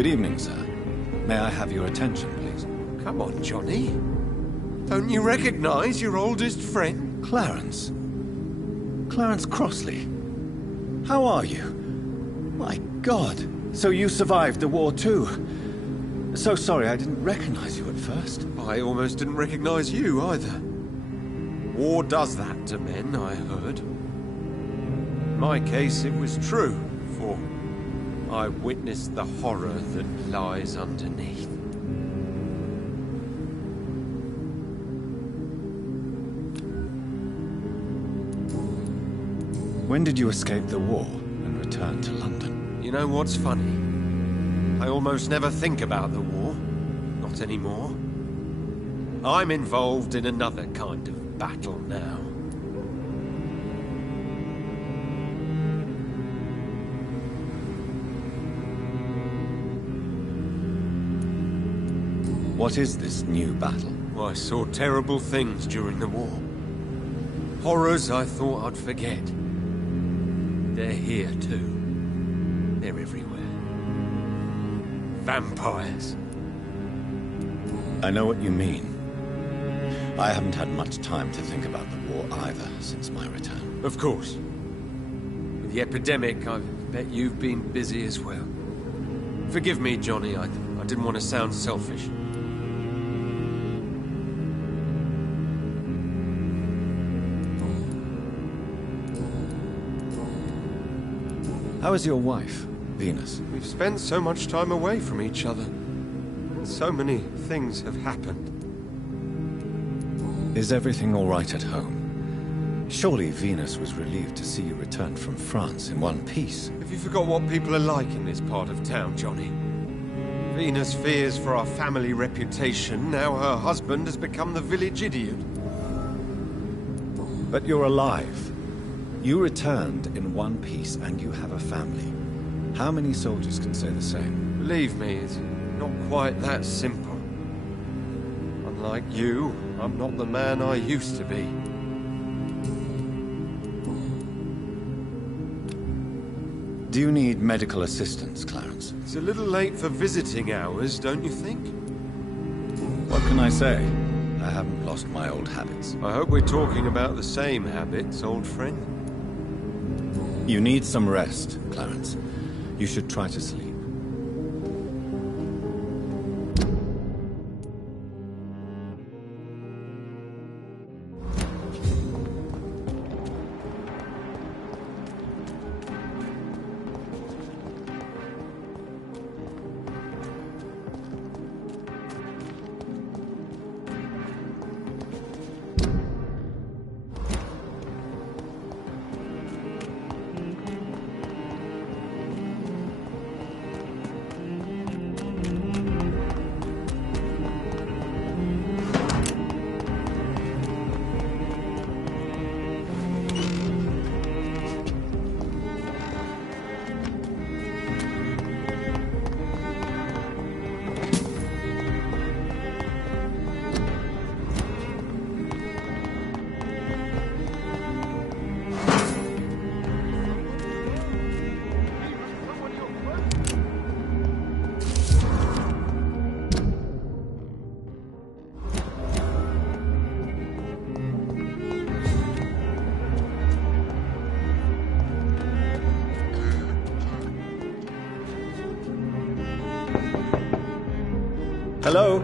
Good evening, sir. May I have your attention, please? Come on, Johnny. Don't you recognize your oldest friend? Clarence. Clarence Crossley. How are you? My God. So you survived the war too. So sorry I didn't recognize you at first. I almost didn't recognize you either. War does that to men, I heard. In my case, it was true, for I witnessed the horror that lies underneath. When did you escape the war and return to London? You know what's funny? I almost never think about the war. Not anymore. I'm involved in another kind of battle now. What is this new battle? I saw terrible things during the war. Horrors I thought I'd forget. They're here too. They're everywhere. Vampires. I know what you mean. I haven't had much time to think about the war either since my return. Of course. With the epidemic, I bet you've been busy as well. Forgive me, Johnny, I didn't want to sound selfish. How is your wife, Venus? We've spent so much time away from each other. So many things have happened. Is everything all right at home? Surely Venus was relieved to see you return from France in one piece. Have you forgot what people are like in this part of town, Johnny? Venus fears for our family reputation. Now her husband has become the village idiot. But you're alive. You returned in one piece and you have a family. How many soldiers can say the same? Believe me, it's not quite that simple. Unlike you, I'm not the man I used to be. Do you need medical assistance, Clarence? It's a little late for visiting hours, don't you think? What can I say? I haven't lost my old habits. I hope we're talking about the same habits, old friend. You need some rest, Clarence. You should try to sleep. Hello?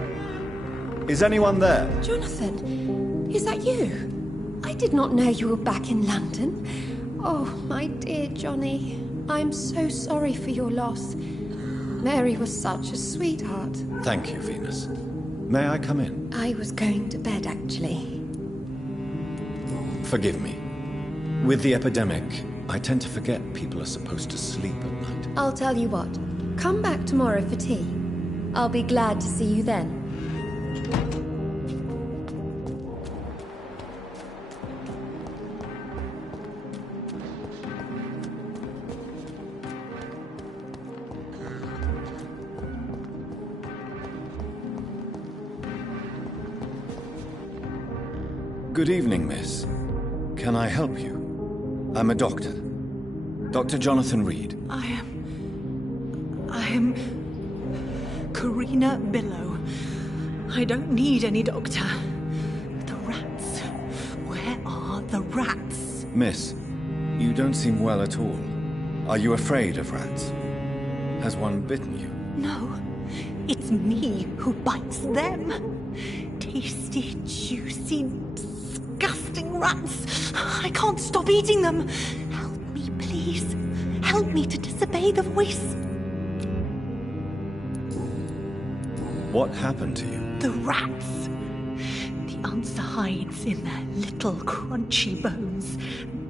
Is anyone there? Jonathan, is that you? I did not know you were back in London. Oh, my dear Johnny, I'm so sorry for your loss. Mary was such a sweetheart. Thank you, Venus. May I come in? I was going to bed, actually. Forgive me. With the epidemic, I tend to forget people are supposed to sleep at night. I'll tell you what. Come back tomorrow for tea. I'll be glad to see you then. Good evening, miss. Can I help you? I'm a doctor. Dr. Jonathan Reed. I am Karina Billow. I don't need any doctor. The rats. Where are the rats? Miss, you don't seem well at all. Are you afraid of rats? Has one bitten you? No, it's me who bites them. Tasty, juicy, disgusting rats. I can't stop eating them. Help me, please. Help me to disobey the voice. What happened to you? The rats. The answer hides in their little crunchy bones.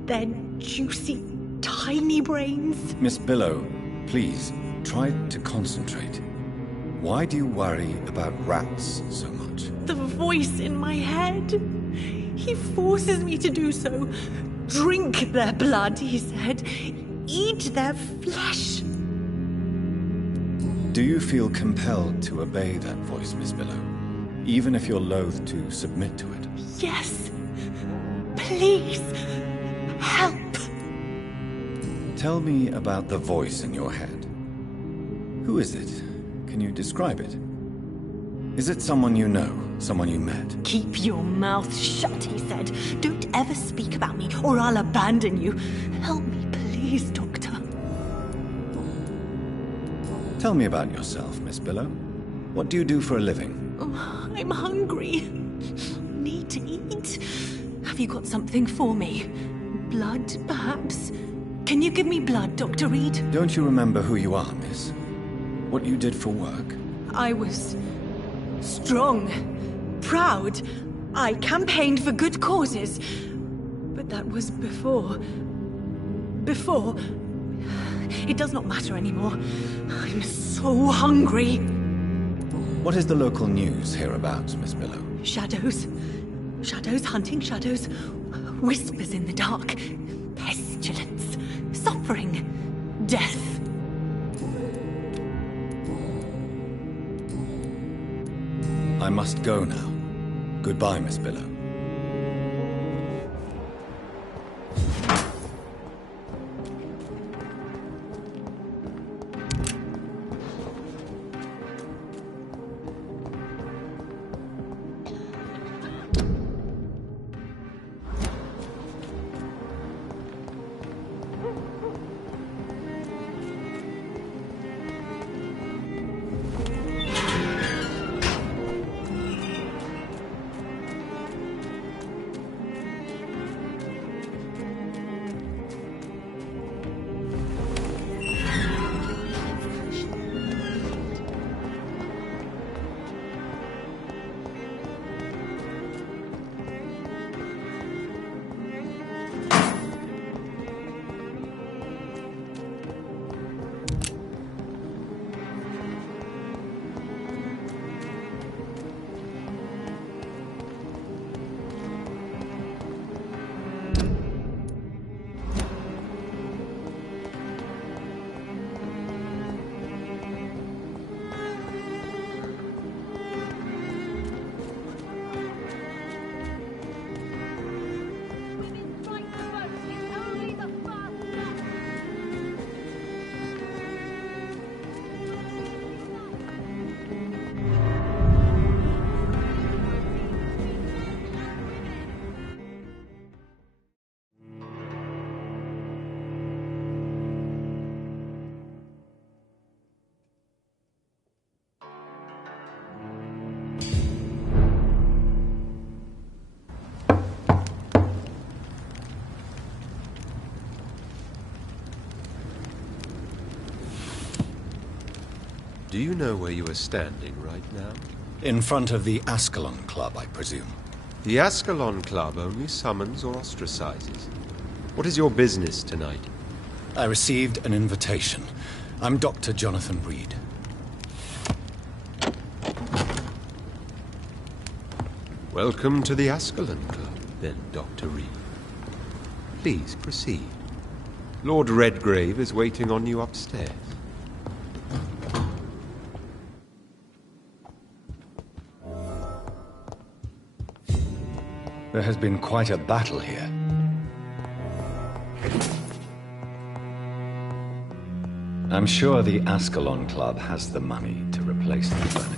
Their juicy, tiny brains. Miss Billow, please, try to concentrate. Why do you worry about rats so much? The voice in my head. He forces me to do so. Drink their blood, he said. Eat their flesh. Do you feel compelled to obey that voice, Miss Billow? Even if you're loath to submit to it? Yes. Please. Help. Tell me about the voice in your head. Who is it? Can you describe it? Is it someone you know? Someone you met? Keep your mouth shut, he said. Don't ever speak about me, or I'll abandon you. Help me, please, Doctor. Tell me about yourself, Miss Billow. What do you do for a living? Oh, I'm hungry. Need to eat. Have you got something for me? Blood, perhaps? Can you give me blood, Dr. Reed? Don't you remember who you are, miss? What you did for work? I was strong, proud. I campaigned for good causes. But that was before. It does not matter anymore. I'm so hungry. What is the local news hereabouts, Miss Billow? Shadows. Shadows hunting shadows. Whispers in the dark. Pestilence. Suffering. Death. I must go now. Goodbye, Miss Billow. Do you know where you are standing right now? In front of the Ascalon Club, I presume. The Ascalon Club only summons or ostracizes. What is your business tonight? I received an invitation. I'm Dr. Jonathan Reed. Welcome to the Ascalon Club, then, Dr. Reed. Please proceed. Lord Redgrave is waiting on you upstairs. There has been quite a battle here. I'm sure the Ascalon Club has the money to replace Place the furniture.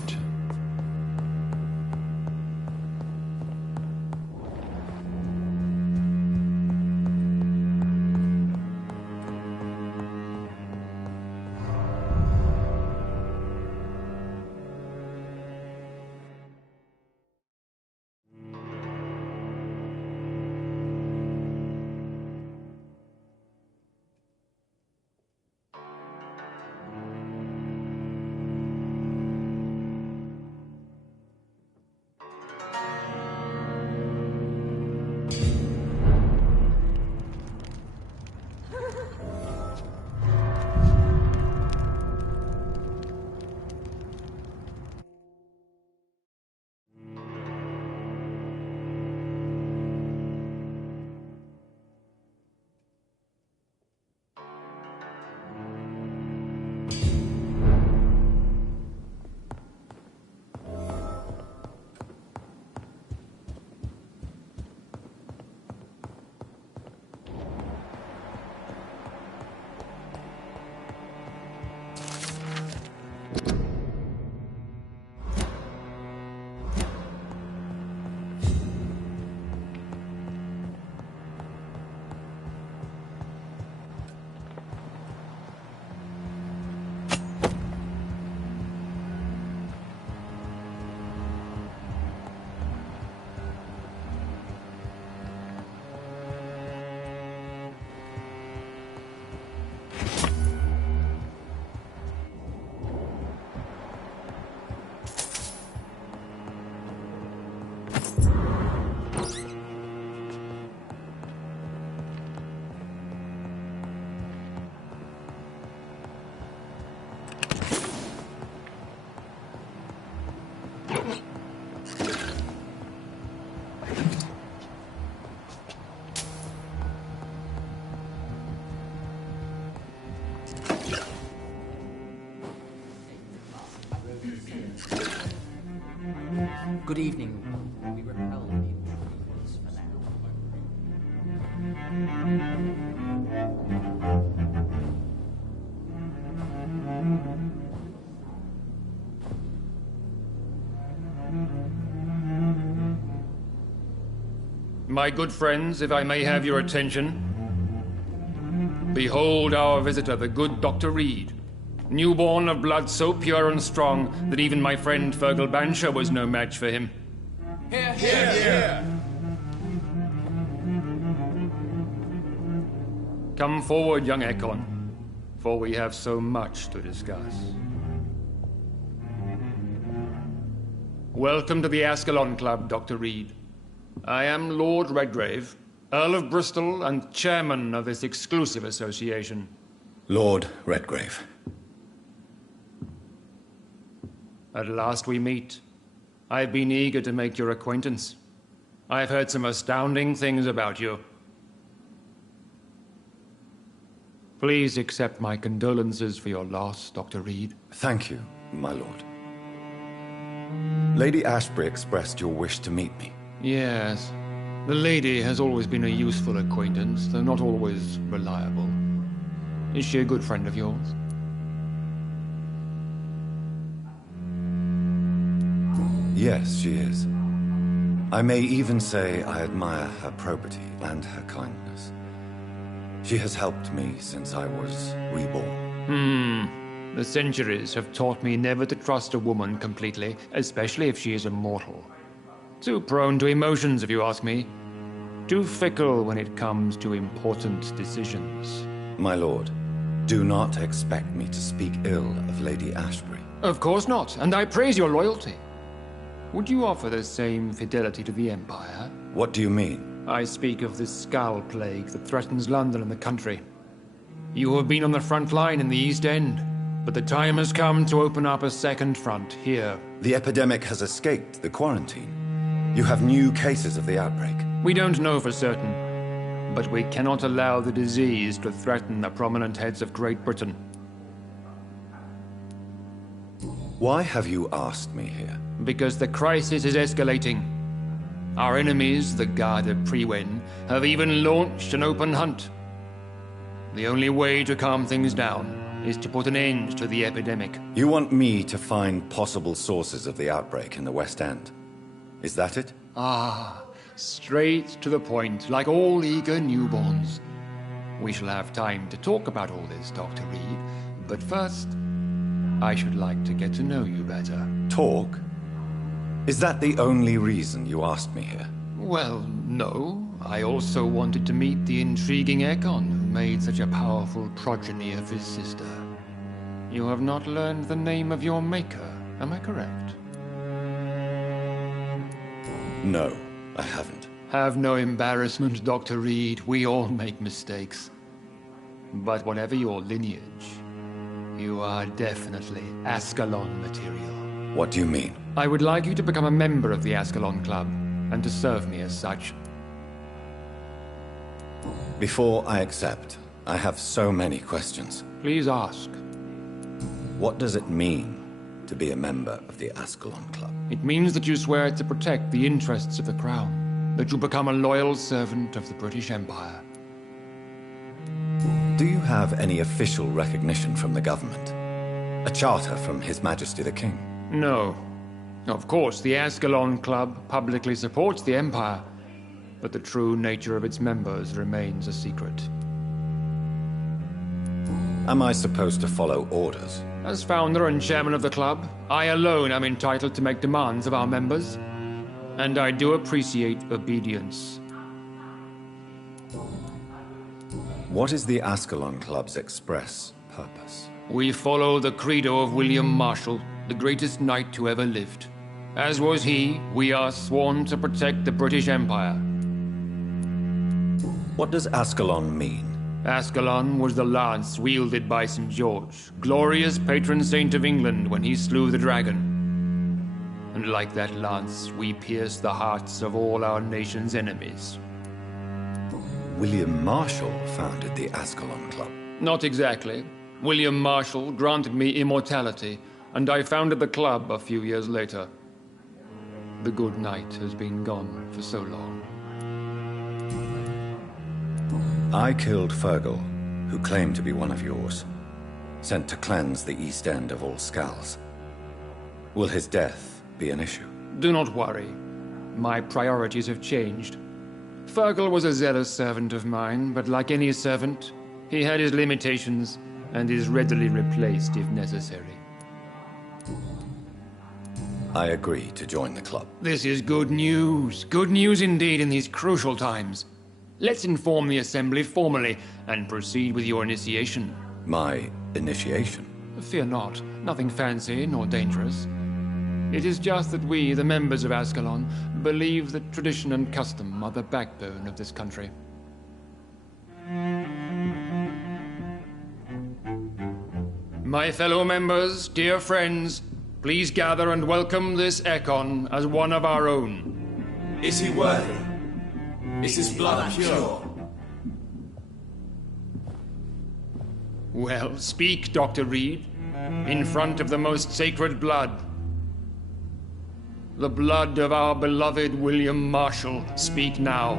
Good evening. We repel the intruders for now. My good friends, if I may have your attention. Behold our visitor, the good Dr. Reed. Newborn of blood so pure and strong that even my friend Fergal Bansher was no match for him. Here, here, here! Come forward, young Ekon, for we have so much to discuss. Welcome to the Ascalon Club, Dr. Reed. I am Lord Redgrave, Earl of Bristol and chairman of this exclusive association. Lord Redgrave. At last we meet. I've been eager to make your acquaintance. I've heard some astounding things about you. Please accept my condolences for your loss, Dr. Reed. Thank you, my lord. Lady Ashbury expressed your wish to meet me. Yes. The lady has always been a useful acquaintance, though not always reliable. Is she a good friend of yours? Yes, she is. I may even say I admire her probity and her kindness. She has helped me since I was reborn. The centuries have taught me never to trust a woman completely, especially if she is immortal. Too prone to emotions, if you ask me. Too fickle when it comes to important decisions. My lord, do not expect me to speak ill of Lady Ashbury. Of course not, and I praise your loyalty. Would you offer the same fidelity to the Empire? What do you mean? I speak of the Skull Plague that threatens London and the country. You have been on the front line in the East End, but the time has come to open up a second front here. The epidemic has escaped the quarantine. You have new cases of the outbreak. We don't know for certain, but we cannot allow the disease to threaten the prominent heads of Great Britain. Why have you asked me here? Because the crisis is escalating. Our enemies, the Guard of Priwen, have even launched an open hunt. The only way to calm things down is to put an end to the epidemic. You want me to find possible sources of the outbreak in the West End? Is that it? Ah, straight to the point, like all eager newborns. We shall have time to talk about all this, Dr. Reed, but first, I should like to get to know you better. Talk? Is that the only reason you asked me here? Well, no. I also wanted to meet the intriguing Ekon who made such a powerful progeny of his sister. You have not learned the name of your maker, am I correct? No, I haven't. Have no embarrassment, Dr. Reed. We all make mistakes. But whatever your lineage, you are definitely Ascalon material. What do you mean? I would like you to become a member of the Ascalon Club, and to serve me as such. Before I accept, I have so many questions. Please ask. What does it mean to be a member of the Ascalon Club? It means that you swear to protect the interests of the Crown, that you become a loyal servant of the British Empire. Do you have any official recognition from the government? A charter from His Majesty the King? No. Of course, the Ascalon Club publicly supports the Empire, but the true nature of its members remains a secret. Am I supposed to follow orders? As founder and chairman of the club, I alone am entitled to make demands of our members, and I do appreciate obedience. What is the Ascalon Club's express purpose? We follow the credo of William Marshall, the greatest knight who ever lived. As was he, we are sworn to protect the British Empire. What does Ascalon mean? Ascalon was the lance wielded by St. George, glorious patron saint of England when he slew the dragon. And like that lance, we pierce the hearts of all our nation's enemies. William Marshall founded the Ascalon Club. Not exactly. William Marshall granted me immortality, and I founded the club a few years later. The good knight has been gone for so long. I killed Fergal, who claimed to be one of yours, sent to cleanse the East End of all Skulls. Will his death be an issue? Do not worry. My priorities have changed. Fergal was a zealous servant of mine, but like any servant, he had his limitations and is readily replaced if necessary. I agree to join the club. This is good news. Good news indeed in these crucial times. Let's inform the Assembly formally and proceed with your initiation. My initiation? Fear not. Nothing fancy nor dangerous. It is just that we, the members of Ascalon, believe that tradition and custom are the backbone of this country. My fellow members, dear friends, please gather and welcome this Ekon as one of our own. Is he worthy? Is his blood pure? Well, speak, Dr. Reed, in front of the most sacred blood. The blood of our beloved William Marshall, speak now.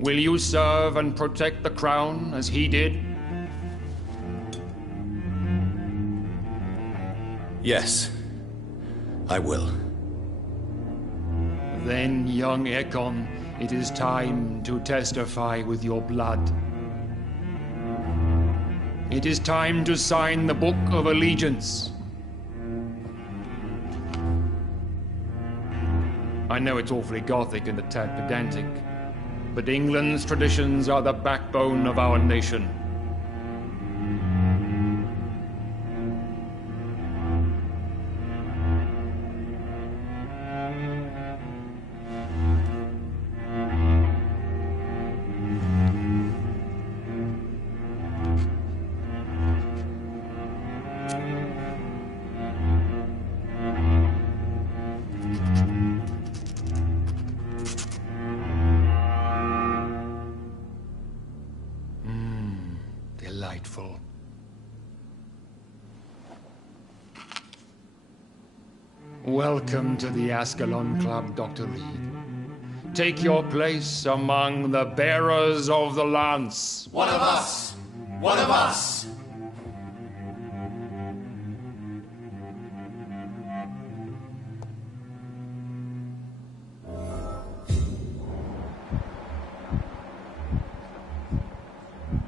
Will you serve and protect the crown as he did? Yes, I will. Then, young Ekon, it is time to testify with your blood. It is time to sign the Book of Allegiance. I know it's awfully gothic and a tad pedantic, but England's traditions are the backbone of our nation. Delightful. Welcome to the Ascalon Club, Dr. Reed. Take your place among the bearers of the lance. One of us! One of us!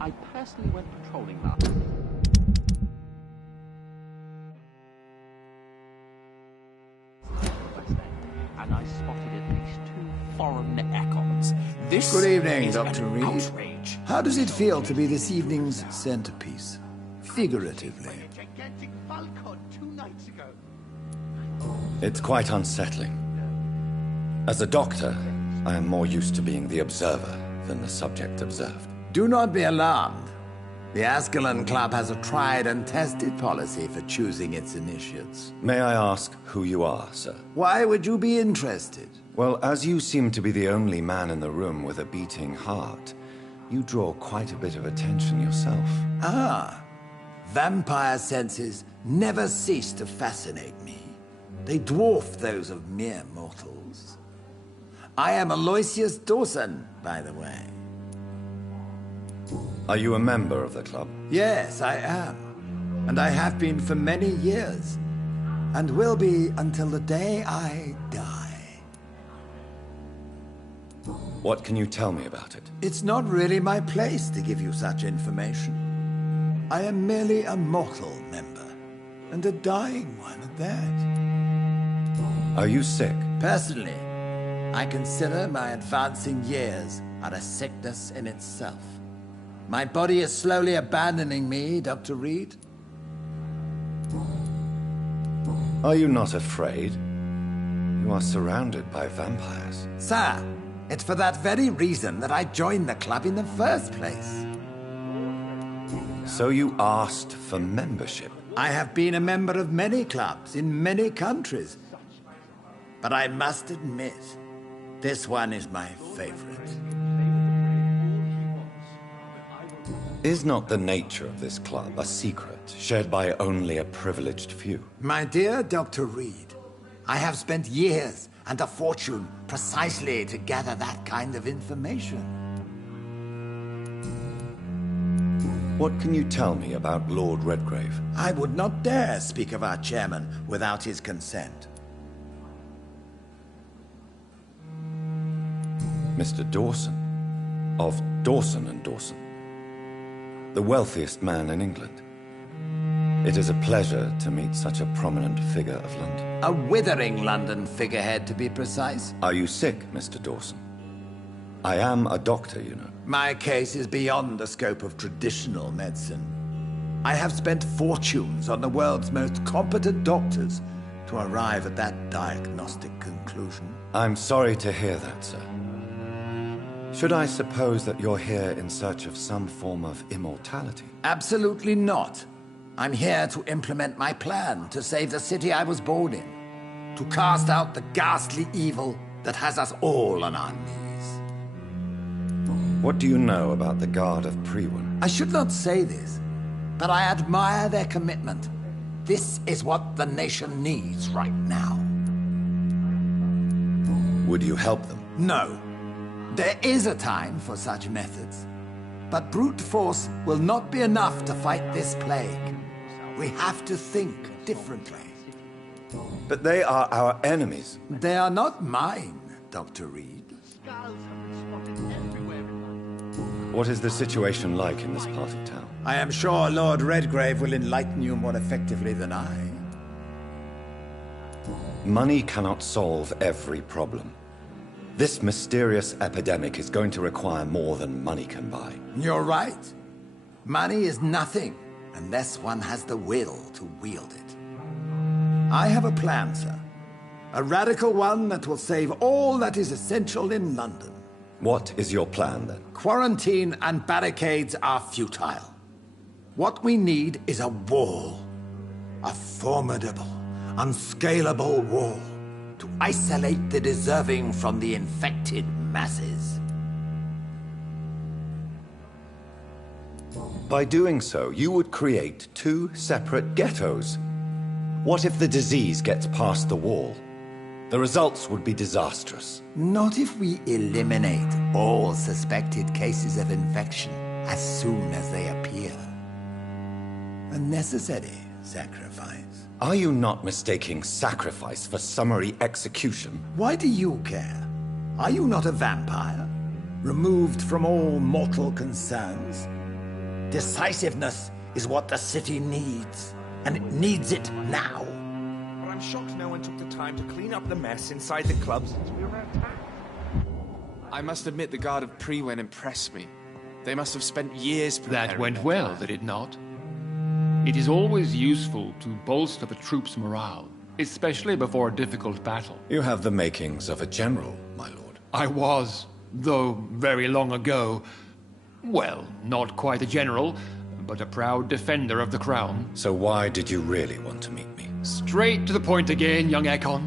I personally went patrolling last. And I spotted at least 2 foreign echoes. This Good evening, is Dr. an Reed. outrage. How does it feel to be this evening's centerpiece? Figuratively. It's quite unsettling. As a doctor, I am more used to being the observer than the subject observed. Do not be alarmed. The Ascalon Club has a tried and tested policy for choosing its initiates. May I ask who you are, sir? Why would you be interested? Well, as you seem to be the only man in the room with a beating heart, you draw quite a bit of attention yourself. Ah, vampire senses never cease to fascinate me. They dwarf those of mere mortals. I am Aloysius Dawson, by the way. Are you a member of the club? Yes, I am. And I have been for many years. And will be until the day I die. What can you tell me about it? It's not really my place to give you such information. I am merely a mortal member, and a dying one at that. Are you sick? Personally, I consider my advancing years are a sickness in itself. My body is slowly abandoning me, Dr. Reed. Are you not afraid? You are surrounded by vampires. Sir, it's for that very reason that I joined the club in the first place. So you asked for membership? I have been a member of many clubs in many countries. But I must admit, this one is my favorite. Is not the nature of this club a secret, shared by only a privileged few? My dear Dr. Reed, I have spent years and a fortune precisely to gather that kind of information. What can you tell me about Lord Redgrave? I would not dare speak of our chairman without his consent. Mr. Dawson, of Dawson and Dawson, the wealthiest man in England. It is a pleasure to meet such a prominent figure of London. A withering London figurehead, to be precise. Are you sick, Mr. Dawson? I am a doctor, you know. My case is beyond the scope of traditional medicine. I have spent fortunes on the world's most competent doctors to arrive at that diagnostic conclusion. I'm sorry to hear that, sir. Should I suppose that you're here in search of some form of immortality? Absolutely not. I'm here to implement my plan to save the city I was born in. To cast out the ghastly evil that has us all on our knees. What do you know about the Guard of Priwen? I should not say this, but I admire their commitment. This is what the nation needs right now. Would you help them? No. There is a time for such methods. But brute force will not be enough to fight this plague. We have to think differently. But they are our enemies. They are not mine, Dr. Reed. What is the situation like in this part of town? I am sure Lord Redgrave will enlighten you more effectively than I. Money cannot solve every problem. This mysterious epidemic is going to require more than money can buy. You're right. Money is nothing unless one has the will to wield it. I have a plan, sir. A radical one that will save all that is essential in London. What is your plan, then? Quarantine and barricades are futile. What we need is a wall. A formidable, unscalable wall to isolate the deserving from the infected masses. By doing so, you would create 2 separate ghettos. What if the disease gets past the wall? The results would be disastrous. Not if we eliminate all suspected cases of infection as soon as they appear. A necessary sacrifice. Are you not mistaking sacrifice for summary execution? Why do you care? Are you not a vampire? Removed from all mortal concerns? Decisiveness is what the city needs, and it needs it now. But I'm shocked no one took the time to clean up the mess inside the club since we were attacked. I must admit the Guard of Priwen impressed me. They must have spent years preparing. That went well, did it not? It is always useful to bolster the troops' morale, especially before a difficult battle. You have the makings of a general, my lord. I was, though very long ago. Well, not quite a general, but a proud defender of the crown. So why did you really want to meet me? Straight to the point again, young Ekon.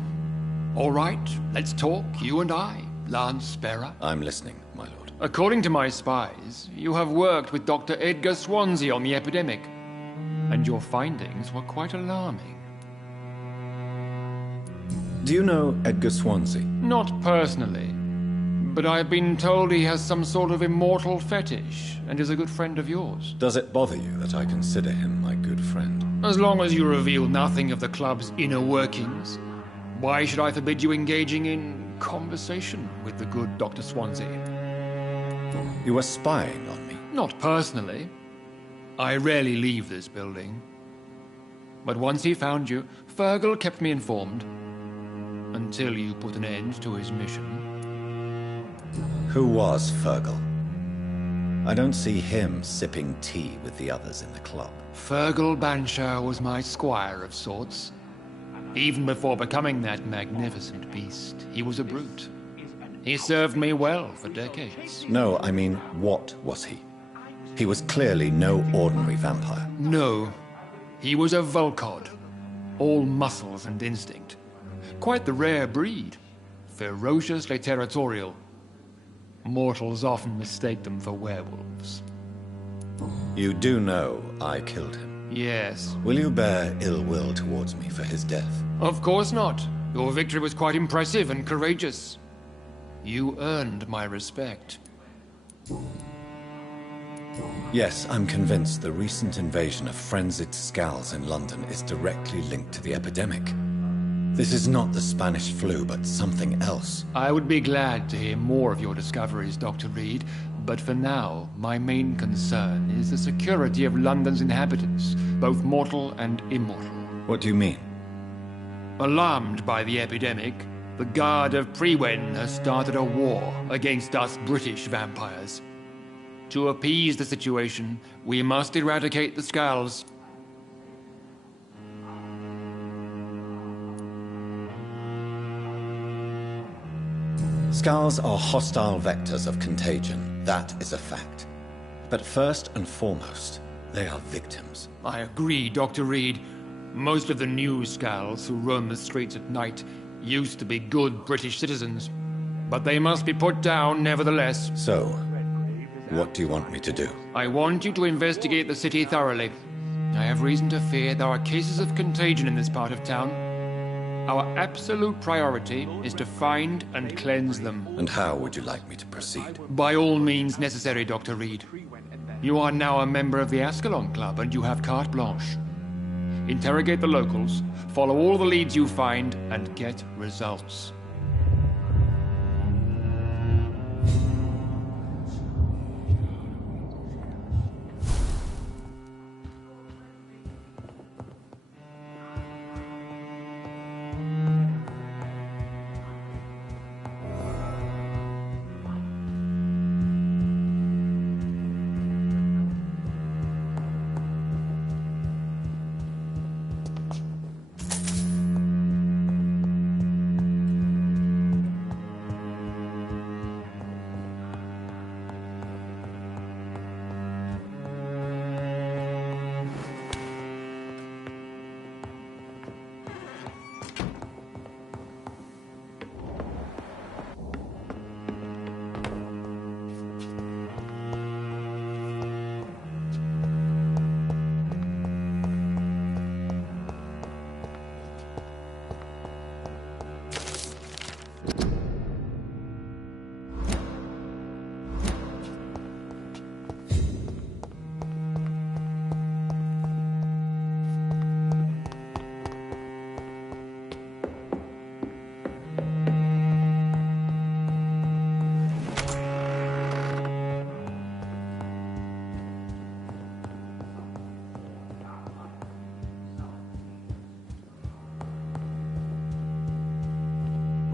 All right, let's talk, you and I, Lance Sparrow. I'm listening, my lord. According to my spies, you have worked with Dr. Edgar Swansea on the epidemic, and your findings were quite alarming. Do you know Edgar Swansea? Not personally, but I've been told he has some sort of immortal fetish and is a good friend of yours. Does it bother you that I consider him my good friend? As long as you reveal nothing of the club's inner workings, why should I forbid you engaging in conversation with the good Dr. Swansea? You were spying on me? Not personally. I rarely leave this building. But once he found you, Fergal kept me informed. Until you put an end to his mission. Who was Fergal? I don't see him sipping tea with the others in the club. Fergal Banshire was my squire of sorts. Even before becoming that magnificent beast, he was a brute. He served me well for decades. No, I mean, what was he? He was clearly no ordinary vampire. No, he was a Volcod. All muscles and instinct. Quite the rare breed. Ferociously territorial. Mortals often mistake them for werewolves. You do know I killed him? Yes. Will you bear ill will towards me for his death? Of course not. Your victory was quite impressive and courageous. You earned my respect. Yes, I'm convinced the recent invasion of frenzied Skulls in London is directly linked to the epidemic. This is not the Spanish flu, but something else. I would be glad to hear more of your discoveries, Dr. Reed, but for now, my main concern is the security of London's inhabitants, both mortal and immortal. What do you mean? Alarmed by the epidemic, the Guard of Priwen has started a war against us British vampires. To appease the situation, we must eradicate the Skulls. Skulls are hostile vectors of contagion, that is a fact. But first and foremost, they are victims. I agree, Dr. Reed. Most of the new Skulls who roam the streets at night used to be good British citizens. But they must be put down nevertheless. So, what do you want me to do? I want you to investigate the city thoroughly. I have reason to fear there are cases of contagion in this part of town. Our absolute priority is to find and cleanse them. And how would you like me to proceed? By all means necessary, Dr. Reed. You are now a member of the Ascalon Club and you have carte blanche. Interrogate the locals, follow all the leads you find, and get results.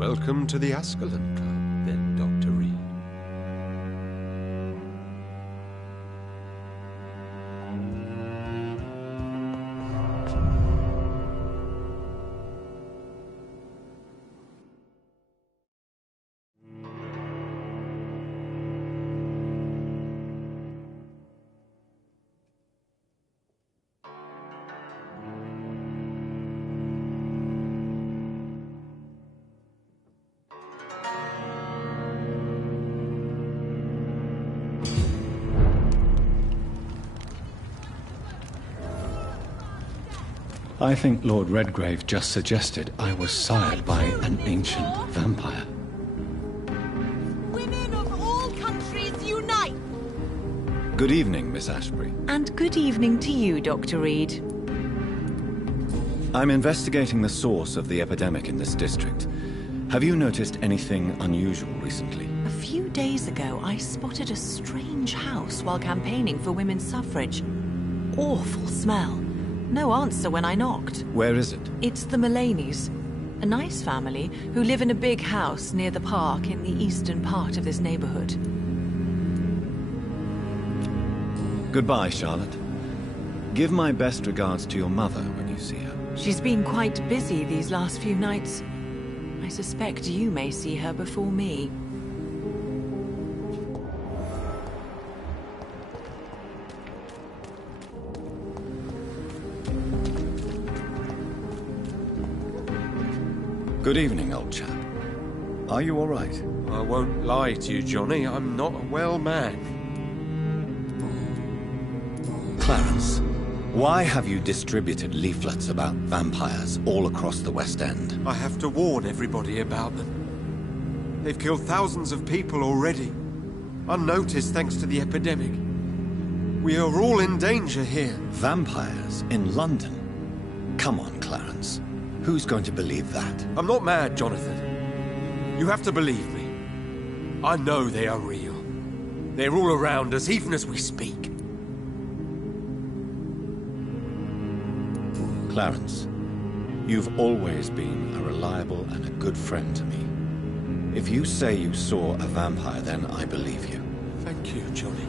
Welcome to the Ascalon Club, then, Dr. Reed. I think Lord Redgrave just suggested I was sired by an ancient vampire. Women of all countries unite! Good evening, Miss Ashbury. And good evening to you, Dr. Reed. I'm investigating the source of the epidemic in this district. Have you noticed anything unusual recently? A few days ago, I spotted a strange house while campaigning for women's suffrage. Awful smell. No answer when I knocked. Where is it? It's the Mullaneys, a nice family who live in a big house near the park in the eastern part of this neighborhood. Goodbye, Charlotte. Give my best regards to your mother when you see her. She's been quite busy these last few nights. I suspect you may see her before me. Good evening, old chap. Are you all right? I won't lie to you, Johnny. I'm not a well man. Clarence, why have you distributed leaflets about vampires all across the West End? I have to warn everybody about them. They've killed thousands of people already, unnoticed thanks to the epidemic. We are all in danger here. Vampires in London? Come on, Clarence. Who's going to believe that? I'm not mad, Jonathan. You have to believe me. I know they are real. They're all around us, even as we speak. Clarence, you've always been a reliable and a good friend to me. If you say you saw a vampire, then I believe you. Thank you, Johnny.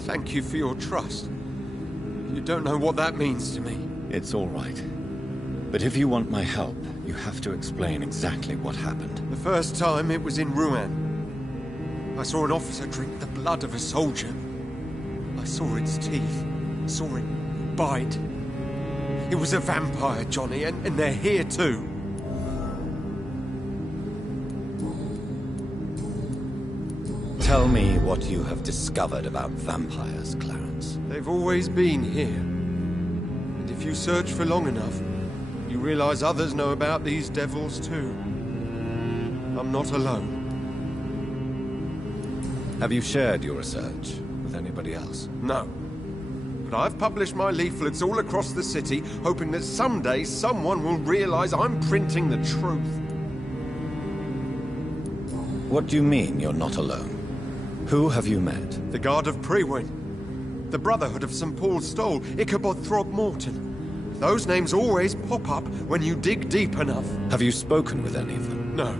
Thank you for your trust. You don't know what that means to me. It's all right. But if you want my help, you have to explain exactly what happened. The first time it was in Rouen. I saw an officer drink the blood of a soldier. I saw its teeth, saw it bite. It was a vampire, Johnny, and they're here too. Tell me what you have discovered about vampires, Clarence. They've always been here. And if you search for long enough, you realize others know about these devils too. I'm not alone. Have you shared your research with anybody else? No. But I've published my leaflets all across the city, hoping that someday someone will realize I'm printing the truth. What do you mean you're not alone? Who have you met? The Guard of Prewin, the Brotherhood of St. Paul's Stole, Ichabod Throgmorton. Those names always pop up when you dig deep enough. Have you spoken with any of them? No.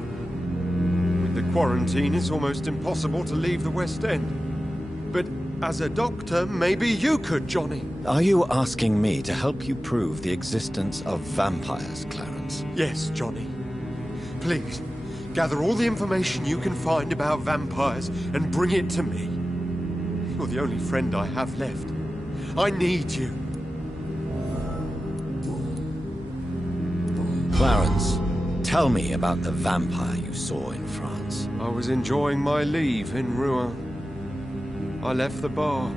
With the quarantine, it's almost impossible to leave the West End. But as a doctor, maybe you could, Johnny. Are you asking me to help you prove the existence of vampires, Clarence? Yes, Johnny. Please, gather all the information you can find about vampires and bring it to me. You're the only friend I have left. I need you. Clarence, tell me about the vampire you saw in France. I was enjoying my leave in Rouen. I left the bar,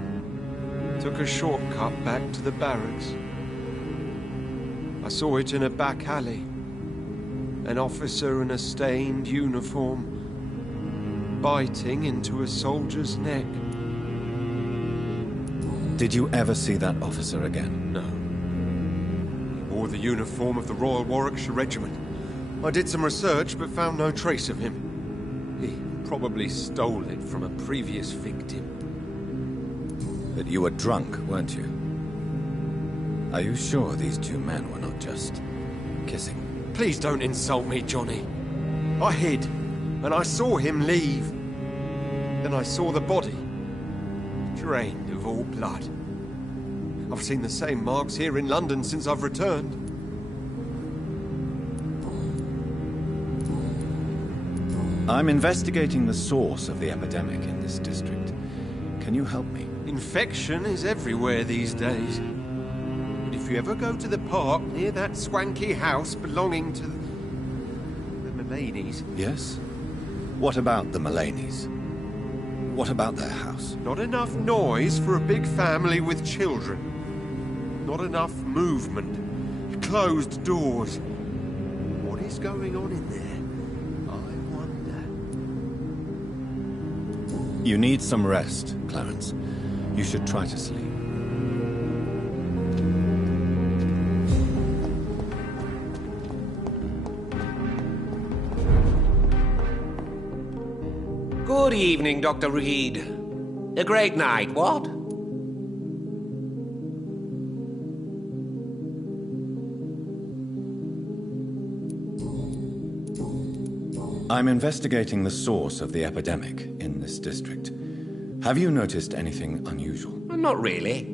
took a shortcut back to the barracks. I saw it in a back alley. An officer in a stained uniform, biting into a soldier's neck. Did you ever see that officer again? No. He wore the uniform of the Royal Warwickshire Regiment. I did some research, but found no trace of him. He probably stole it from a previous victim. But you were drunk, weren't you? Are you sure these two men were not just kissing? Please don't insult me, Johnny. I hid, and I saw him leave. Then I saw the body, drained of all blood. I've seen the same marks here in London since I've returned. I'm investigating the source of the epidemic in this district. Can you help me? Infection is everywhere these days. But if you ever go to the park near that swanky house belonging to the Mullaneys... Yes? What about the Mullaneys? What about their house? Not enough noise for a big family with children. Not enough movement. Closed doors. What is going on in there? I wonder. You need some rest, Clarence. You should try to sleep. Good evening, Dr. Reed. A great night, what? I'm investigating the source of the epidemic in this district. Have you noticed anything unusual? Not really.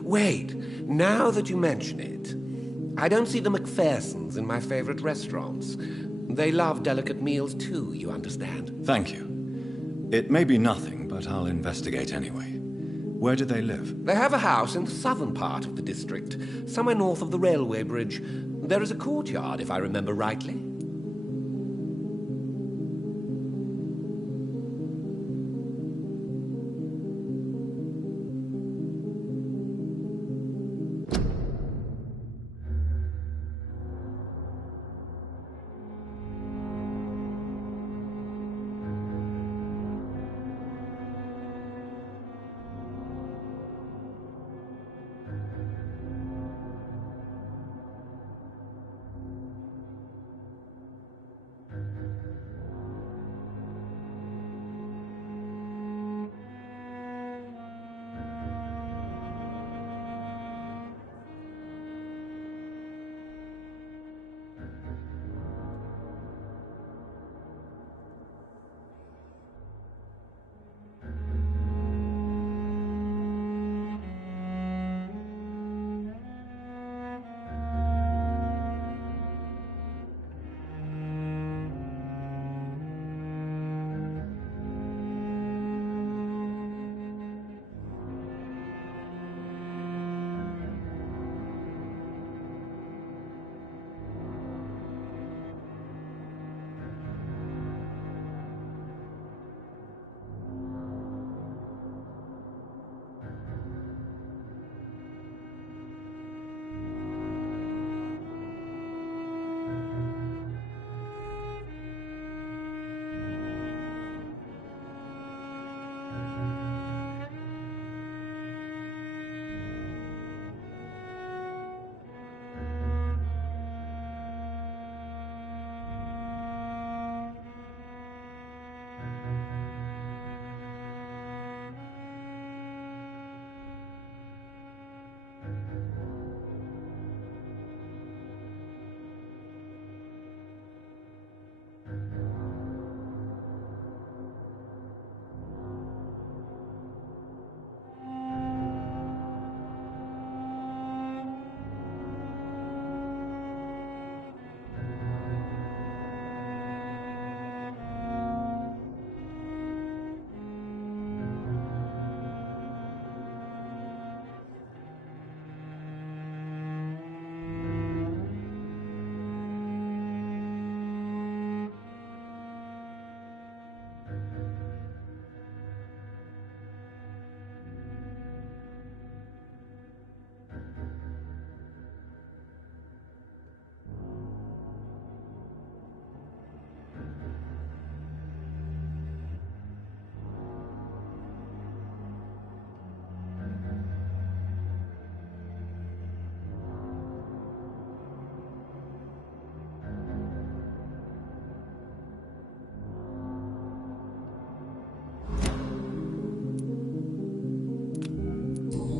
Wait, now that you mention it, I don't see the McPhersons in my favorite restaurants. They love delicate meals too, you understand? Thank you. It may be nothing, but I'll investigate anyway. Where do they live? They have a house in the southern part of the district, somewhere north of the railway bridge. There is a courtyard, if I remember rightly.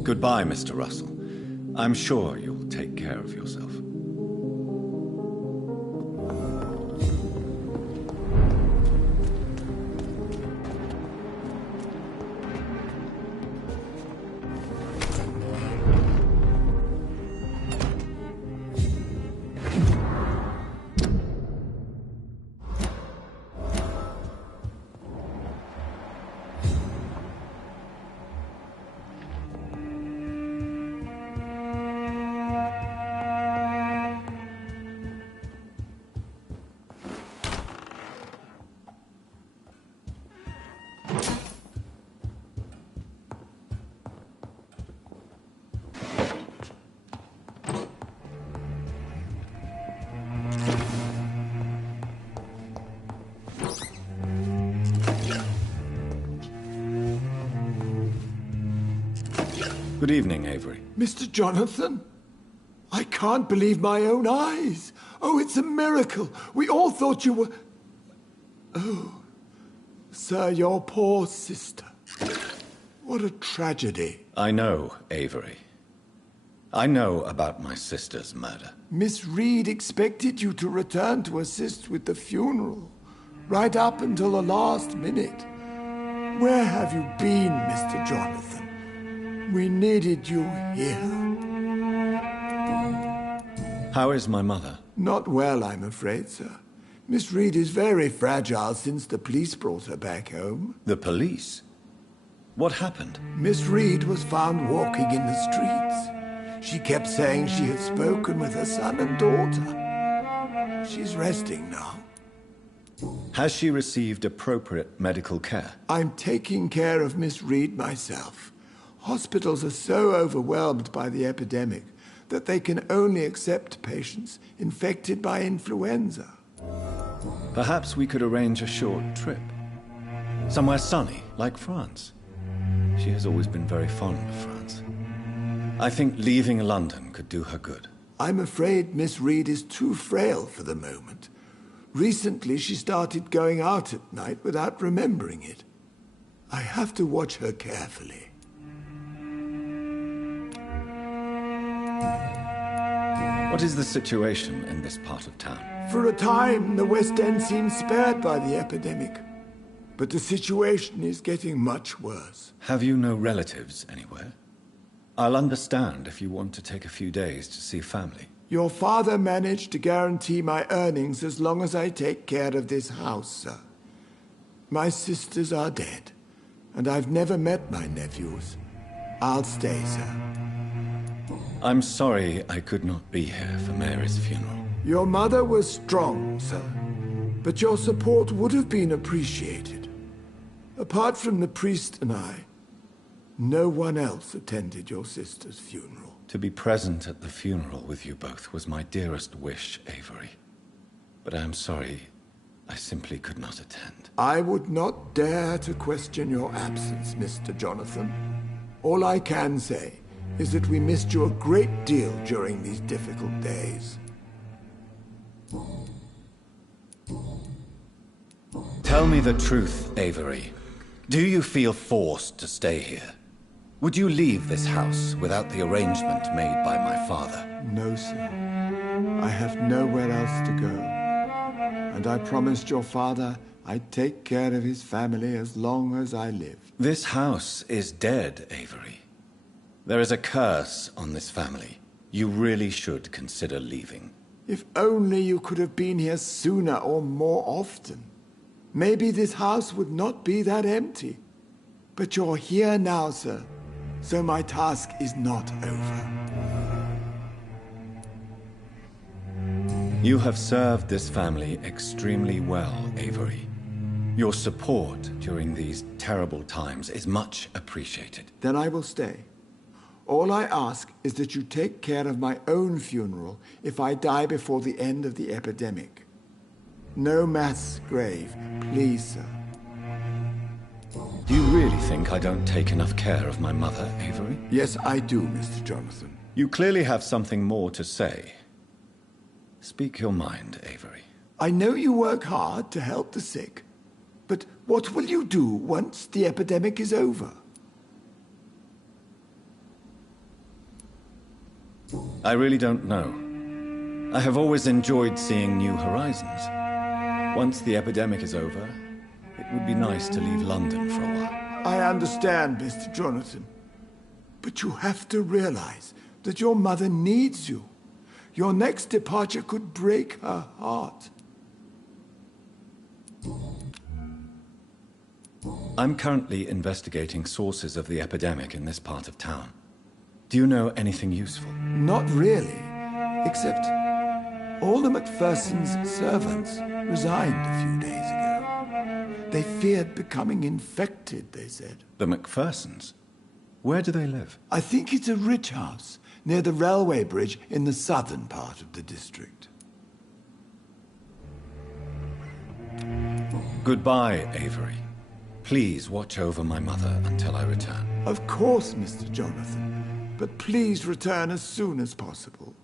Goodbye, Mr. Russell. I'm sure you'll take care of yourself. Good evening, Avery. Mr. Jonathan? I can't believe my own eyes. Oh, it's a miracle. We all thought you were... Oh, sir, your poor sister. What a tragedy. I know, Avery. I know about my sister's murder. Miss Reed expected you to return to assist with the funeral, right up until the last minute. Where have you been, Mr. Jonathan? We needed you here. How is my mother? Not well, I'm afraid, sir. Miss Reed is very fragile since the police brought her back home. The police? What happened? Miss Reed was found walking in the streets. She kept saying she had spoken with her son and daughter. She's resting now. Has she received appropriate medical care? I'm taking care of Miss Reed myself. Hospitals are so overwhelmed by the epidemic that they can only accept patients infected by influenza. Perhaps we could arrange a short trip. Somewhere sunny, like France. She has always been very fond of France. I think leaving London could do her good. I'm afraid Miss Reed is too frail for the moment. Recently, she started going out at night without remembering it. I have to watch her carefully. What is the situation in this part of town? For a time, the West End seemed spared by the epidemic. But the situation is getting much worse. Have you no relatives anywhere? I'll understand if you want to take a few days to see family. Your father managed to guarantee my earnings as long as I take care of this house, sir. My sisters are dead, and I've never met my nephews. I'll stay, sir. I'm sorry I could not be here for Mary's funeral. Your mother was strong, sir, but your support would have been appreciated. Apart from the priest and I, no one else attended your sister's funeral. To be present at the funeral with you both was my dearest wish, Avery. But I am sorry, I simply could not attend. I would not dare to question your absence, Mr. Jonathan. All I can say is that we missed you a great deal during these difficult days. Tell me the truth, Avery. Do you feel forced to stay here? Would you leave this house without the arrangement made by my father? No, sir. I have nowhere else to go. And I promised your father I'd take care of his family as long as I lived. This house is dead, Avery. There is a curse on this family. You really should consider leaving. If only you could have been here sooner or more often. Maybe this house would not be that empty. But you're here now, sir. So my task is not over. You have served this family extremely well, Avery. Your support during these terrible times is much appreciated. Then I will stay. All I ask is that you take care of my own funeral if I die before the end of the epidemic. No mass grave, please, sir. Do you really think I don't take enough care of my mother, Avery? Yes, I do, Mr. Jonathan. You clearly have something more to say. Speak your mind, Avery. I know you work hard to help the sick, but what will you do once the epidemic is over? I really don't know. I have always enjoyed seeing new horizons. Once the epidemic is over, it would be nice to leave London for a while. I understand, Mr. Jonathan. But you have to realize that your mother needs you. Your next departure could break her heart. I'm currently investigating sources of the epidemic in this part of town. Do you know anything useful? Not really, except all the Macphersons' servants resigned a few days ago. They feared becoming infected, they said. The Macphersons? Where do they live? I think it's a rich house near the railway bridge in the southern part of the district. Goodbye, Avery. Please watch over my mother until I return. Of course, Mr. Jonathan. but please return as soon as possible.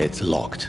It's locked.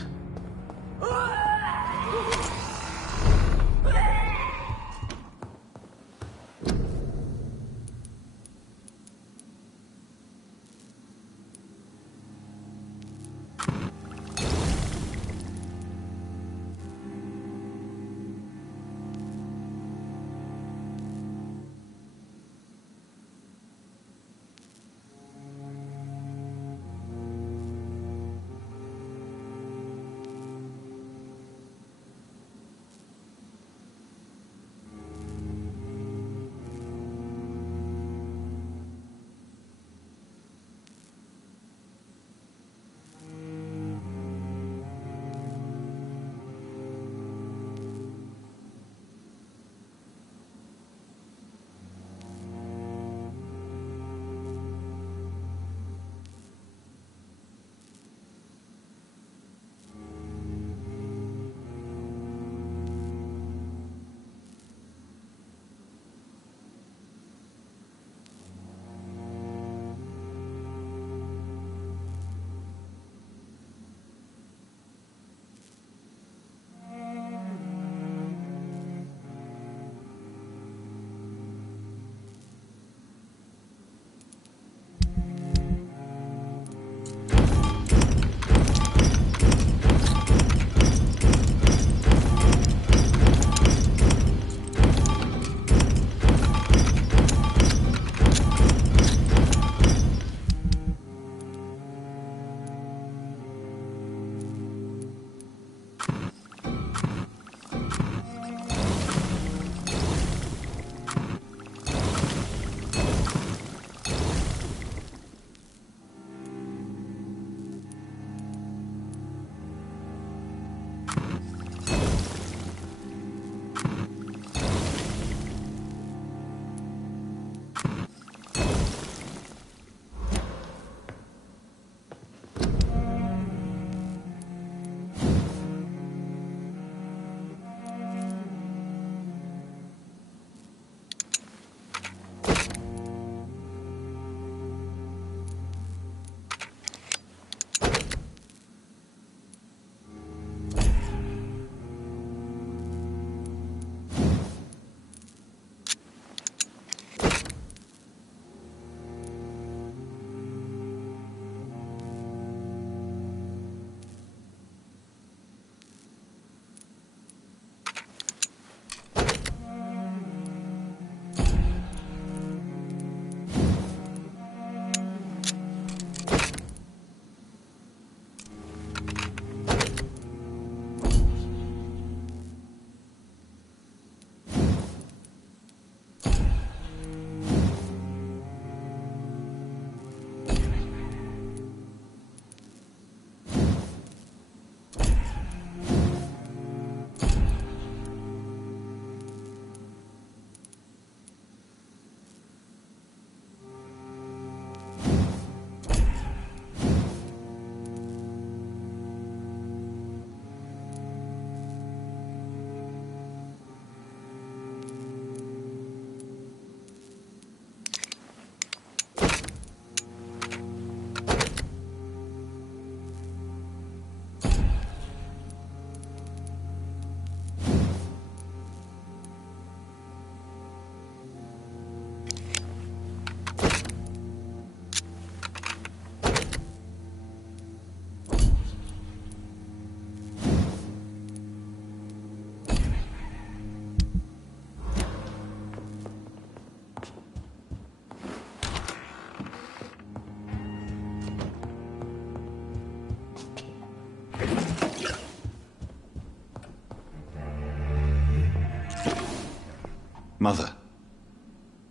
Mother,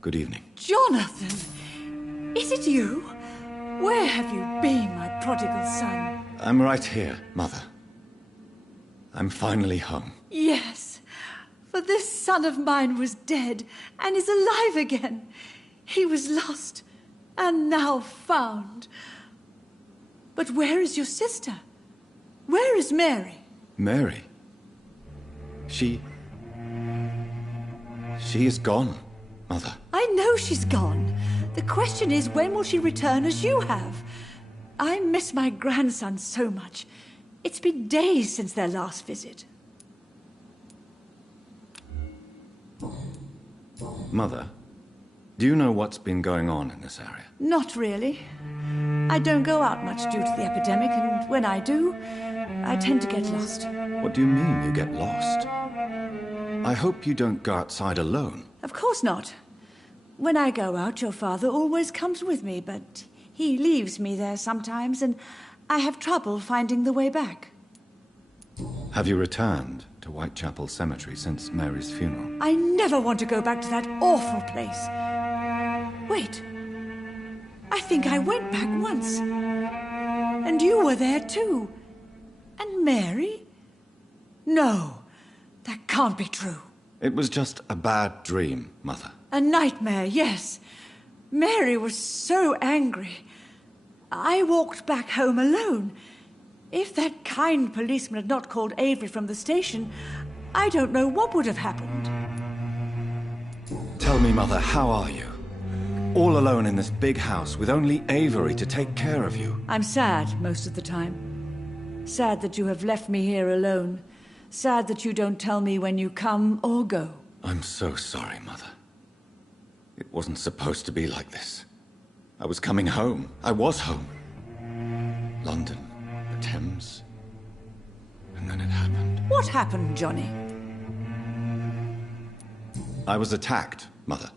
good evening. Jonathan! Is it you? Where have you been, my prodigal son? I'm right here, Mother. I'm finally home. Yes, for this son of mine was dead and is alive again. He was lost and now found. But where is your sister? Where is Mary? Mary? She is gone, Mother. I know she's gone. The question is, when will she return as you have? I miss my grandson so much. It's been days since their last visit. Mother, do you know what's been going on in this area? Not really. I don't go out much due to the epidemic, and when I do, I tend to get lost. What do you mean you get lost? I hope you don't go outside alone. Of course not. When I go out, your father always comes with me, but he leaves me there sometimes, and I have trouble finding the way back. Have you returned to Whitechapel Cemetery since Mary's funeral? I never want to go back to that awful place. Wait. I think I went back once. And you were there too. And Mary? No, that can't be true. It was just a bad dream, Mother. A nightmare, yes. Mary was so angry. I walked back home alone. If that kind policeman had not called Avery from the station, I don't know what would have happened. Tell me, Mother, how are you? All alone in this big house with only Avery to take care of you. I'm sad most of the time. Sad that you have left me here alone. Sad that you don't tell me when you come or go. I'm so sorry, Mother. It wasn't supposed to be like this. I was coming home. I was home. London, the Thames. And then it happened. What happened, Johnny? I was attacked, Mother.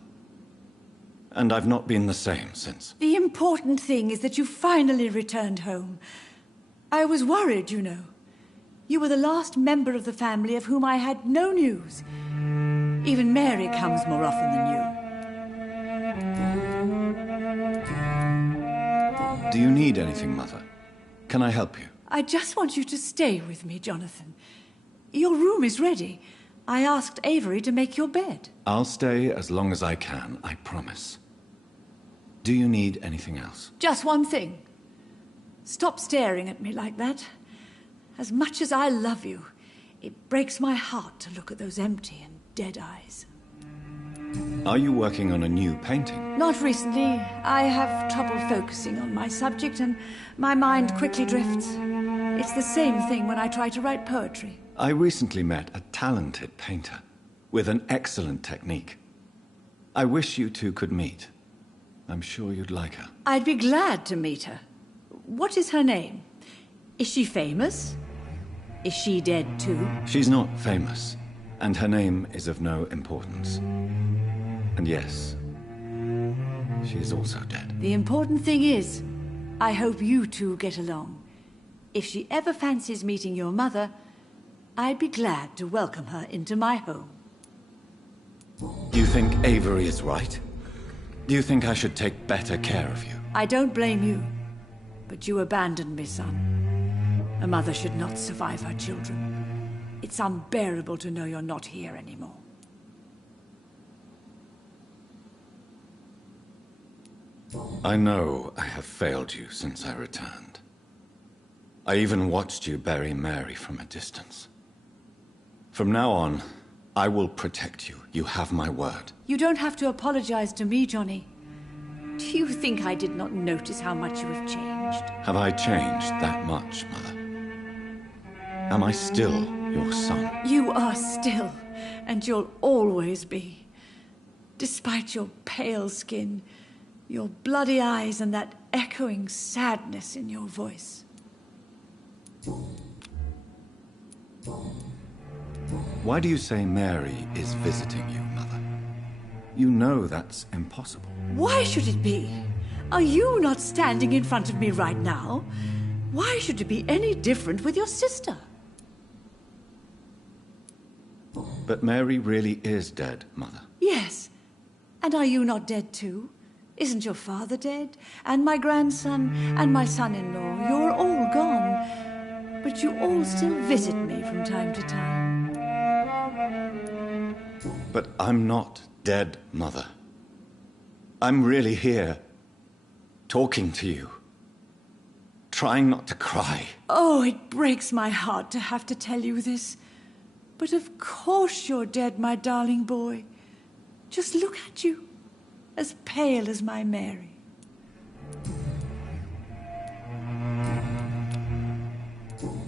And I've not been the same since. The important thing is that you finally returned home. I was worried, you know. You were the last member of the family of whom I had no news. Even Mary comes more often than you. Do you need anything, Mother? Can I help you? I just want you to stay with me, Jonathan. Your room is ready. I asked Avery to make your bed. I'll stay as long as I can, I promise. Do you need anything else? Just one thing. Stop staring at me like that. As much as I love you, it breaks my heart to look at those empty and dead eyes. Are you working on a new painting? Not recently. I have trouble focusing on my subject and my mind quickly drifts. It's the same thing when I try to write poetry. I recently met a talented painter with an excellent technique. I wish you two could meet. I'm sure you'd like her. I'd be glad to meet her. What is her name? Is she famous? Is she dead too? She's not famous, and her name is of no importance. And yes, she is also dead. The important thing is, I hope you two get along. If she ever fancies meeting your mother, I'd be glad to welcome her into my home. Do you think Avery is right? Do you think I should take better care of you? I don't blame you, but you abandoned me, son. A mother should not survive her children. It's unbearable to know you're not here anymore. I know I have failed you since I returned. I even watched you bury Mary from a distance. From now on, I will protect you. You have my word. You don't have to apologize to me, Johnny. Do you think I did not notice how much you have changed? Have I changed that much, Mother? Am I still your son? You are still, and you'll always be. Despite your pale skin, your bloody eyes, and that echoing sadness in your voice. Why do you say Mary is visiting you, Mother? You know that's impossible. Why should it be? Are you not standing in front of me right now? Why should it be any different with your sister? But Mary really is dead, Mother. Yes. And are you not dead too? Isn't your father dead? And my grandson, and my son-in-law, you're all gone. But you all still visit me from time to time. But I'm not dead, Mother. I'm really here, talking to you, trying not to cry. Oh, it breaks my heart to have to tell you this. But of course you're dead, my darling boy. Just look at you, as pale as my Mary.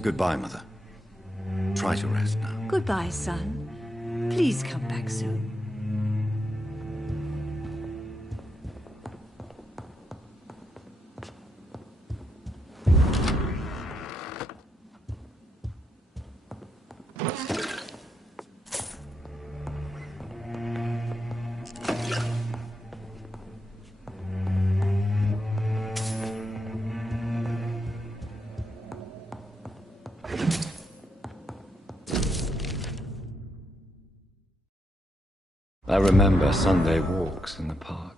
Goodbye, Mother. Try to rest now. Goodbye, son. Please come back soon. I remember Sunday walks in the park.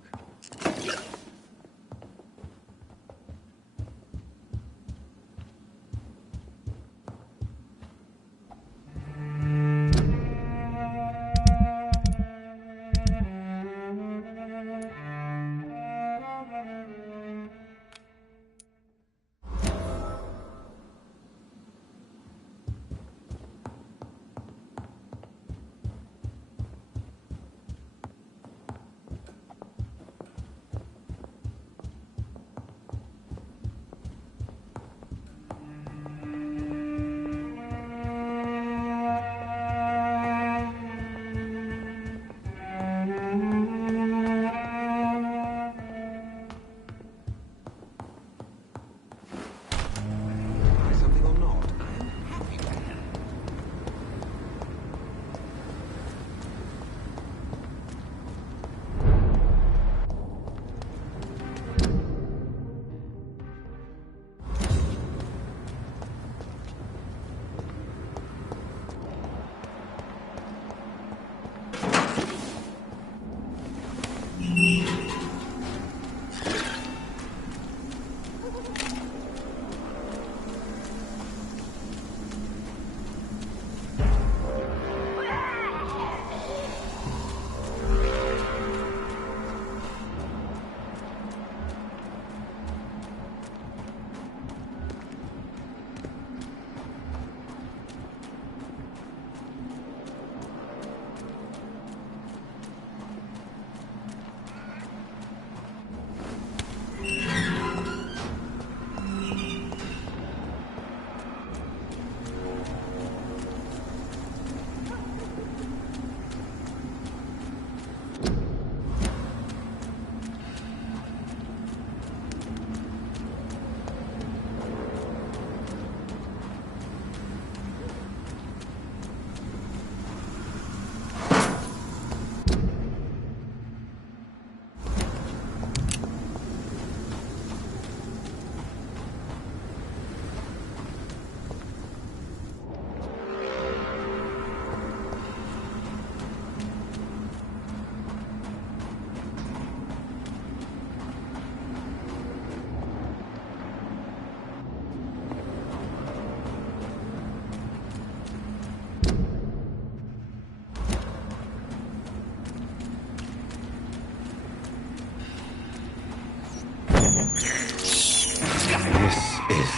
This is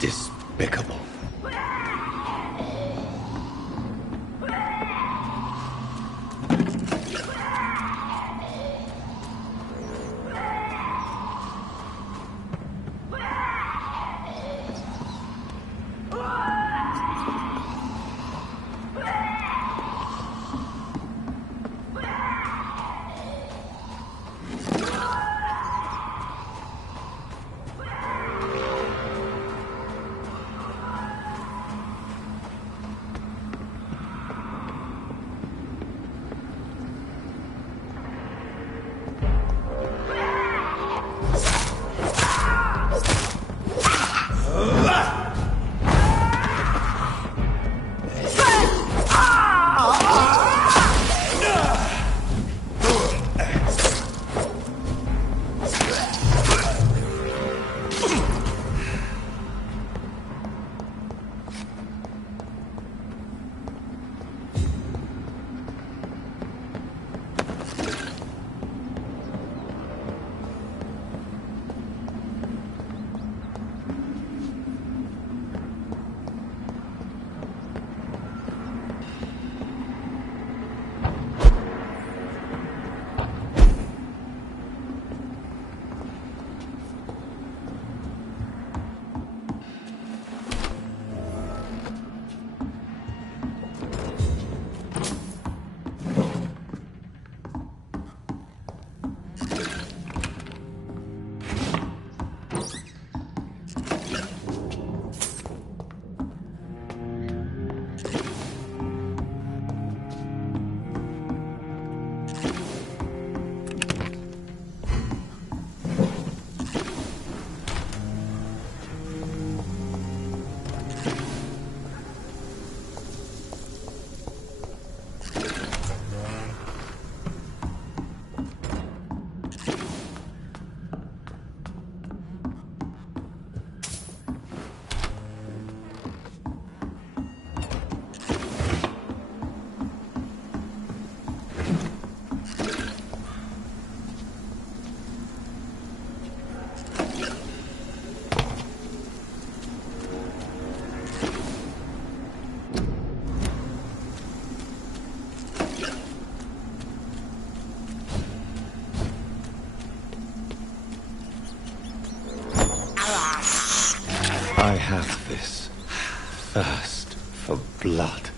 despicable. I have this thirst for blood.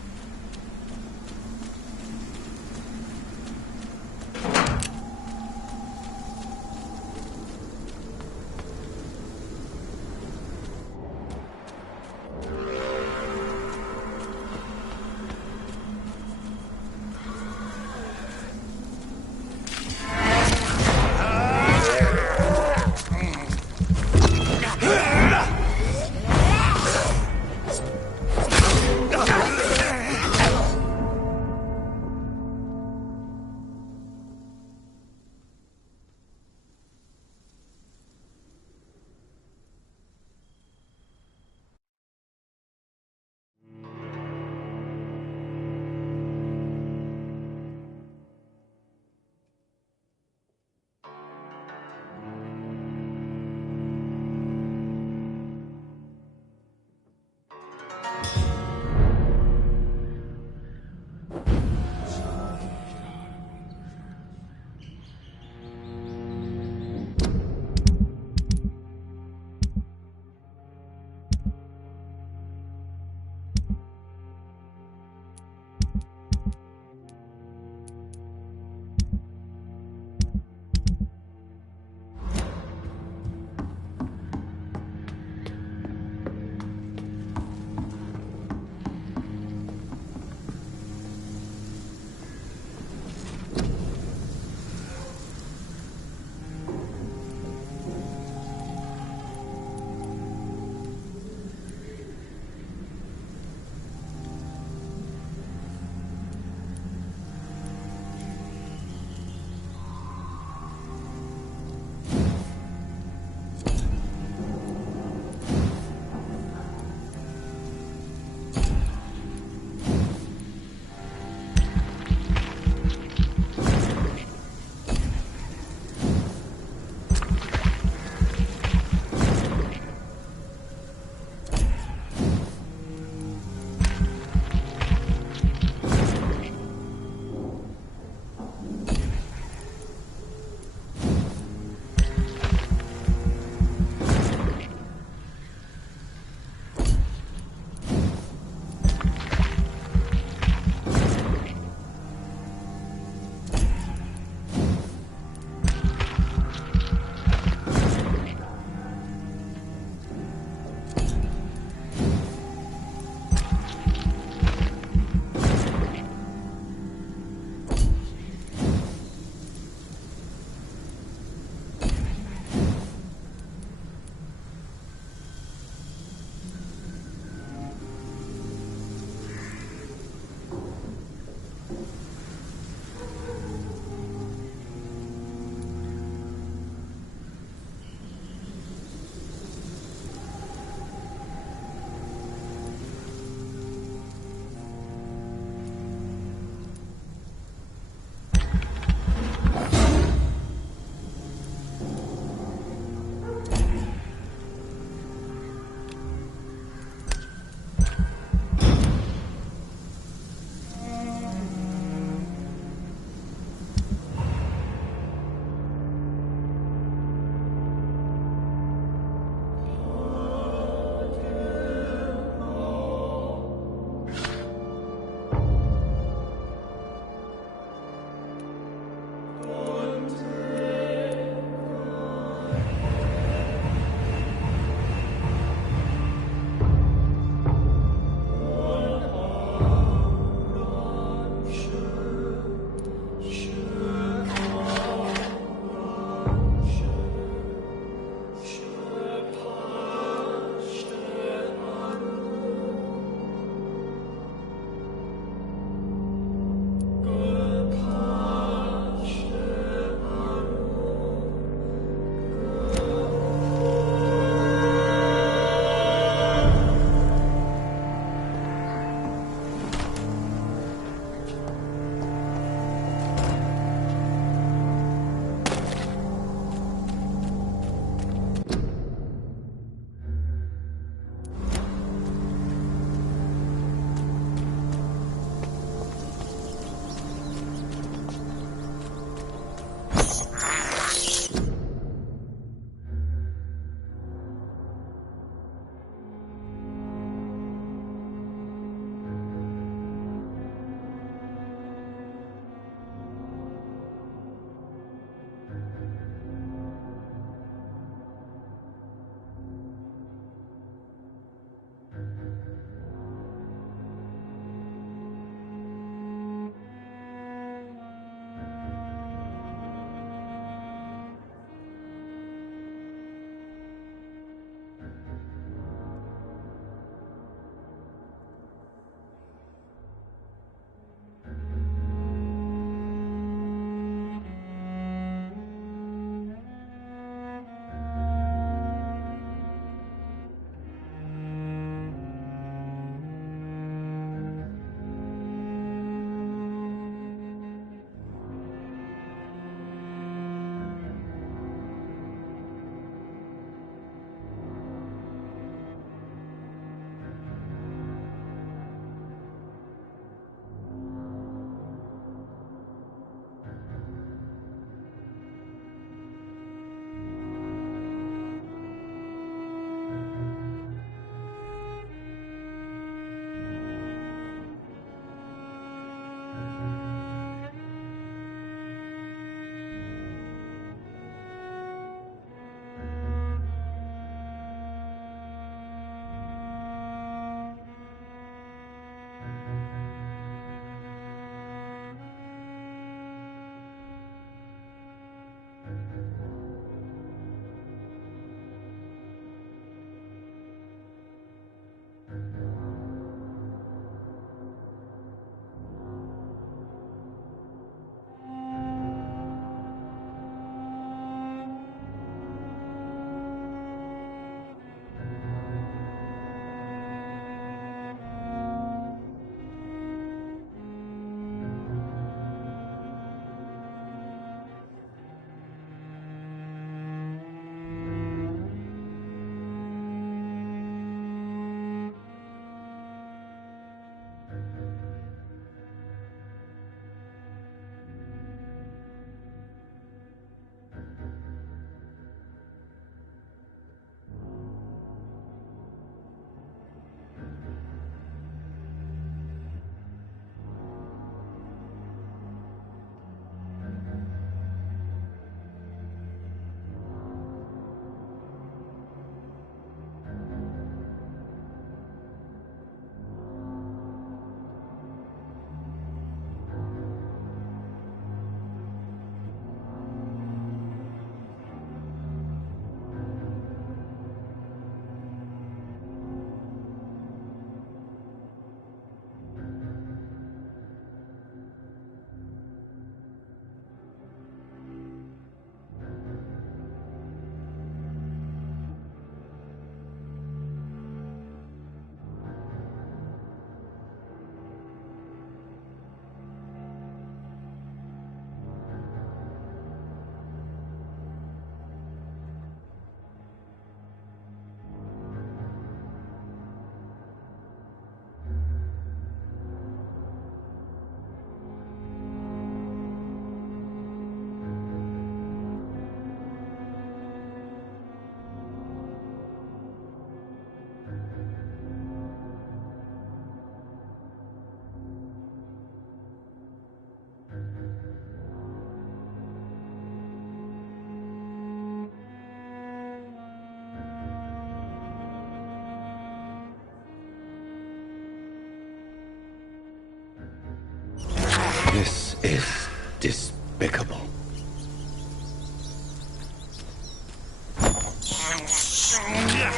This is despicable.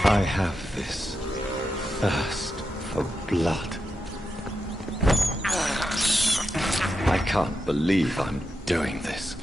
I have this thirst for blood. I can't believe I'm doing this.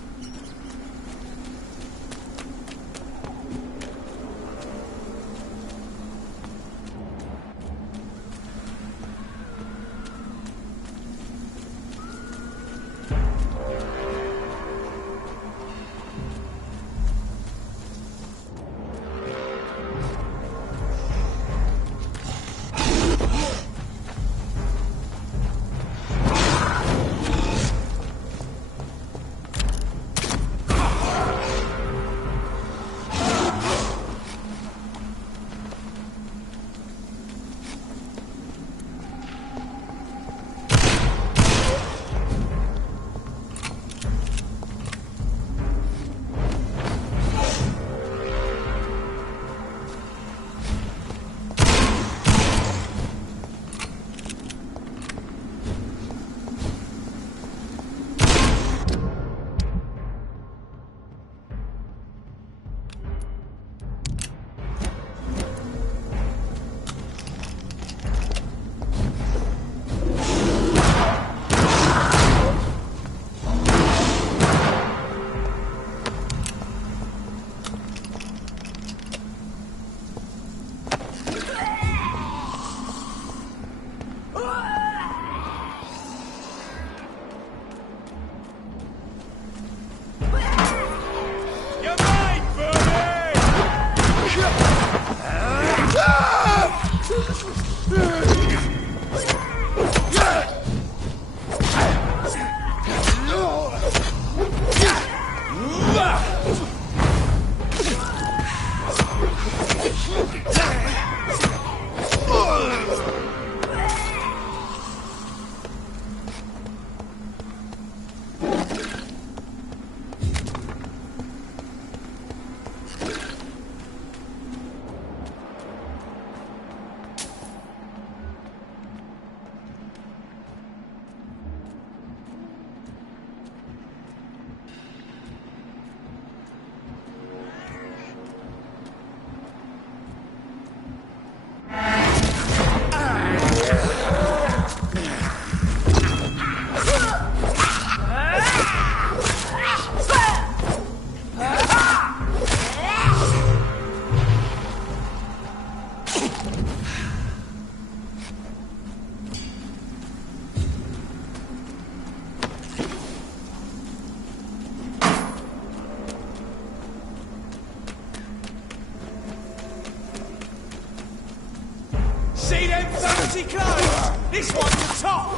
See them fancy clothes? This one's the top!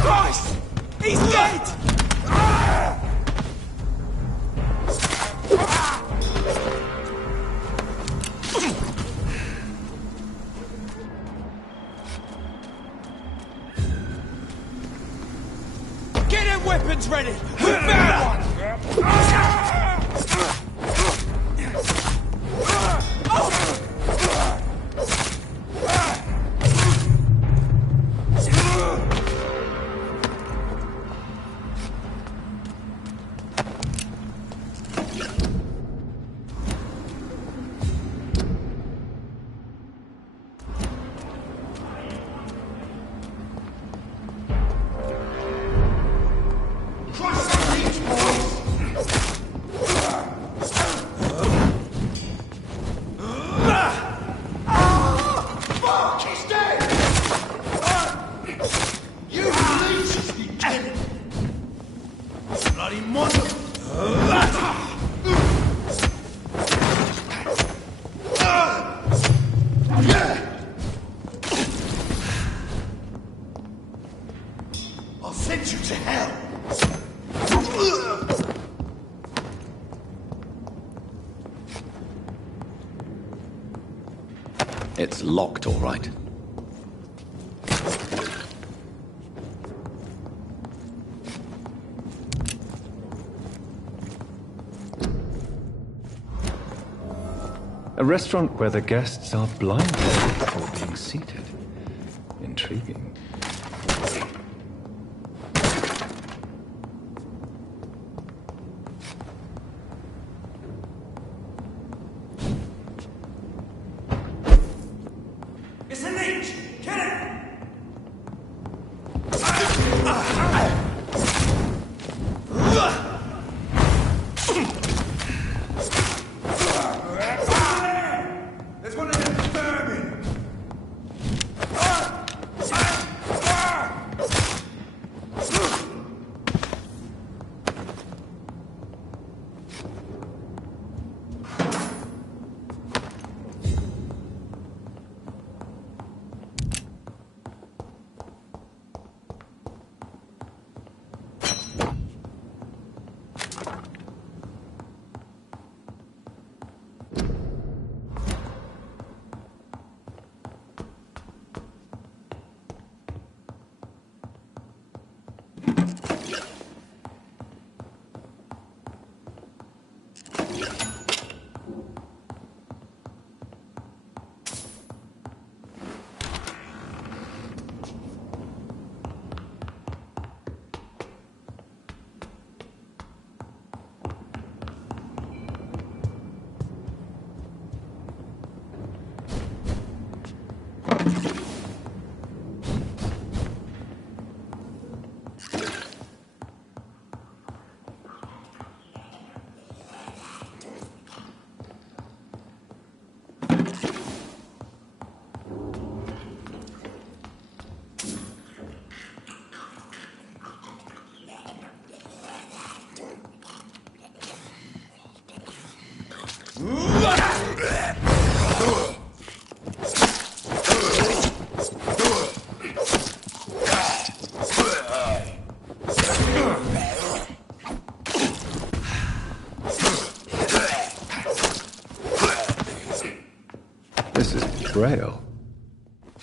Christ! He's dead! Get them weapons ready! We found one! I'll send you to hell! It's locked, all right. A restaurant where the guests are blindfolded before being seated. Intriguing. It's a leech! Kill it! There's one of them vermin! This is Braille.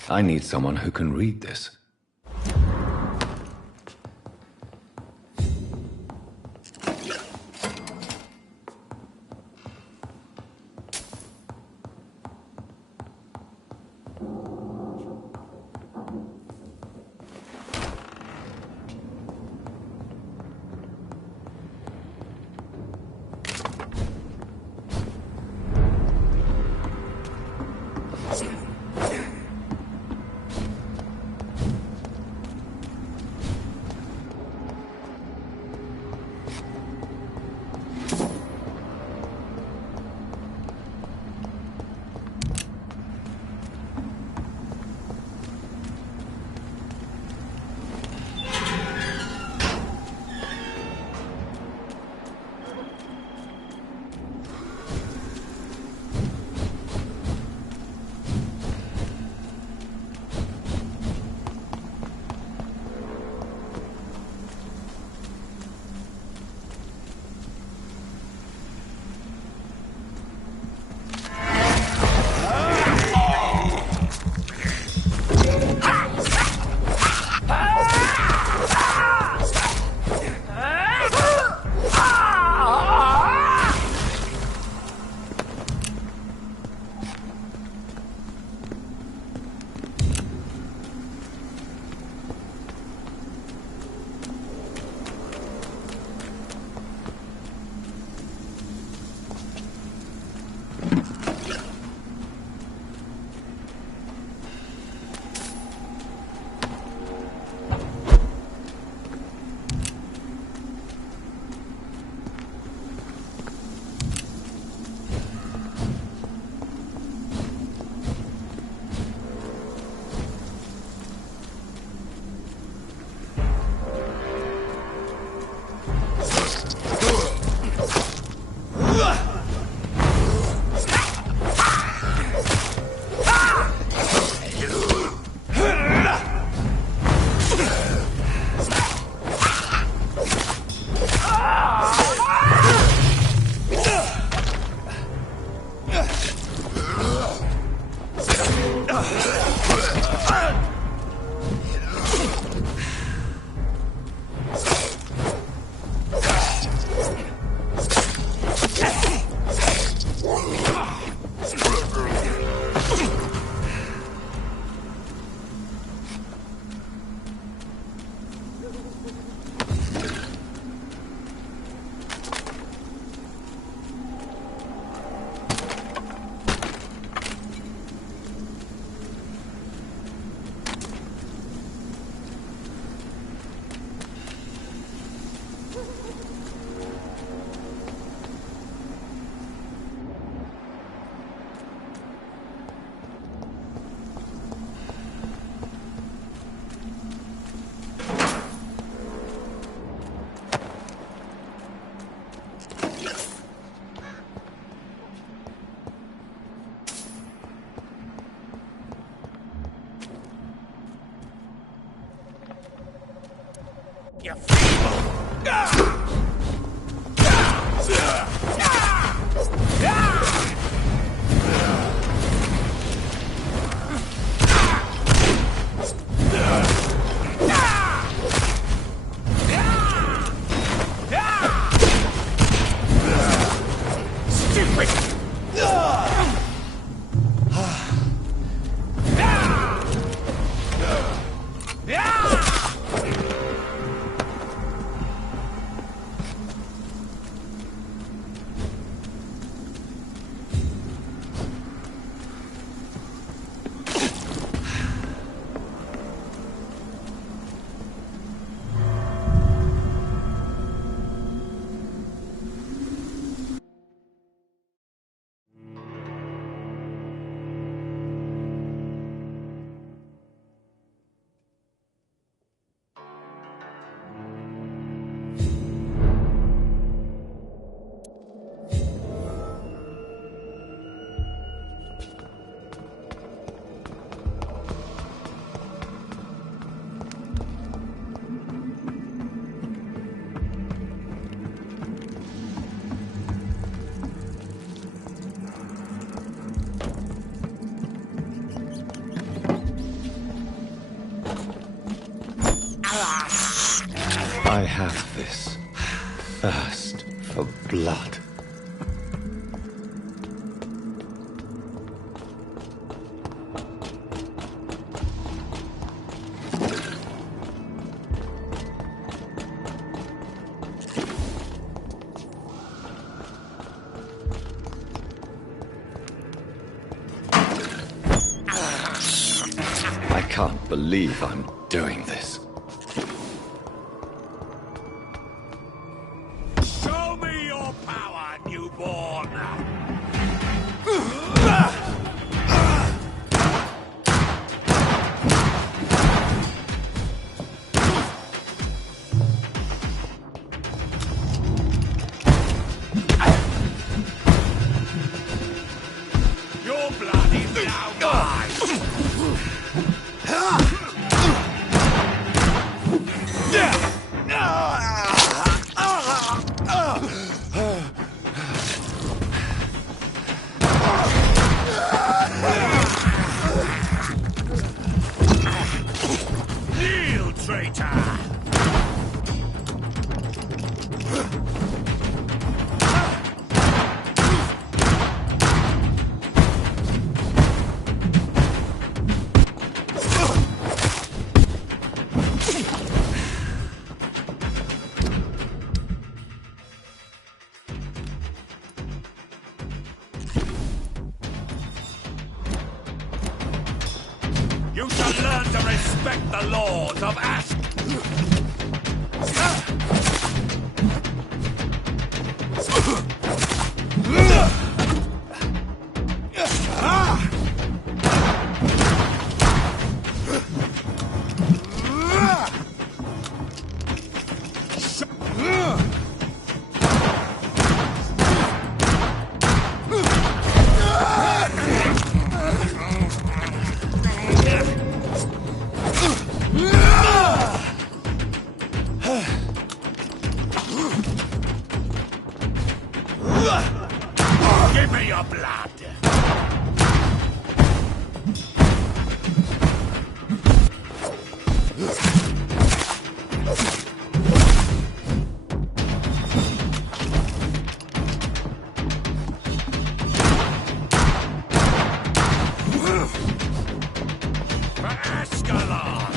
I need someone who can read this. you're feeble! I have this thirst for blood. I can't believe I'm doing this. Show me your power, newborn! Your blood is now mine! Kneel, traitor! You shall learn to respect the laws of Ask. Give me your blood! For Ascalon!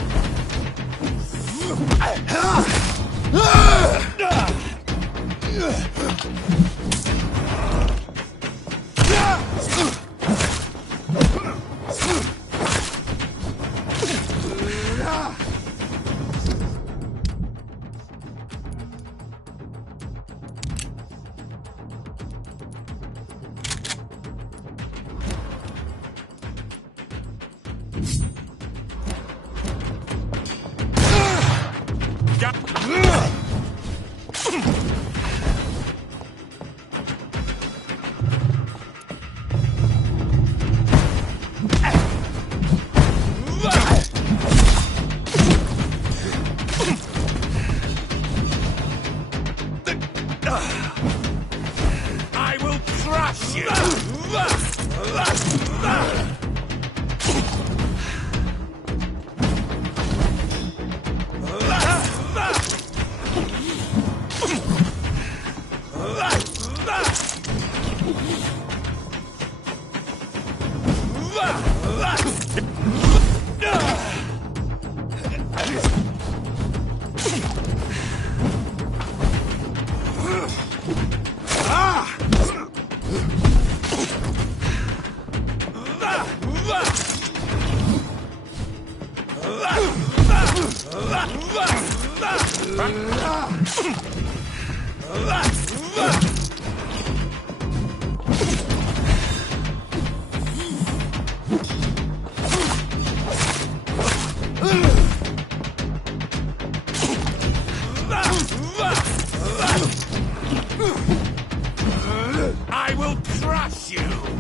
Crush you!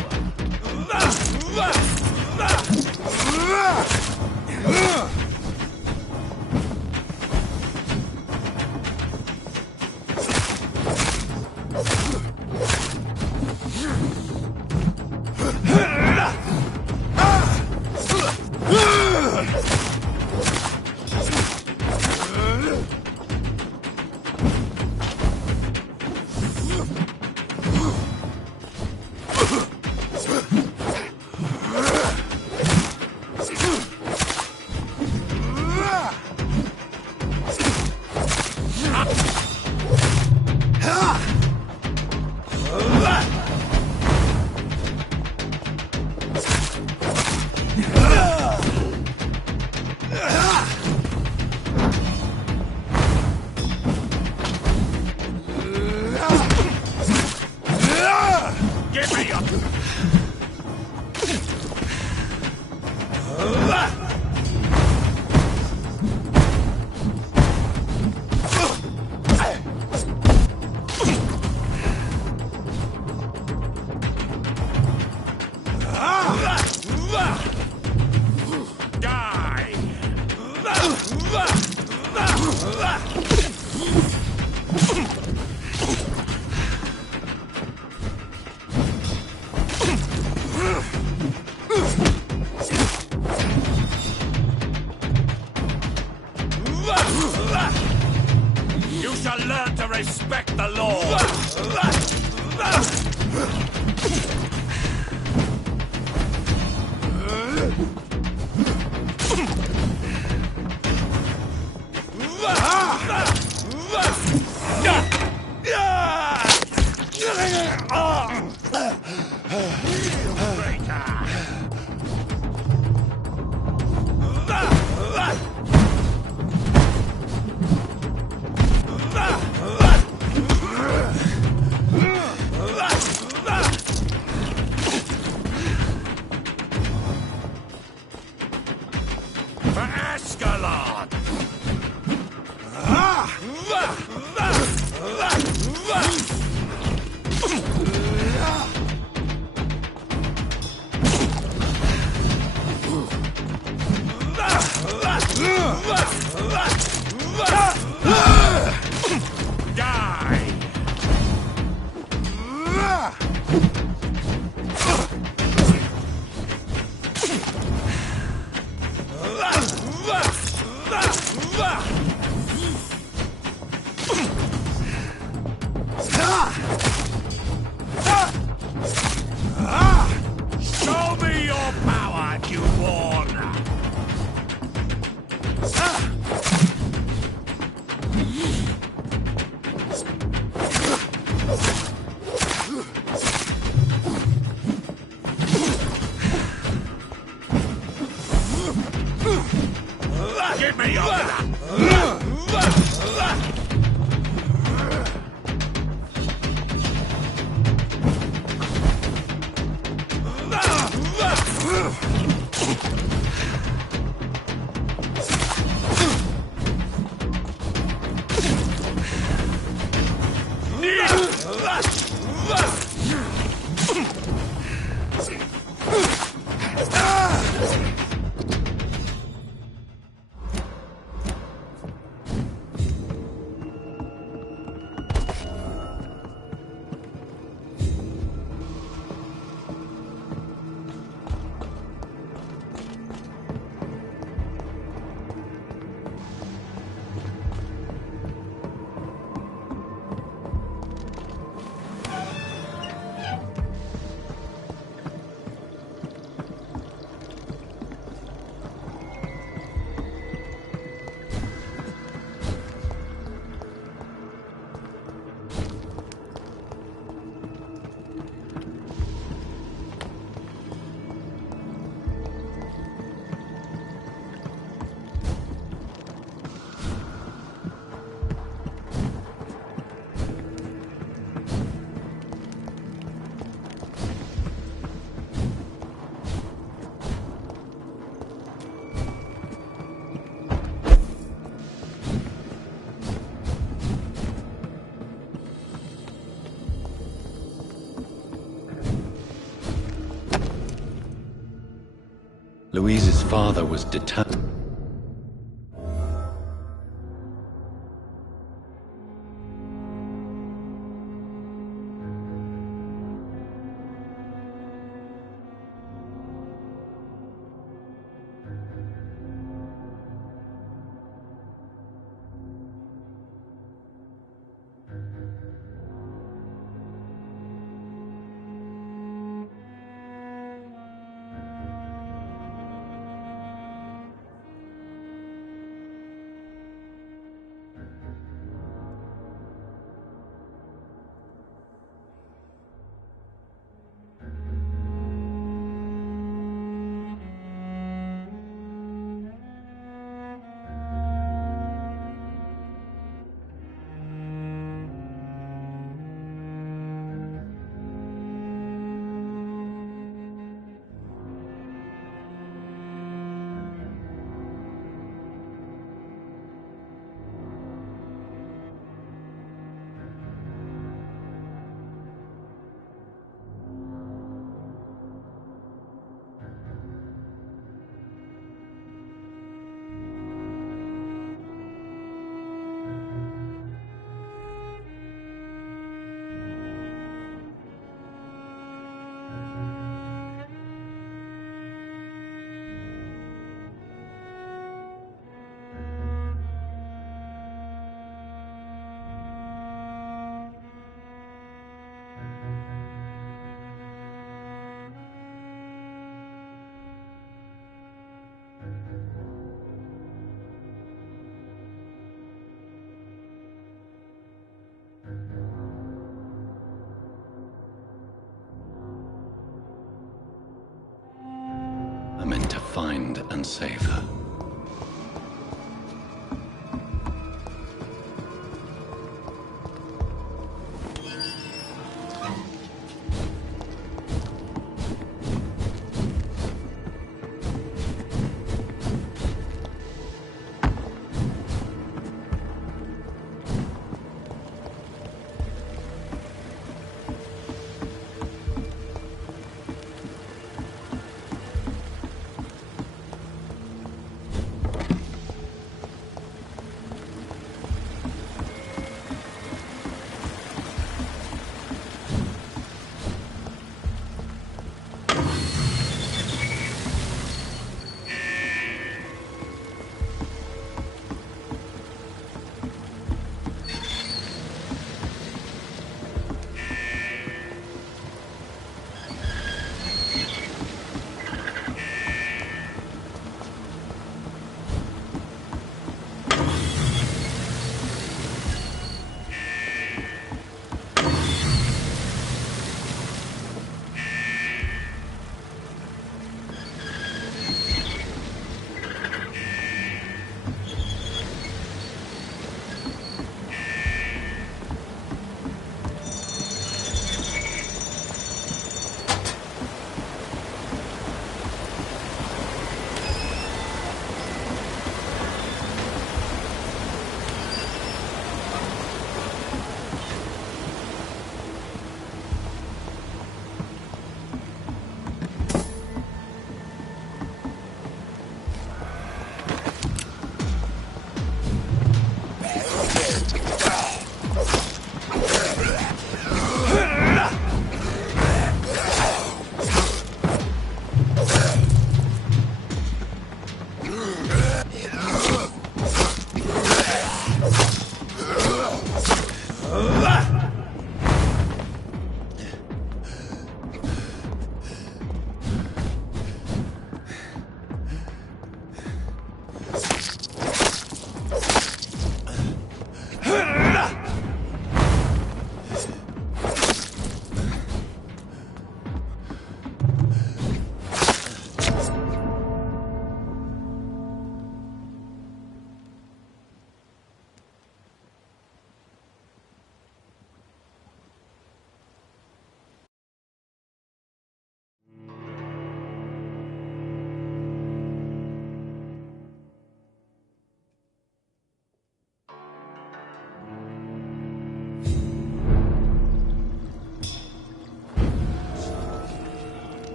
You shall learn to respect the law! Show me your power, newborn! Give me your Louise's father was determined. I meant to find and save her.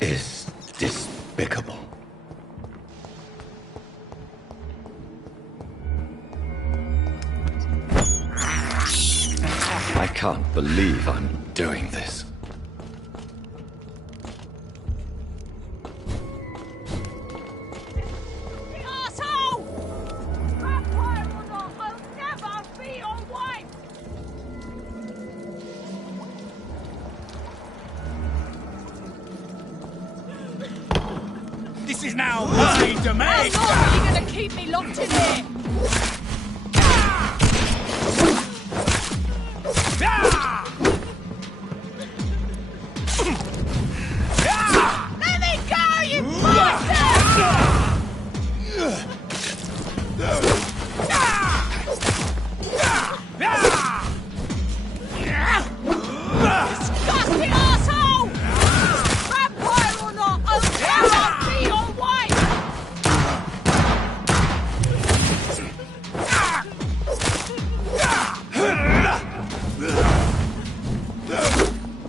is despicable. I can't believe I'm doing this. This is now my domain! How long are you gonna keep me locked in here? Let me go, you bastard! Disgusting asshole! Vampire or not, I'll never be your wife!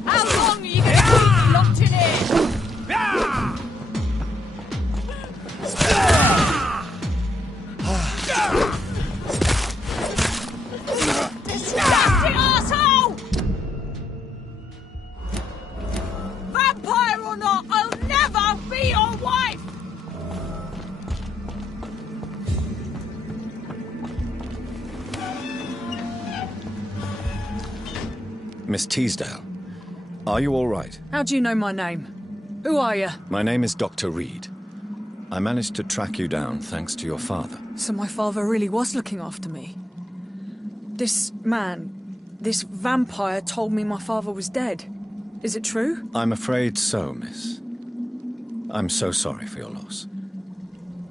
How long are you gonna keep me locked in here? Disgusting asshole! Vampire or not, I'll never be your wife! Miss Teasdale, are you all right? How do you know my name? Who are you? My name is Dr. Reed. I managed to track you down thanks to your father. So my father really was looking after me. This man, this vampire told me my father was dead. Is it true? I'm afraid so, miss. I'm so sorry for your loss.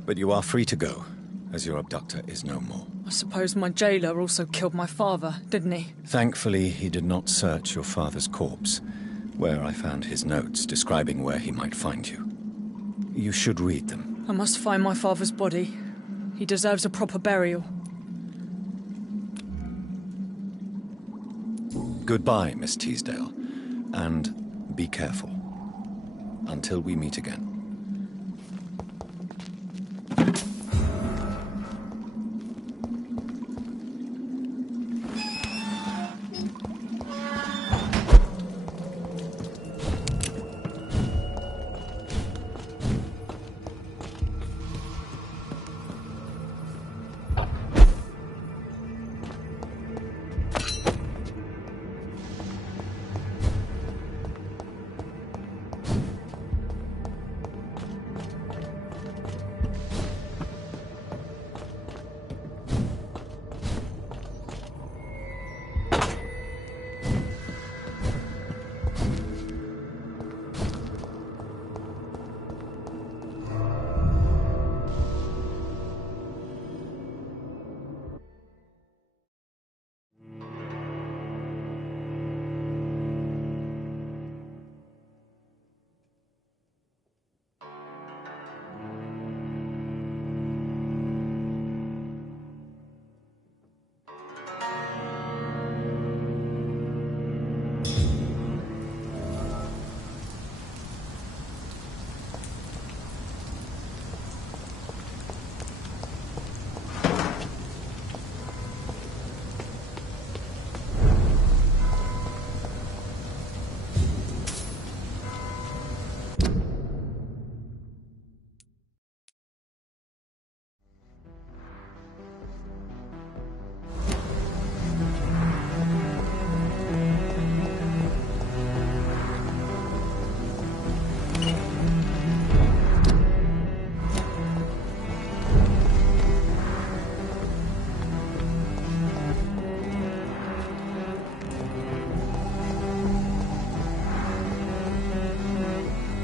But you are free to go, as your abductor is no more. I suppose my jailer also killed my father, didn't he? Thankfully, he did not search your father's corpse, where I found his notes describing where he might find you. You should read them. I must find my father's body. He deserves a proper burial. Goodbye, Miss Teasdale, and be careful. Until we meet again.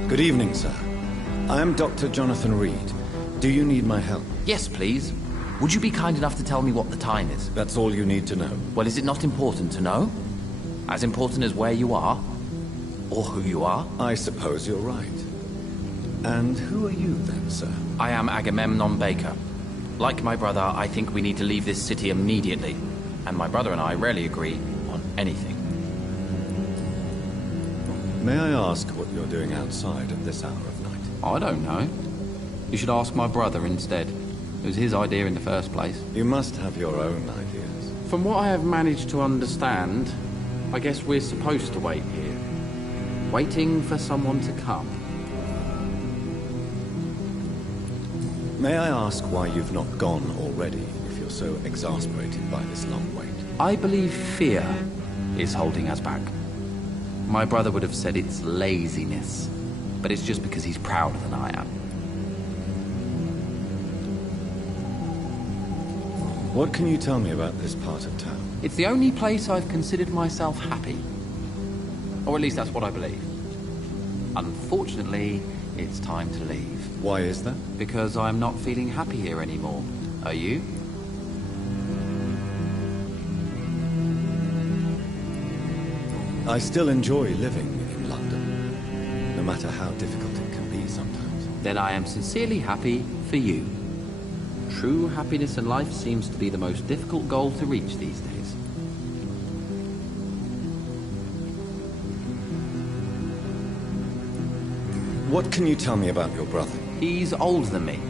Good evening, sir. I am Dr. Jonathan Reed. Do you need my help? Yes, please. Would you be kind enough to tell me what the time is? That's all you need to know. Well, is it not important to know? As important as where you are? Or who you are? I suppose you're right. And who are you then, sir? I am Agamemnon Baker. Like my brother, I think we need to leave this city immediately. And my brother and I rarely agree on anything. May I ask what you're doing outside at this hour of night? I don't know. You should ask my brother instead. It was his idea in the first place. You must have your own ideas. From what I have managed to understand, I guess we're supposed to wait here. Waiting for someone to come. May I ask why you've not gone already, if you're so exasperated by this long wait? I believe fear is holding us back. My brother would have said it's laziness, but it's just because he's prouder than I am. What can you tell me about this part of town? It's the only place I've considered myself happy. Or at least that's what I believe. Unfortunately, it's time to leave. Why is that? Because I'm not feeling happy here anymore. Are you? I still enjoy living in London, no matter how difficult it can be sometimes. Then I am sincerely happy for you. True happiness in life seems to be the most difficult goal to reach these days. What can you tell me about your brother? He's older than me,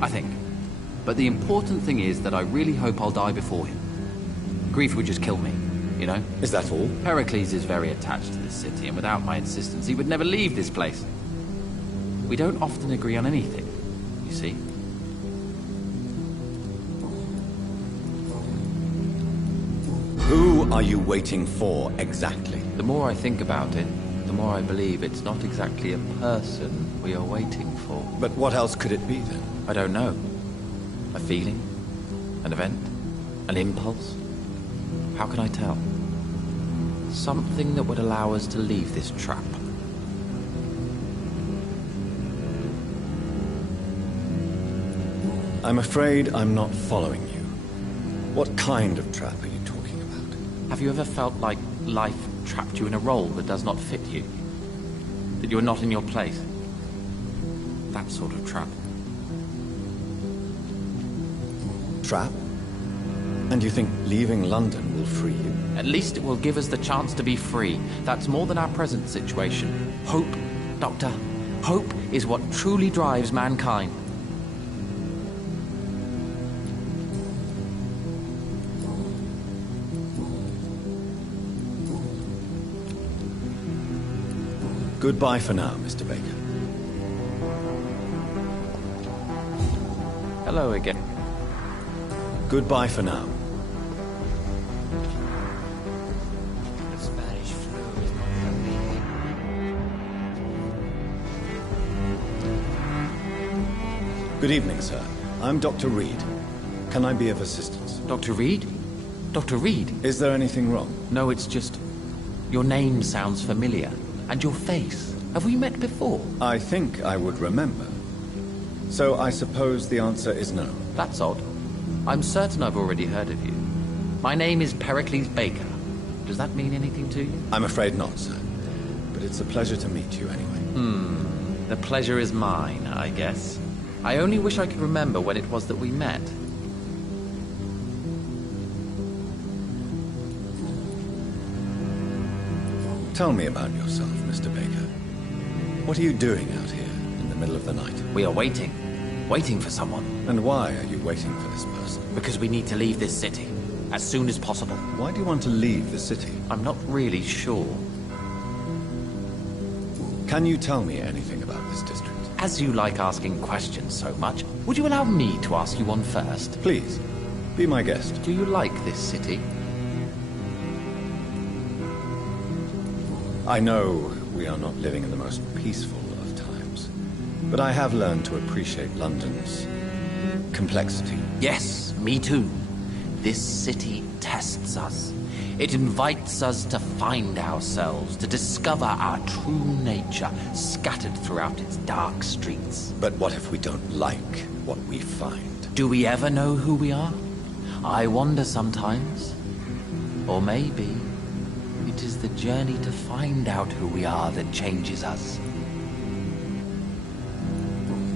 I think. But the important thing is that I really hope I'll die before him. Grief would just kill me, you know? Is that all? Pericles is very attached to this city, and without my insistence, he would never leave this place. We don't often agree on anything, you see? Who are you waiting for, exactly? The more I think about it, the more I believe it's not exactly a person we are waiting for. But what else could it be, then? I don't know. A feeling? An event? An impulse? How can I tell? Something that would allow us to leave this trap. I'm afraid I'm not following you. What kind of trap are you talking about? Have you ever felt like life trapped you in a role that does not fit you? That you're not in your place? That sort of trap. Trap? And you think leaving London will free you? At least it will give us the chance to be free. That's more than our present situation. Hope, Doctor. Hope is what truly drives mankind. Goodbye for now, Mr. Baker. Hello again. Goodbye for now. The Spanish flu is not for me. Good evening, sir. I'm Dr. Reed. Can I be of assistance? Dr. Reed? Dr. Reed? Is there anything wrong? No, it's just... your name sounds familiar. And your face. Have we met before? I think I would remember. So I suppose the answer is no. That's odd. I'm certain I've already heard of you. My name is Pericles Baker. Does that mean anything to you? I'm afraid not, sir. But it's a pleasure to meet you anyway. The pleasure is mine, I guess. I only wish I could remember when it was that we met. Tell me about yourself, Mr. Baker. What are you doing out here in the middle of the night? We are waiting. Waiting for someone. And why are you waiting for this person? Because we need to leave this city. As soon as possible. Why do you want to leave the city? I'm not really sure. Can you tell me anything about this district? As you like asking questions so much, would you allow me to ask you one first? Please, be my guest. Do you like this city? I know we are not living in the most peaceful of times, but I have learned to appreciate London's complexity. Yes, me too. This city tests us. It invites us to find ourselves, to discover our true nature scattered throughout its dark streets. But what if we don't like what we find? Do we ever know who we are? I wonder sometimes. Or maybe it is the journey to find out who we are that changes us.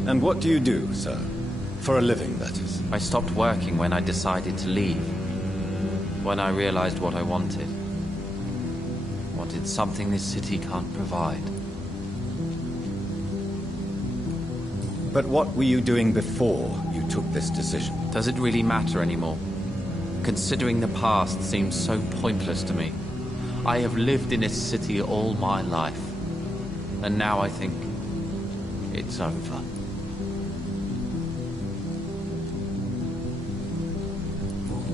And what do you do, sir? For a living, that is. I stopped working when I decided to leave. When I realized what I wanted. wanted something this city can't provide. But what were you doing before you took this decision? Does it really matter anymore? Considering the past seems so pointless to me. I have lived in this city all my life, and now I think it's over.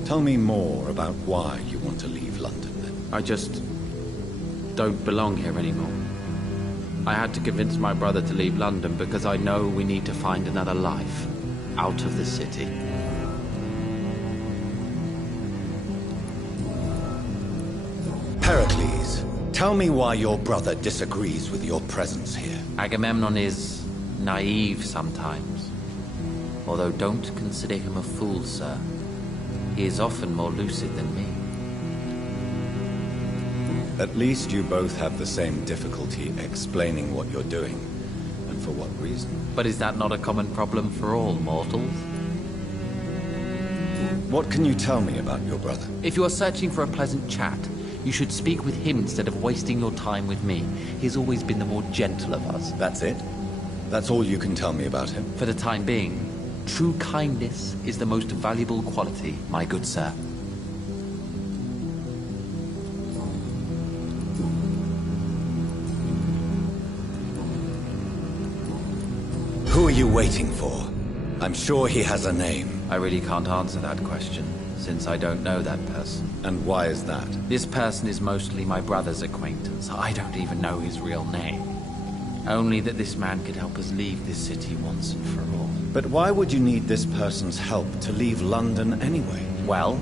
Tell me more about why you want to leave London, then. I just don't belong here anymore. I had to convince my brother to leave London because I know we need to find another life out of the city. Pericles, tell me why your brother disagrees with your presence here. Agamemnon is naive sometimes. Although don't consider him a fool, sir. He is often more lucid than me. At least you both have the same difficulty explaining what you're doing, and for what reason. But is that not a common problem for all mortals? What can you tell me about your brother? If you are searching for a pleasant chat, you should speak with him instead of wasting your time with me. He's always been the more gentle of us. That's it? That's all you can tell me about him? For the time being, true kindness is the most valuable quality, my good sir. Who are you waiting for? I'm sure he has a name. I really can't answer that question, since I don't know that person. And why is that? This person is mostly my brother's acquaintance. I don't even know his real name. Only that this man could help us leave this city once and for all. But why would you need this person's help to leave London anyway? Well,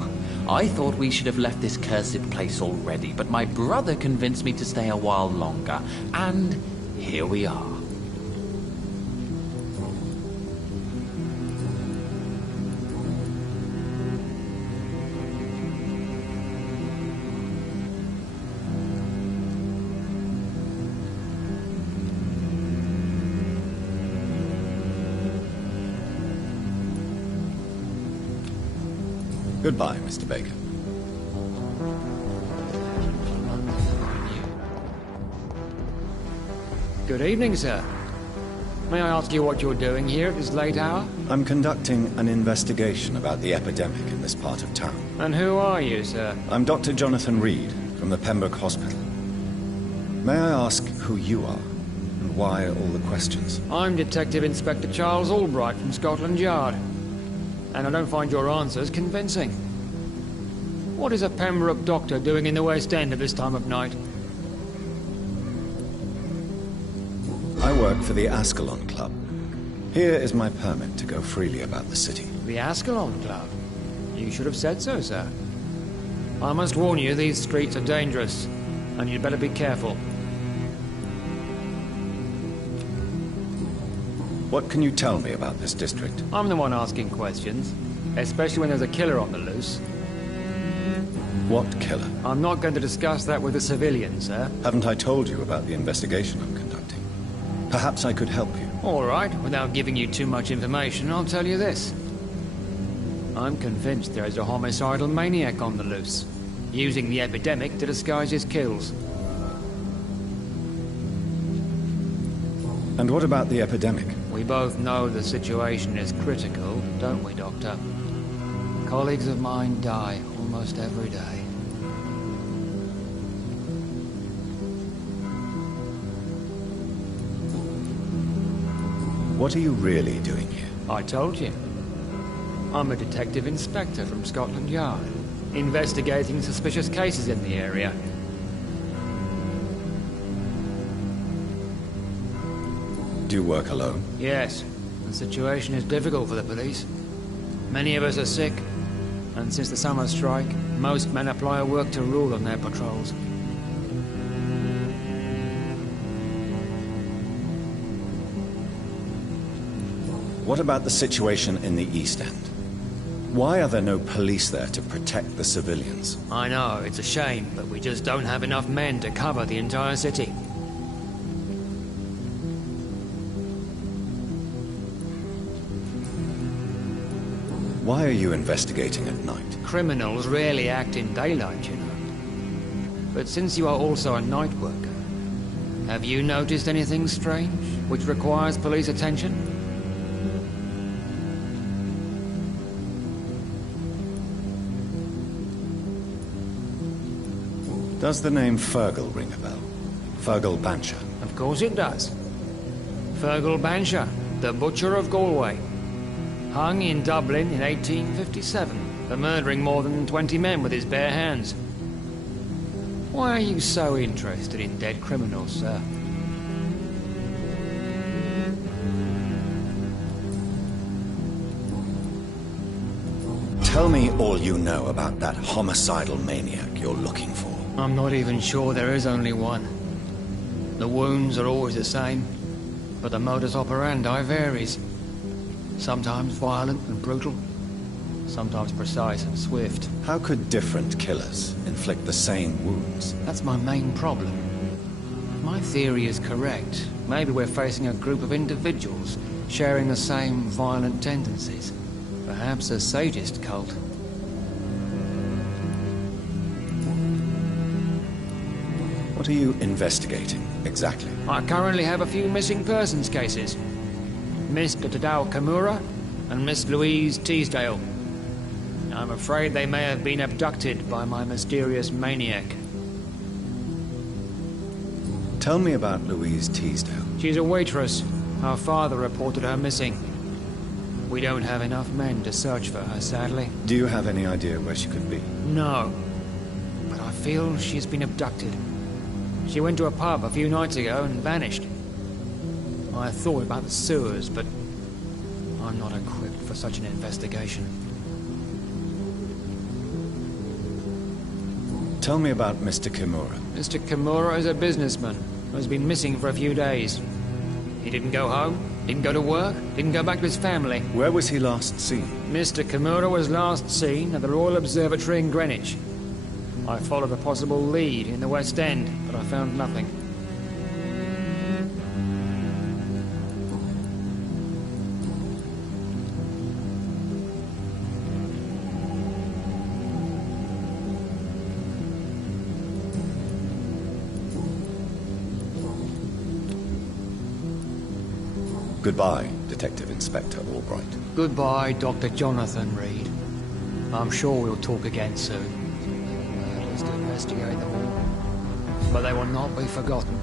I thought we should have left this cursed place already, but my brother convinced me to stay a while longer, and here we are. Goodbye, Mr. Baker. Good evening, sir. May I ask you what you're doing here at this late hour? I'm conducting an investigation about the epidemic in this part of town. And who are you, sir? I'm Dr. Jonathan Reed, from the Pembroke Hospital. May I ask who you are, and why all the questions? I'm Detective Inspector Charles Albright from Scotland Yard. And I don't find your answers convincing. What is a Pembroke doctor doing in the West End at this time of night? I work for the Ascalon Club. Here is my permit to go freely about the city. The Ascalon Club? You should have said so, sir. I must warn you, these streets are dangerous, and you'd better be careful. What can you tell me about this district? I'm the one asking questions, especially when there's a killer on the loose. What killer? I'm not going to discuss that with the civilians, sir. Haven't I told you about the investigation I'm conducting? Perhaps I could help you. All right, without giving you too much information, I'll tell you this. I'm convinced there is a homicidal maniac on the loose, using the epidemic to disguise his kills. And what about the epidemic? We both know the situation is critical, don't we, Doctor? Colleagues of mine die almost every day. What are you really doing here? I told you. I'm a detective inspector from Scotland Yard, investigating suspicious cases in the area. Do you work alone? Yes. The situation is difficult for the police. Many of us are sick, and since the summer strike, most men apply a work to rule on their patrols. What about the situation in the East End? Why are there no police there to protect the civilians? I know, it's a shame, but we just don't have enough men to cover the entire city. Why are you investigating at night? Criminals rarely act in daylight, you know. But since you are also a night worker, have you noticed anything strange which requires police attention? Does the name Fergal ring a bell? Fergal Bancher. Of course it does. Fergal Bancher, the Butcher of Galway. Hung in Dublin in 1857 for murdering more than 20 men with his bare hands. Why are you so interested in dead criminals, sir? Tell me all you know about that homicidal maniac you're looking for. I'm not even sure there is only one. The wounds are always the same, but the modus operandi varies. Sometimes violent and brutal, sometimes precise and swift. How could different killers inflict the same wounds? That's my main problem. If my theory is correct, maybe we're facing a group of individuals sharing the same violent tendencies. Perhaps a sadist cult. What are you investigating, exactly? I currently have a few missing persons cases. Miss Tadao Kimura and Miss Louise Teasdale. I'm afraid they may have been abducted by my mysterious maniac. Tell me about Louise Teasdale. She's a waitress. Her father reported her missing. We don't have enough men to search for her, sadly. Do you have any idea where she could be? No. But I feel she's been abducted. She went to a pub a few nights ago and vanished. I thought about the sewers, but I'm not equipped for such an investigation. Tell me about Mr. Kimura. Mr. Kimura is a businessman who has been missing for a few days. He didn't go home, didn't go to work, didn't go back to his family. Where was he last seen? Mr. Kimura was last seen at the Royal Observatory in Greenwich. I followed a possible lead in the West End, but I found nothing. Goodbye, Detective Inspector Albright. Goodbye, Dr. Jonathan Reed. I'm sure we'll talk again soon. At least to investigate them all. But they will not be forgotten.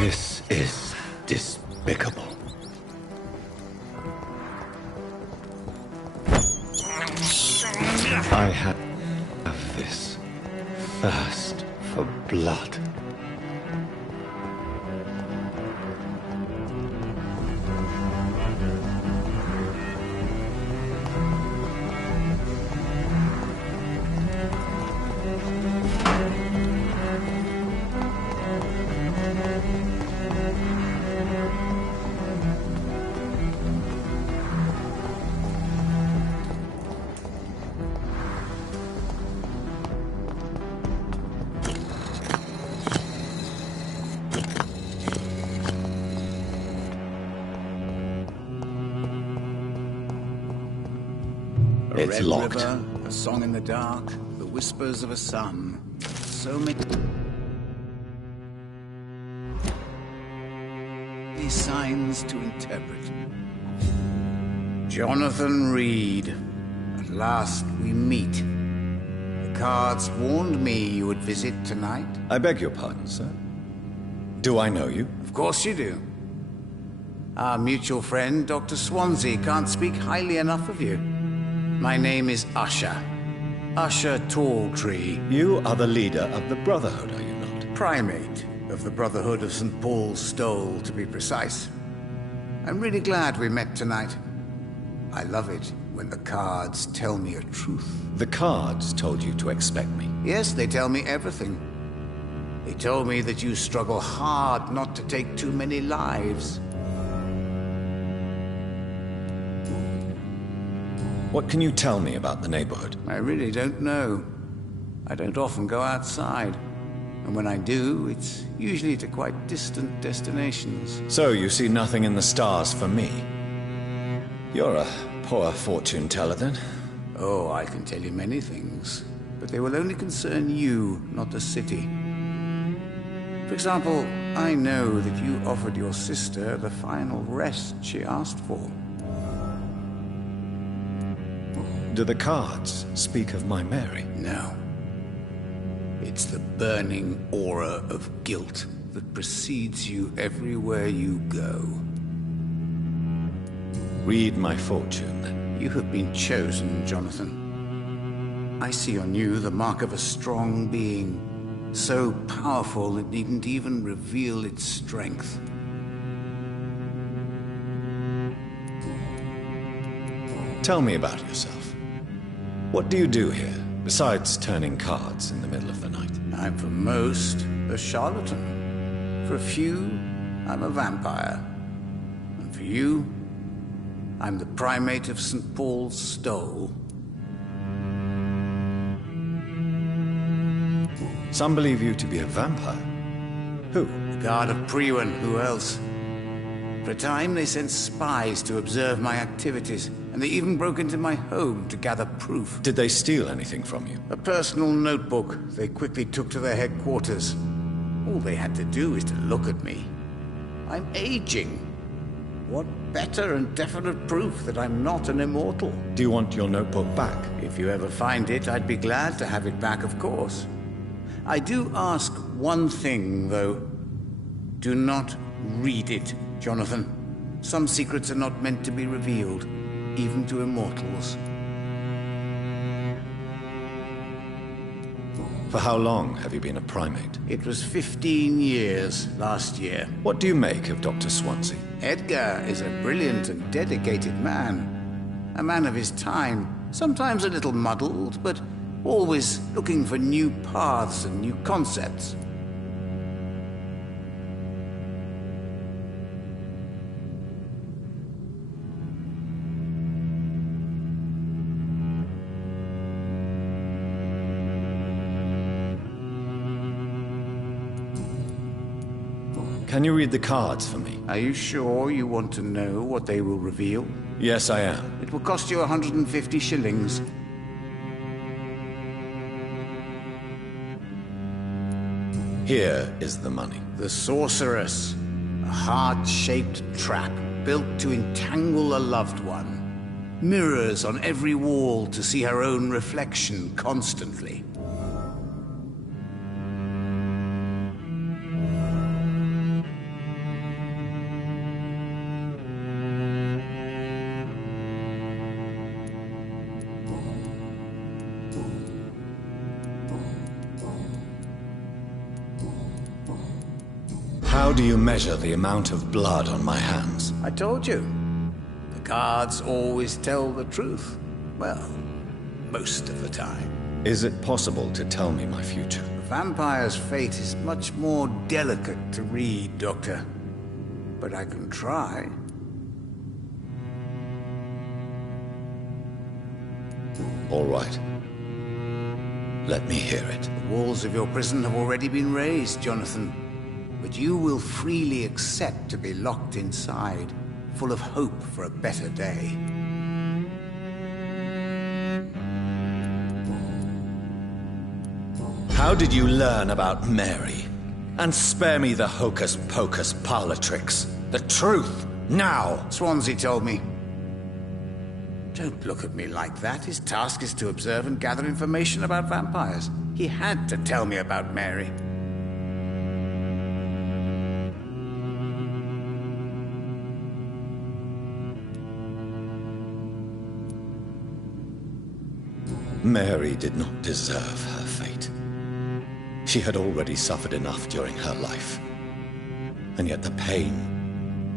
This is despicable. I have this thirst for blood. It's red locked. river, a song in the dark, the whispers of a sun. So many signs to interpret. Jonathan Reed. At last we meet. The cards warned me you would visit tonight. I beg your pardon, sir. Do I know you? Of course you do. Our mutual friend, Dr. Swansea, can't speak highly enough of you. My name is Usher. Usher Talltree. You are the leader of the Brotherhood, are you not? Primate of the Brotherhood of St. Paul's Stole, to be precise. I'm really glad we met tonight. I love it when the cards tell me a truth. The cards told you to expect me. Yes, they tell me everything. They told me that you struggle hard not to take too many lives. What can you tell me about the neighborhood? I really don't know. I don't often go outside. And when I do, it's usually to quite distant destinations. So you see nothing in the stars for me? You're a poor fortune teller, then? Oh, I can tell you many things. But they will only concern you, not the city. For example, I know that you offered your sister the final rest she asked for. Do the cards speak of my Mary? No. It's the burning aura of guilt that precedes you everywhere you go. Read my fortune, then. You have been chosen, Jonathan. I see on you the mark of a strong being, so powerful it needn't even reveal its strength. Tell me about yourself. What do you do here, besides turning cards in the middle of the night? I'm for most a charlatan. For a few, I'm a vampire. And for you, I'm the primate of St. Paul's Stole. Some believe you to be a vampire. Who? The guard of Priwen. Who else? For a time, they sent spies to observe my activities, and they even broke into my home to gather proof. Did they steal anything from you? A personal notebook they quickly took to their headquarters. All they had to do is to look at me. I'm aging. What better and definite proof that I'm not an immortal? Do you want your notebook back? If you ever find it, I'd be glad to have it back, of course. I do ask one thing, though. Do not read it, Jonathan. Some secrets are not meant to be revealed, even to immortals. For how long have you been a primate? It was 15 years last year. What do you make of Dr. Swansea? Edgar is a brilliant and dedicated man. A man of his time, sometimes a little muddled, but always looking for new paths and new concepts. Can you read the cards for me? Are you sure you want to know what they will reveal? Yes, I am. It will cost you 150 shillings. Here is the money. The Sorceress. A heart-shaped trap built to entangle a loved one. Mirrors on every wall to see her own reflection constantly. How do you measure the amount of blood on my hands? I told you. The cards always tell the truth. Well, most of the time. Is it possible to tell me my future? A vampire's fate is much more delicate to read, Doctor. But I can try. All right. Let me hear it. The walls of your prison have already been raised, Jonathan. But you will freely accept to be locked inside, full of hope for a better day. How did you learn about Mary? And spare me the hocus-pocus parlor tricks. The truth, now! Swansea told me. Don't look at me like that. His task is to observe and gather information about vampires. He had to tell me about Mary. Mary did not deserve her fate. She had already suffered enough during her life. And yet the pain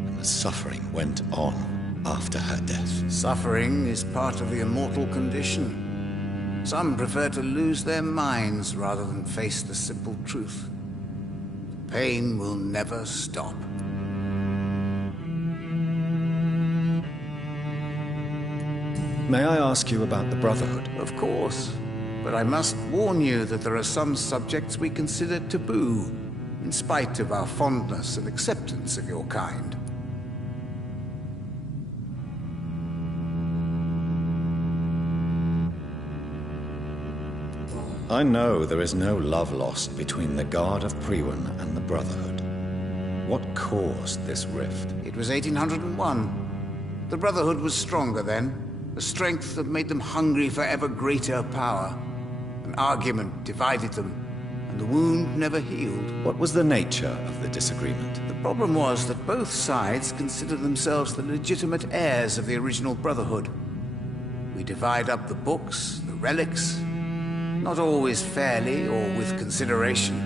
and the suffering went on after her death. Suffering is part of the immortal condition. Some prefer to lose their minds rather than face the simple truth. Pain will never stop. May I ask you about the Brotherhood? Of course. But I must warn you that there are some subjects we consider taboo, in spite of our fondness and acceptance of your kind. I know there is no love lost between the Guard of Priwen and the Brotherhood. What caused this rift? It was 1801. The Brotherhood was stronger then. A strength that made them hungry for ever greater power. An argument divided them, and the wound never healed. What was the nature of the disagreement? The problem was that both sides considered themselves the legitimate heirs of the original Brotherhood. We divide up the books, the relics, not always fairly or with consideration.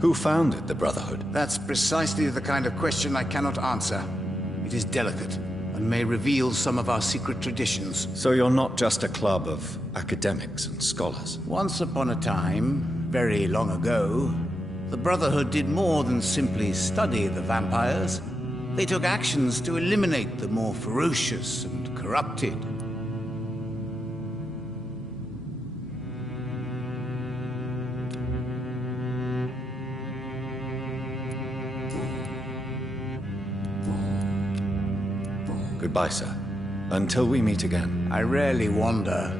Who founded the Brotherhood? That's precisely the kind of question I cannot answer. It is delicate, and may reveal some of our secret traditions. So you're not just a club of academics and scholars? Once upon a time, very long ago, the Brotherhood did more than simply study the vampires. They took actions to eliminate the more ferocious and corrupted. Goodbye, sir. Until we meet again. I rarely wander,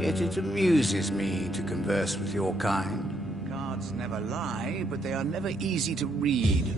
yet it amuses me to converse with your kind. Cards never lie, but they are never easy to read.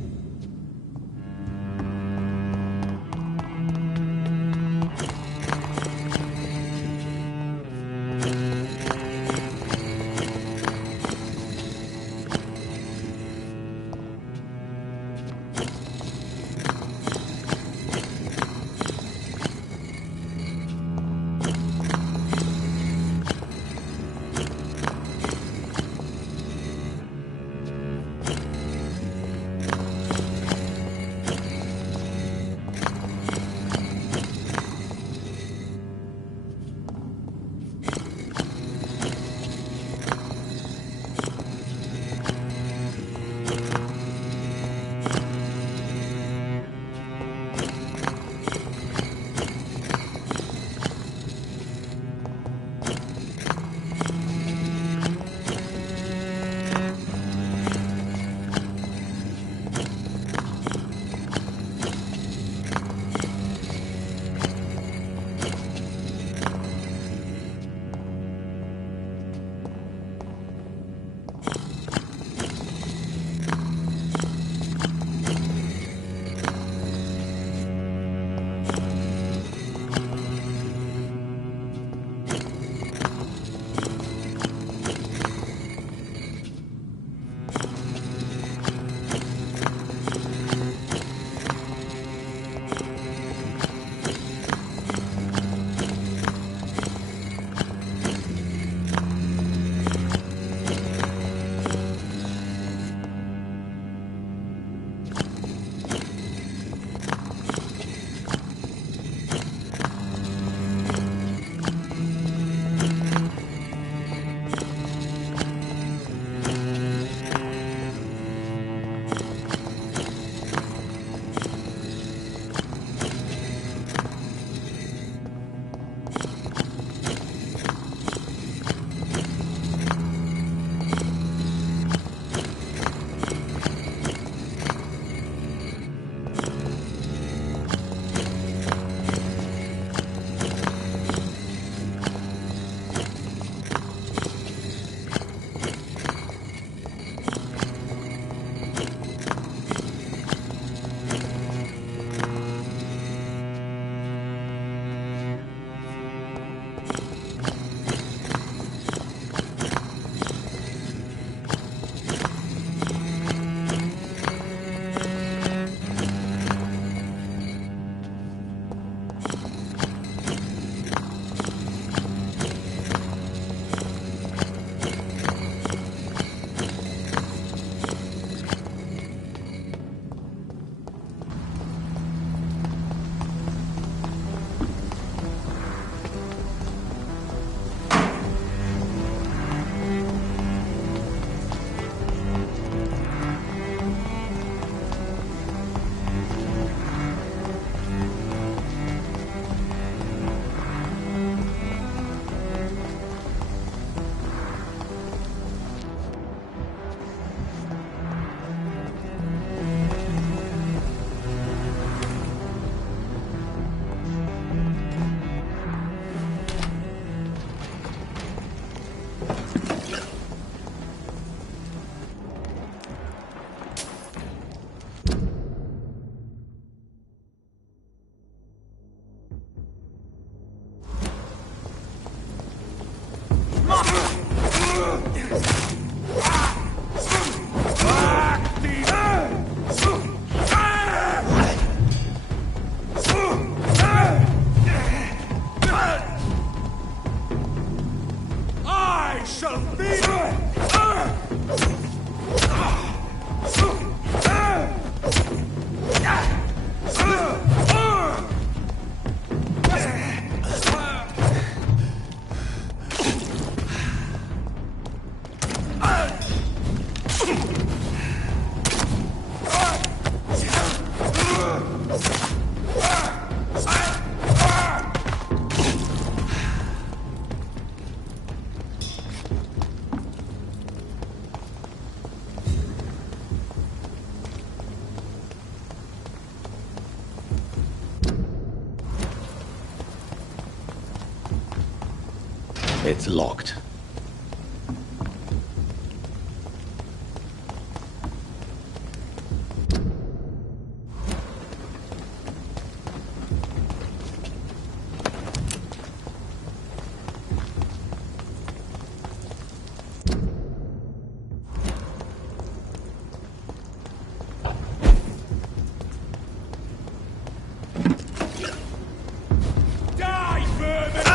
I shall be... It's locked. Die, vermin!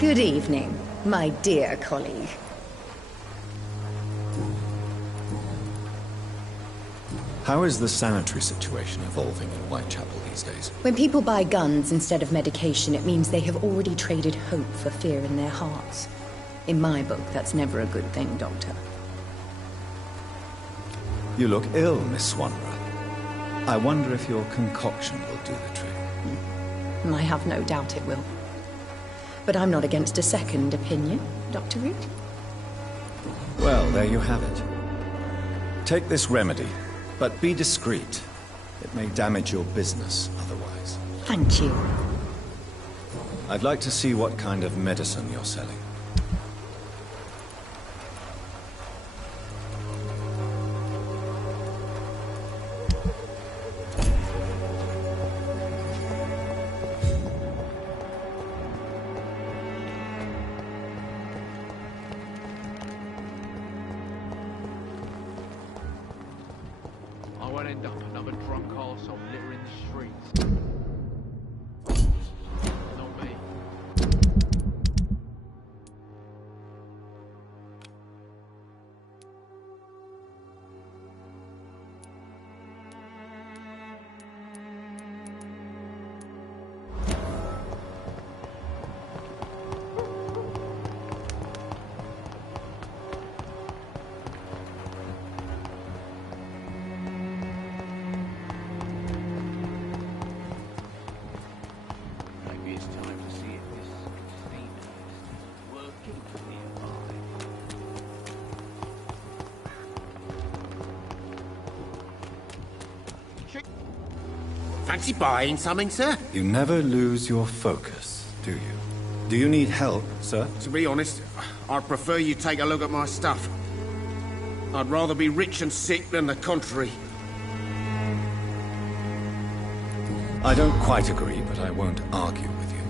Good evening, my dear colleague. How is the sanitary situation evolving in Whitechapel these days? When people buy guns instead of medication, it means they have already traded hope for fear in their hearts. In my book, that's never a good thing, Doctor. You look ill, Miss Swanborough. I wonder if your concoction will do the trick. I have no doubt it will. But I'm not against a second opinion, Dr. Reed. Well, there you have it. Take this remedy, but be discreet. It may damage your business otherwise. Thank you. I'd like to see what kind of medicine you're selling. I won't end up another drunk arsehole littering the streets. Not me. Fancy buying something, sir? You never lose your focus, do you? Do you need help, sir? To be honest, I'd prefer you take a look at my stuff. I'd rather be rich and sick than the contrary. I don't quite agree, but I won't argue with you.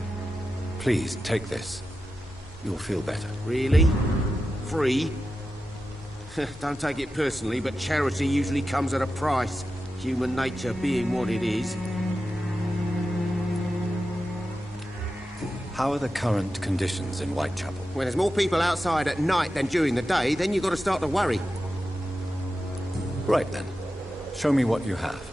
Please, take this. You'll feel better. Really? Free? Don't take it personally, but charity usually comes at a price. Human nature being what it is. How are the current conditions in Whitechapel? When there's more people outside at night than during the day, then you've got to start to worry. Right then. Show me what you have.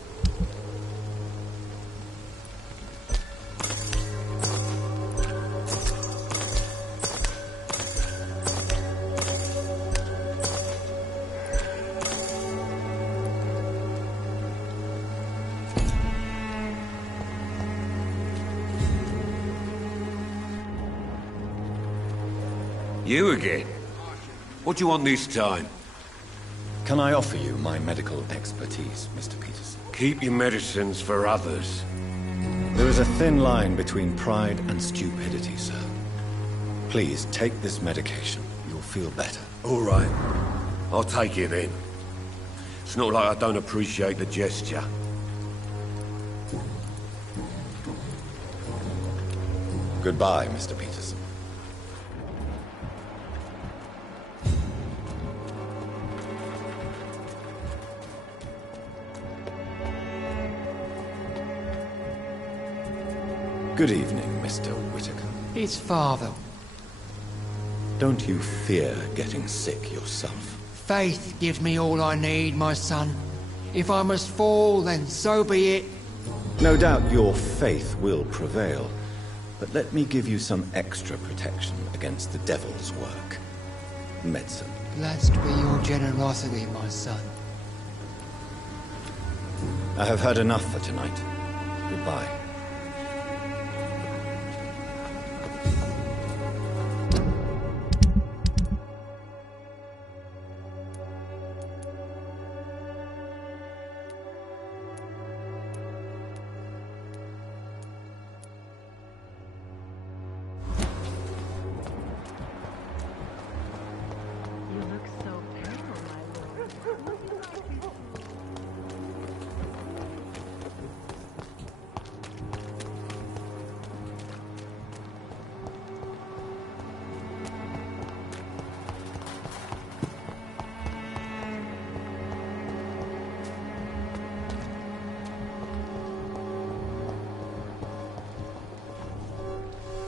You again? What do you want this time? Can I offer you my medical expertise, Mr. Peterson? Keep your medicines for others. There is a thin line between pride and stupidity, sir. Please, take this medication. You'll feel better. All right. I'll take it then. It's not like I don't appreciate the gesture. Goodbye, Mr. Peterson. Good evening, Mr. Whitaker. It's father. Don't you fear getting sick yourself? Faith gives me all I need, my son. If I must fall, then so be it. No doubt your faith will prevail, but let me give you some extra protection against the devil's work. Medicine. Blessed be your generosity, my son. I have had enough for tonight. Goodbye.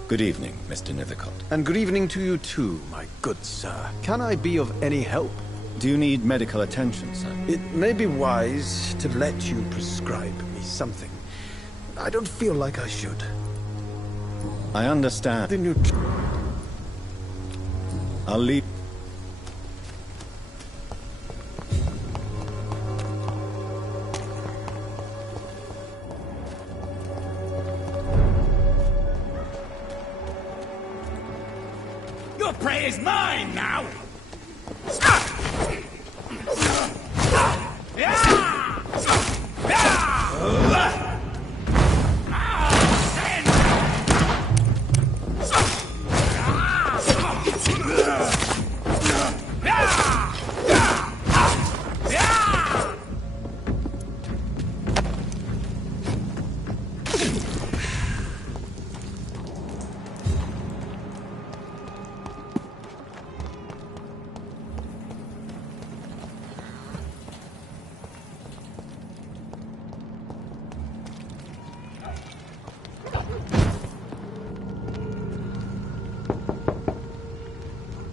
Good evening, Mr. Nethercott. And good evening to you too, my good sir. Can I be of any help? Do you need medical attention, sir? It may be wise to let you prescribe me something. I don't feel like I should. I understand. I'll leave. Your prey is mine now!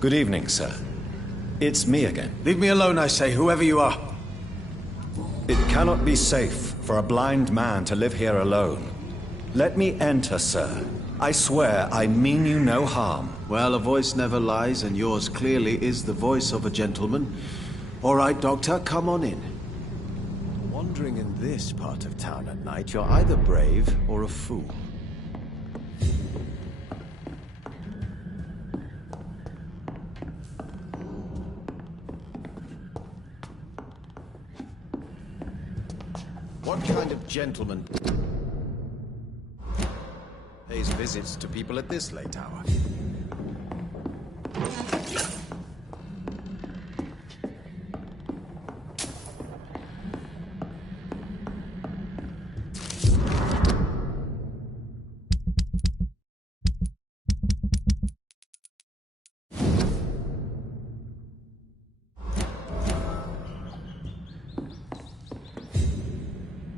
Good evening, sir. It's me again. Leave me alone, I say, whoever you are. It cannot be safe for a blind man to live here alone. Let me enter, sir. I swear I mean you no harm. Well, a voice never lies, and yours clearly is the voice of a gentleman. All right, Doctor, come on in. Wandering in this part of town at night, you're either brave or a fool. What kind of gentleman? visits to people at this late hour.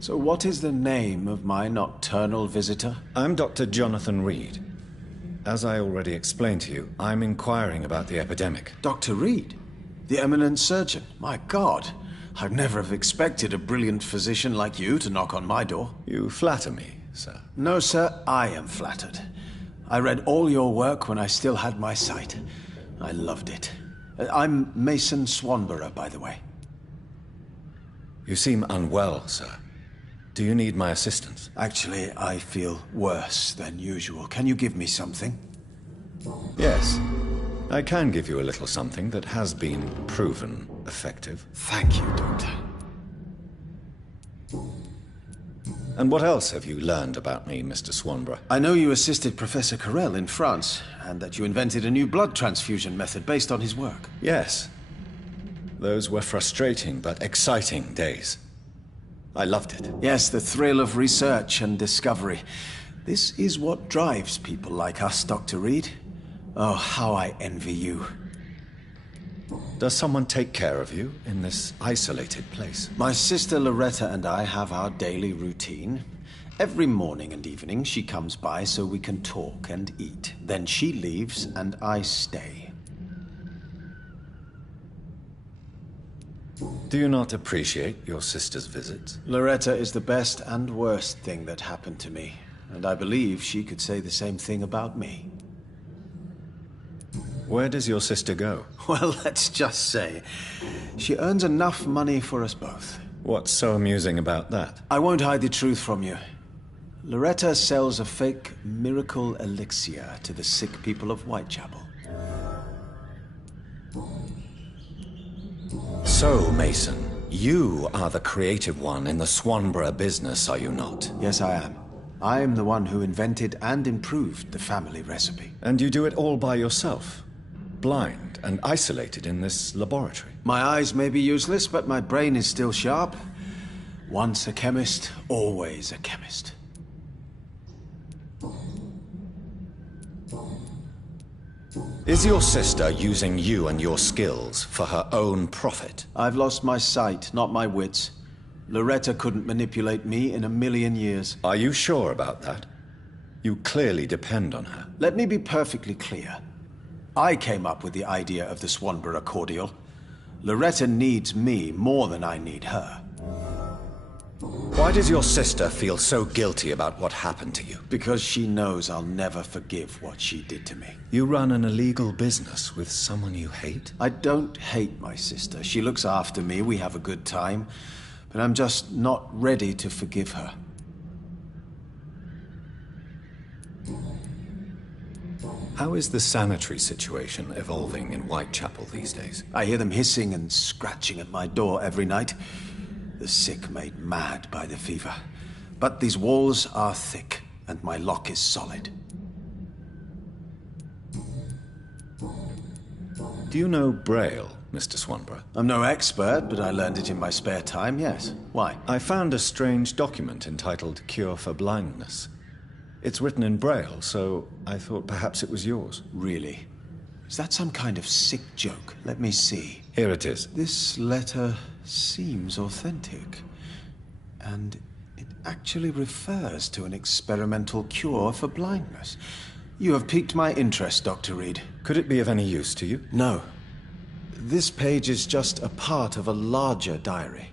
So what is the name of my nocturnal visitor? I'm Dr. Jonathan Reed. As I already explained to you, I'm inquiring about the epidemic. Dr. Reed? The eminent surgeon? My God, I'd never have expected a brilliant physician like you to knock on my door. You flatter me, sir. No, sir, I am flattered. I read all your work when I still had my sight. I loved it. I'm Mason Swanborough, by the way. You seem unwell, sir. Do you need my assistance? Actually, I feel worse than usual. Can you give me something? Yes. I can give you a little something that has been proven effective. Thank you, Doctor. And what else have you learned about me, Mr. Swanborough? I know you assisted Professor Carell in France, and that you invented a new blood transfusion method based on his work. Yes. Those were frustrating but exciting days. I loved it. Yes, the thrill of research and discovery. This is what drives people like us, Dr. Reed. Oh, how I envy you. Does someone take care of you in this isolated place? My sister Loretta and I have our daily routine. Every morning and evening she comes by so we can talk and eat. Then she leaves and I stay. Do you not appreciate your sister's visits? Loretta is the best and worst thing that happened to me, and I believe she could say the same thing about me. Where does your sister go? Well, let's just say, she earns enough money for us both. What's so amusing about that? I won't hide the truth from you. Loretta sells a fake miracle elixir to the sick people of Whitechapel. So, Mason, you are the creative one in the Swanborough business, are you not? Yes, I am. I am the one who invented and improved the family recipe. And you do it all by yourself? Blind and isolated in this laboratory? My eyes may be useless, but my brain is still sharp. Once a chemist, always a chemist. Is your sister using you and your skills for her own profit? I've lost my sight, not my wits. Loretta couldn't manipulate me in a million years. Are you sure about that? You clearly depend on her. Let me be perfectly clear. I came up with the idea of the Swanborough cordial. Loretta needs me more than I need her. Why does your sister feel so guilty about what happened to you? Because she knows I'll never forgive what she did to me. You run an illegal business with someone you hate? I don't hate my sister. She looks after me, we have a good time. But I'm just not ready to forgive her. How is the sanitary situation evolving in Whitechapel these days? I hear them hissing and scratching at my door every night. The sick made mad by the fever. But these walls are thick, and my lock is solid. Do you know Braille, Mr. Swanborough? I'm no expert, but I learned it in my spare time, yes. Why? I found a strange document entitled Cure for Blindness. It's written in Braille, so I thought perhaps it was yours. Really? Is that some kind of sick joke? Let me see. Here it is. This letter seems authentic. And it actually refers to an experimental cure for blindness. You have piqued my interest, Dr. Reed. Could it be of any use to you? No. This page is just a part of a larger diary.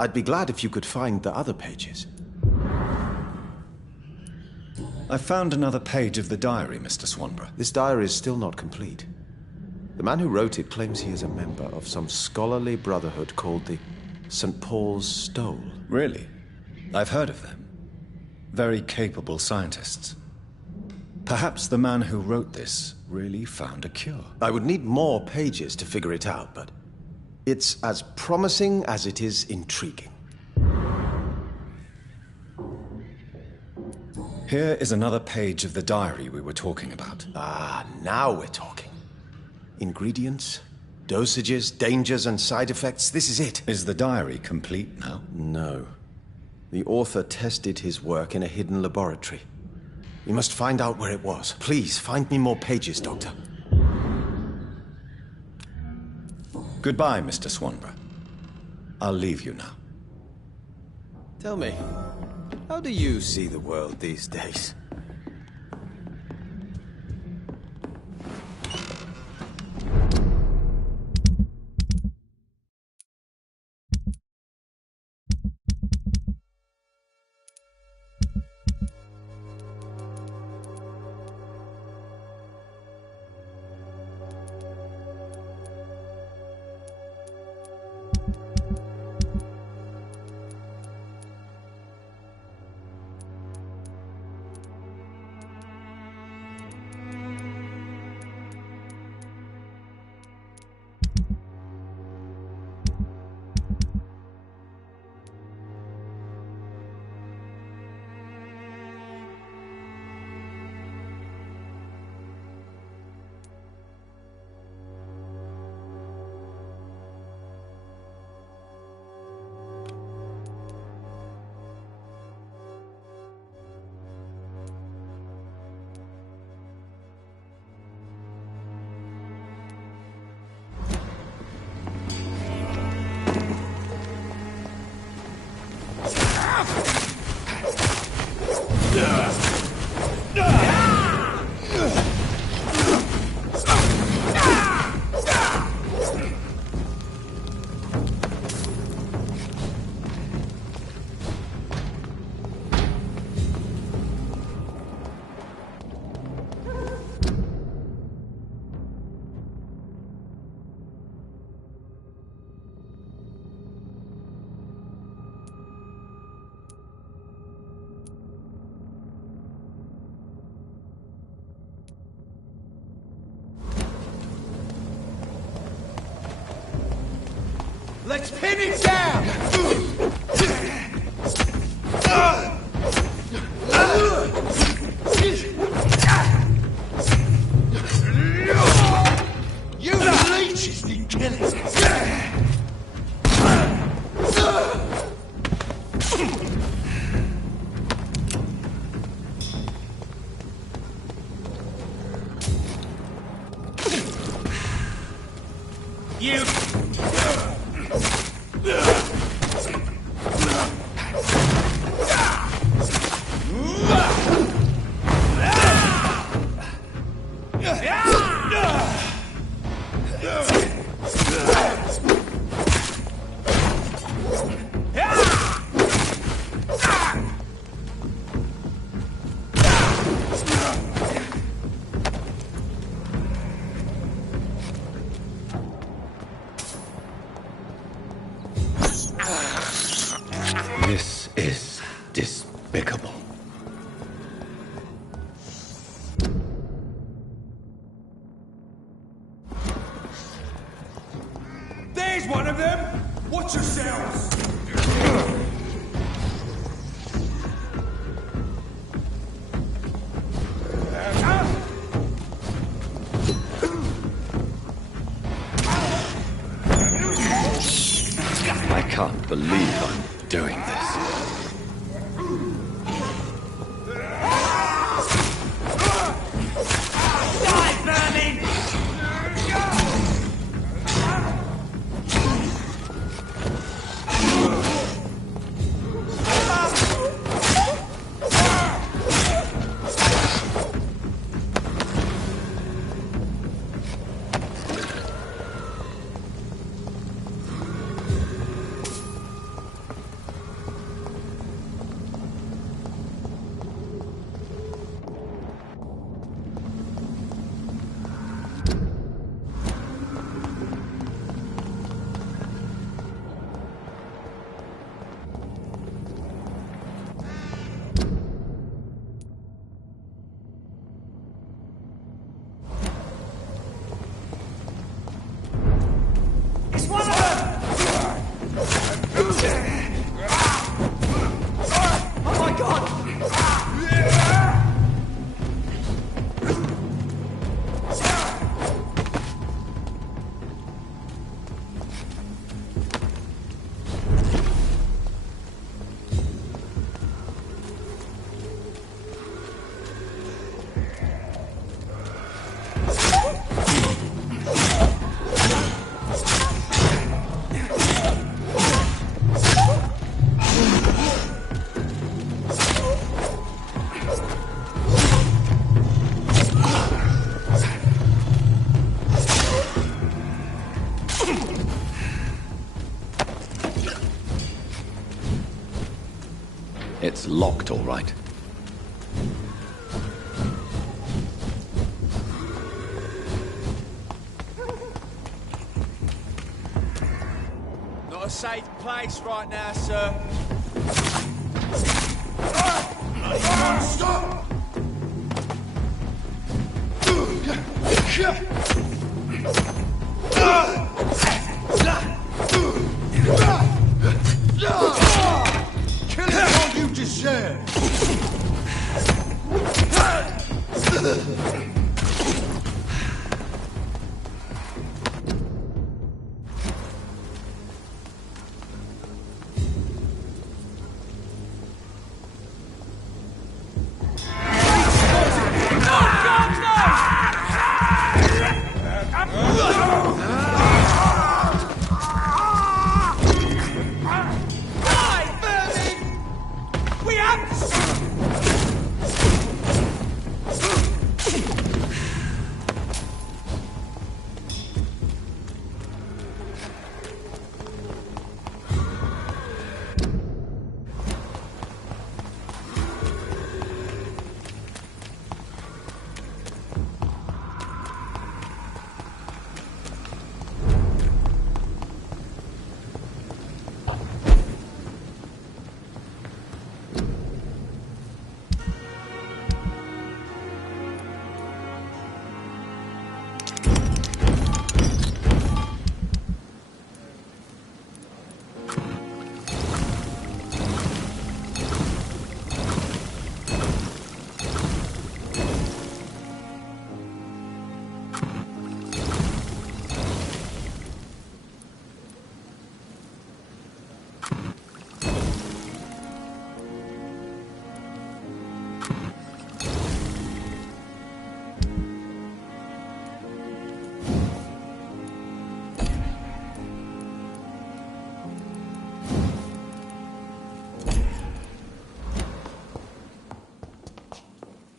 I'd be glad if you could find the other pages. I found another page of the diary, Mr. Swanborough. This diary is still not complete. The man who wrote it claims he is a member of some scholarly brotherhood called the St. Paul's Stole. Really? I've heard of them. Very capable scientists. Perhaps the man who wrote this really found a cure. I would need more pages to figure it out, but it's as promising as it is intriguing. Here is another page of the diary we were talking about. Ah, now we're talking. Ingredients, dosages, dangers, and side effects. This is it. Is the diary complete now? No. The author tested his work in a hidden laboratory. We must find out where it was. Please, find me more pages, Doctor. Goodbye, Mr. Swanborough. I'll leave you now. Tell me, how do you see the world these days? Let's pin it down! You leeches need killing! You... This is despicable. There's one of them! Watch yourselves! I can't believe I'm doing this. Die, vermin! It's locked, all right. Not a safe place right now, sir. Stop! Kill it all you deserve!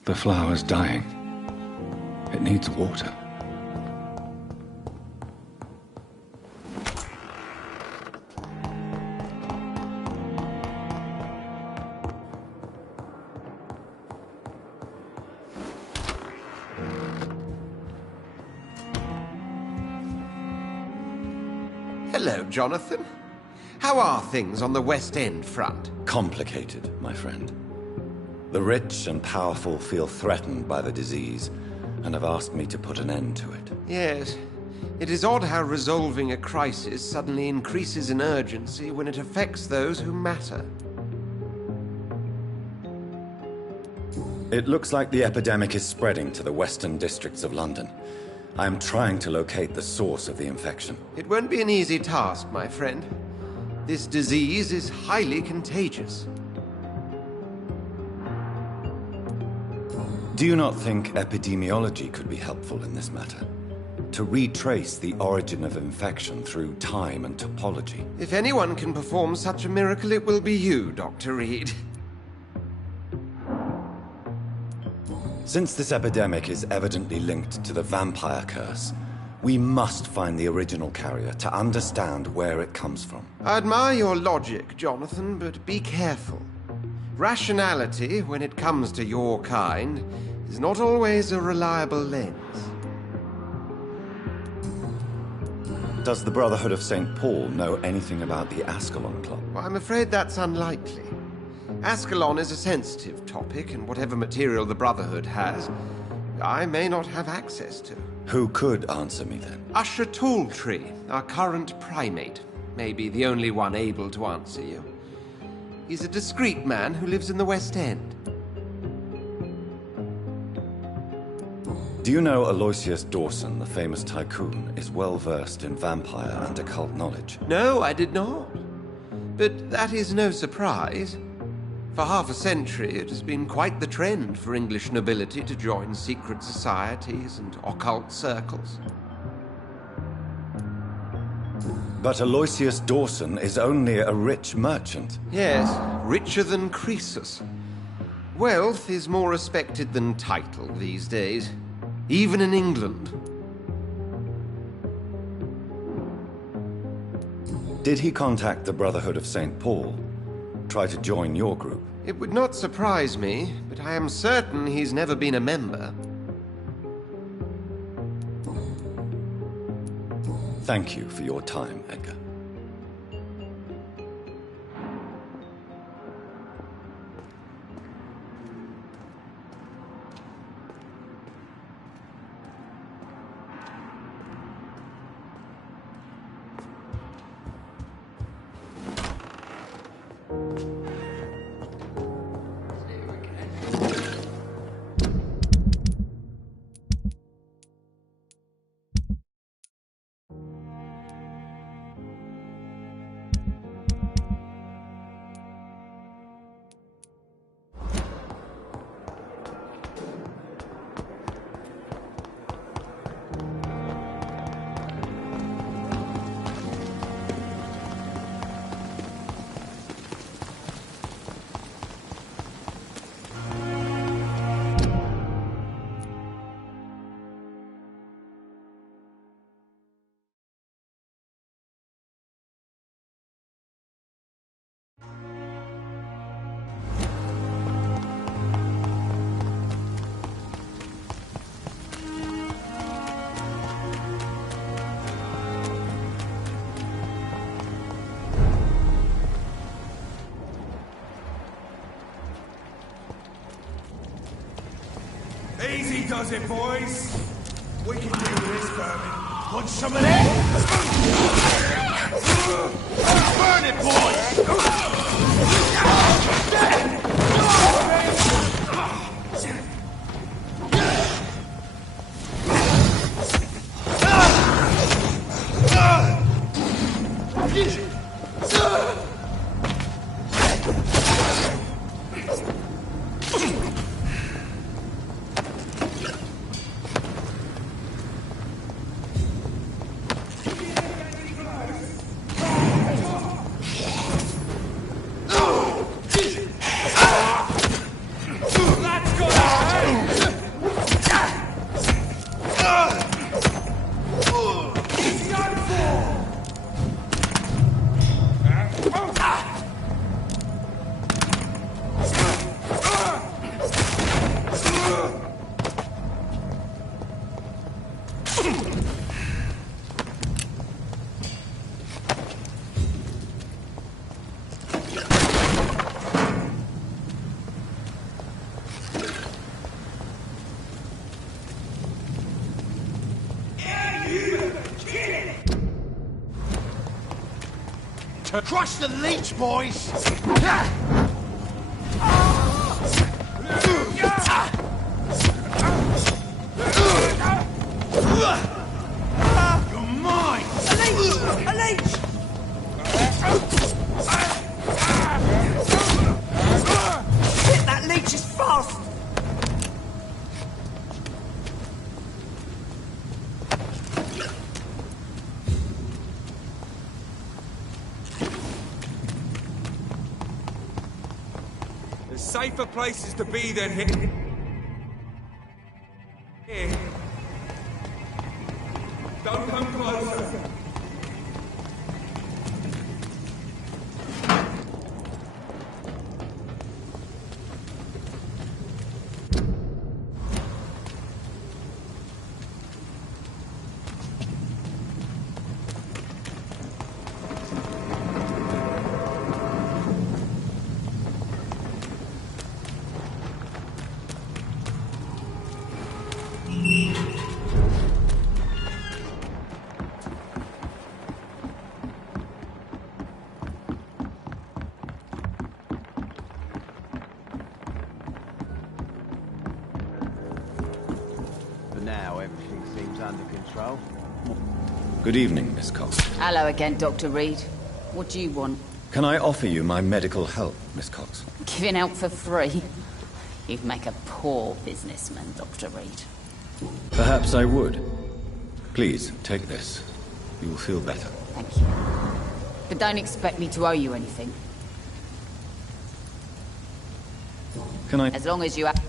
The flower's dying. It needs water. Hello, Jonathan. How are things on the West End front? Complicated, my friend. The rich and powerful feel threatened by the disease and have asked me to put an end to it. Yes. It is odd how resolving a crisis suddenly increases in urgency when it affects those who matter. It looks like the epidemic is spreading to the western districts of London. I am trying to locate the source of the infection. It won't be an easy task, my friend. This disease is highly contagious. Do you not think epidemiology could be helpful in this matter? To retrace the origin of infection through time and topology? If anyone can perform such a miracle, it will be you, Dr. Reed. Since this epidemic is evidently linked to the vampire curse, we must find the original carrier to understand where it comes from. I admire your logic, Jonathan, but be careful. Rationality, when it comes to your kind, is not always a reliable lens. Does the Brotherhood of St. Paul know anything about the Ascalon Club? Well, I'm afraid that's unlikely. Ascalon is a sensitive topic, and whatever material the Brotherhood has, I may not have access to. Who could answer me then? Usher Talltree, our current primate, may be the only one able to answer you. He's a discreet man who lives in the West End. Do you know Aloysius Dawson, the famous tycoon, is well versed in vampire and occult knowledge? No, I did not. But that is no surprise. For half a century, it has been quite the trend for English nobility to join secret societies and occult circles. But Aloysius Dawson is only a rich merchant. Yes, richer than Croesus. Wealth is more respected than title these days, even in England. Did he contact the Brotherhood of St. Paul? try to join your group. It would not surprise me, but I am certain he's never been a member. Thank you for your time, Edgar. Easy does it, boys. We can deal with this vermin. Want some of that? Burn it, boys! Crush the leech, boys! You're mine! A leech! A leech! Hit that leech is fast! Safer places to be than here. Don't come closer. Now everything seems under control. Good evening, Miss Cox. Hello again, Dr. Reed. What do you want? Can I offer you my medical help, Miss Cox? Giving out for free? You'd make a poor businessman, Dr. Reed. Perhaps I would. Please, take this. You will feel better. Thank you. But don't expect me to owe you anything. Can I... As long as you have...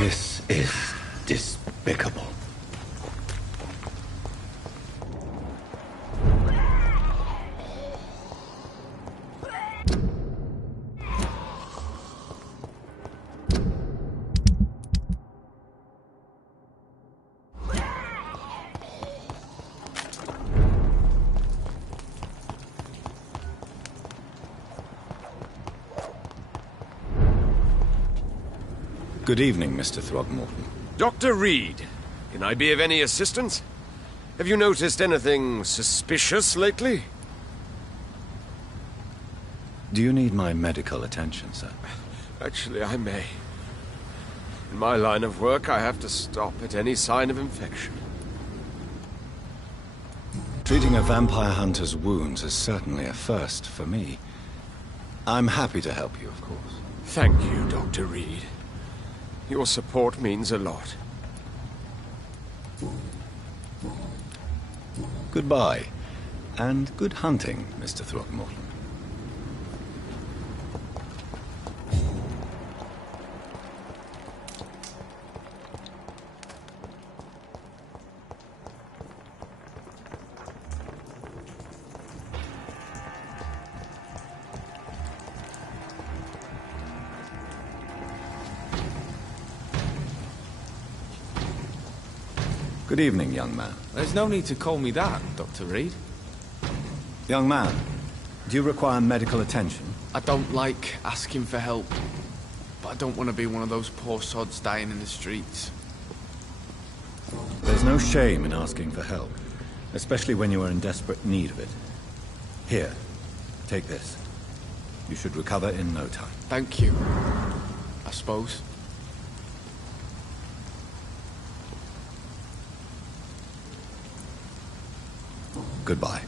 This is despicable. Good evening, Mr. Throgmorton. Dr. Reed, can I be of any assistance? Have you noticed anything suspicious lately? Do you need my medical attention, sir? Actually, I may. In my line of work, I have to stop at any sign of infection. Treating a vampire hunter's wounds is certainly a first for me. I'm happy to help you, of course. Thank you, Dr. Reed. Your support means a lot. Goodbye, and good hunting, Mr. Throgmorton. Good evening, young man. There's no need to call me that, Dr. Reed. Young man, do you require medical attention? I don't like asking for help, but I don't want to be one of those poor sods dying in the streets. There's no shame in asking for help, especially when you are in desperate need of it. Here, take this. You should recover in no time. Thank you, I suppose. Goodbye.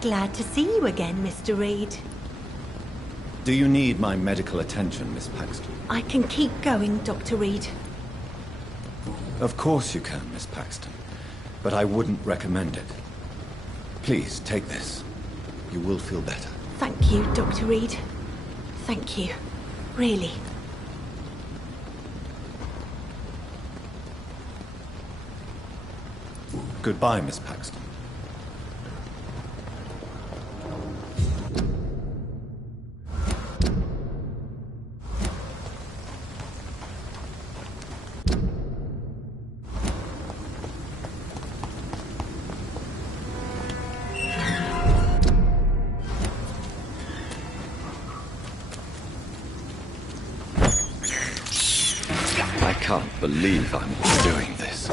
Glad to see you again, Mr. Reed. Do you need my medical attention, Miss Paxton? I can keep going, Dr. Reed. Of course you can, Miss Paxton. But I wouldn't recommend it. Please, take this. You will feel better. Thank you, Dr. Reed. Thank you. Really. Goodbye, Miss Paxton. I can't believe I'm doing this.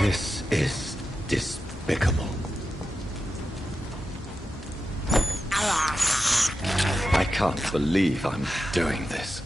This is despicable. I can't believe I'm doing this.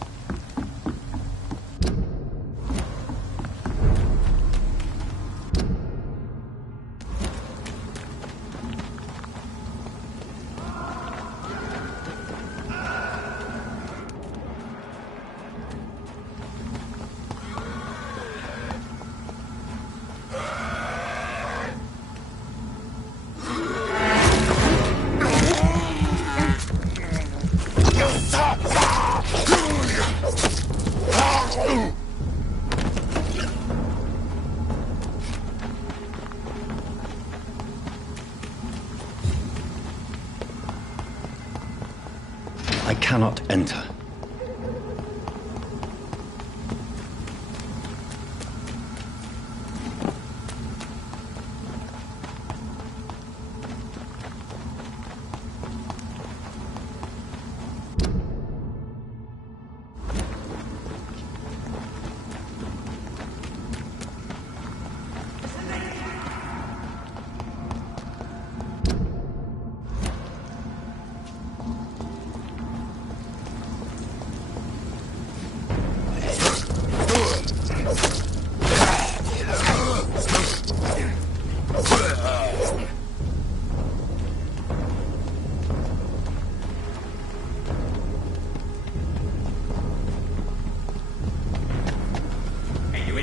I cannot enter.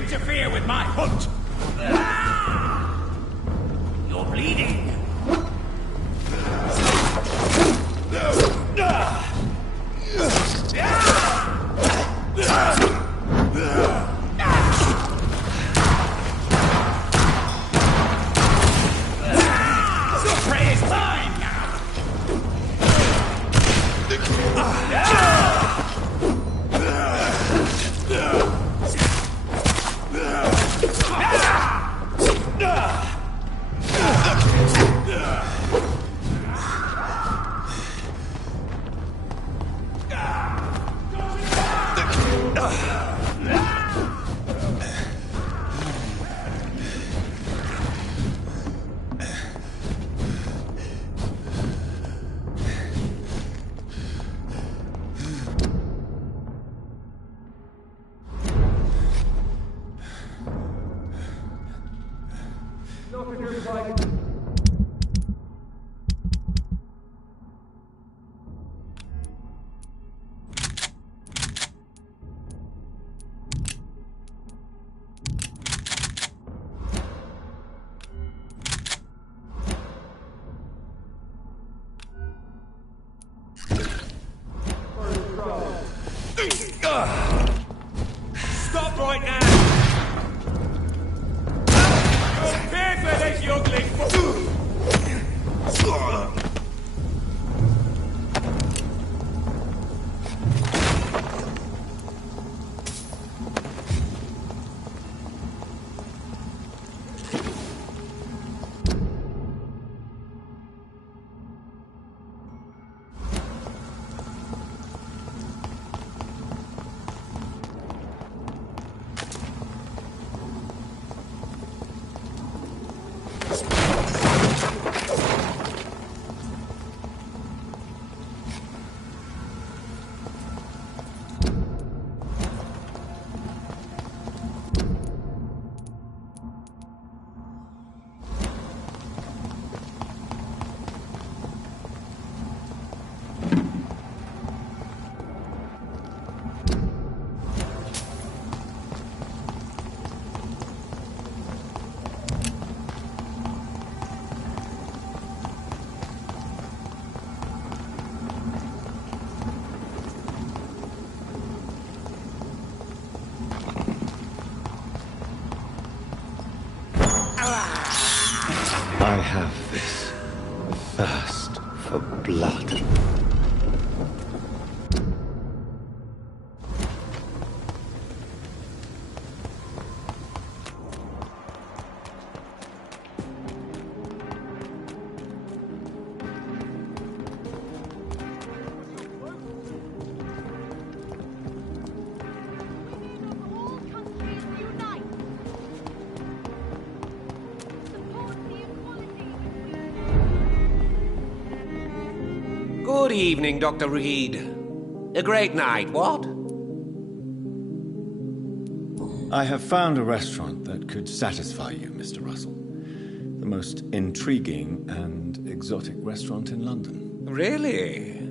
interfere with my hunt! You're bleeding. Prey is mine now! Stop right now! Prepare for this, you ugly fool! I have this thirst for blood. Good evening, Dr. Reed. A great night, what? I have found a restaurant that could satisfy you, Mr. Russell. The most intriguing and exotic restaurant in London. Really?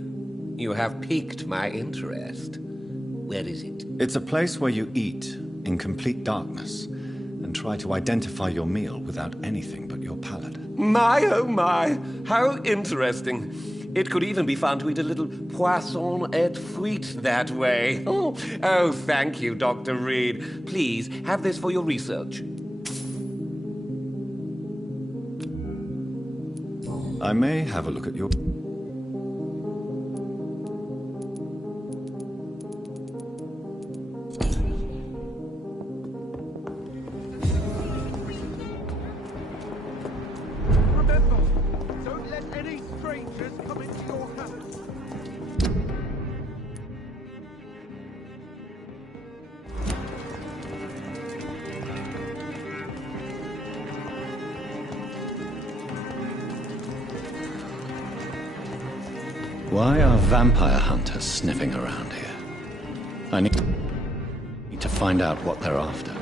You have piqued my interest. Where is it? It's a place where you eat in complete darkness and try to identify your meal without anything but your palate. My, oh my, how interesting. It could even be fun to eat a little poisson et fruit that way. Oh, thank you, Dr. Reed. Please, have this for your research. I may have a look at your... Remember, don't let any strangers come into your house. Why are vampire hunters sniffing around here? I need to find out what they're after.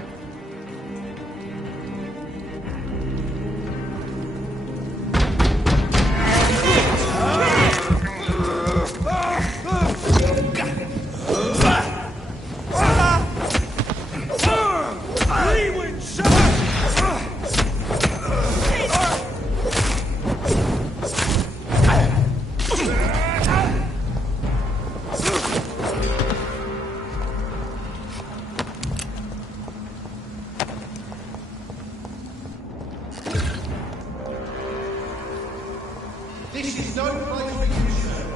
This is no place for you, sir.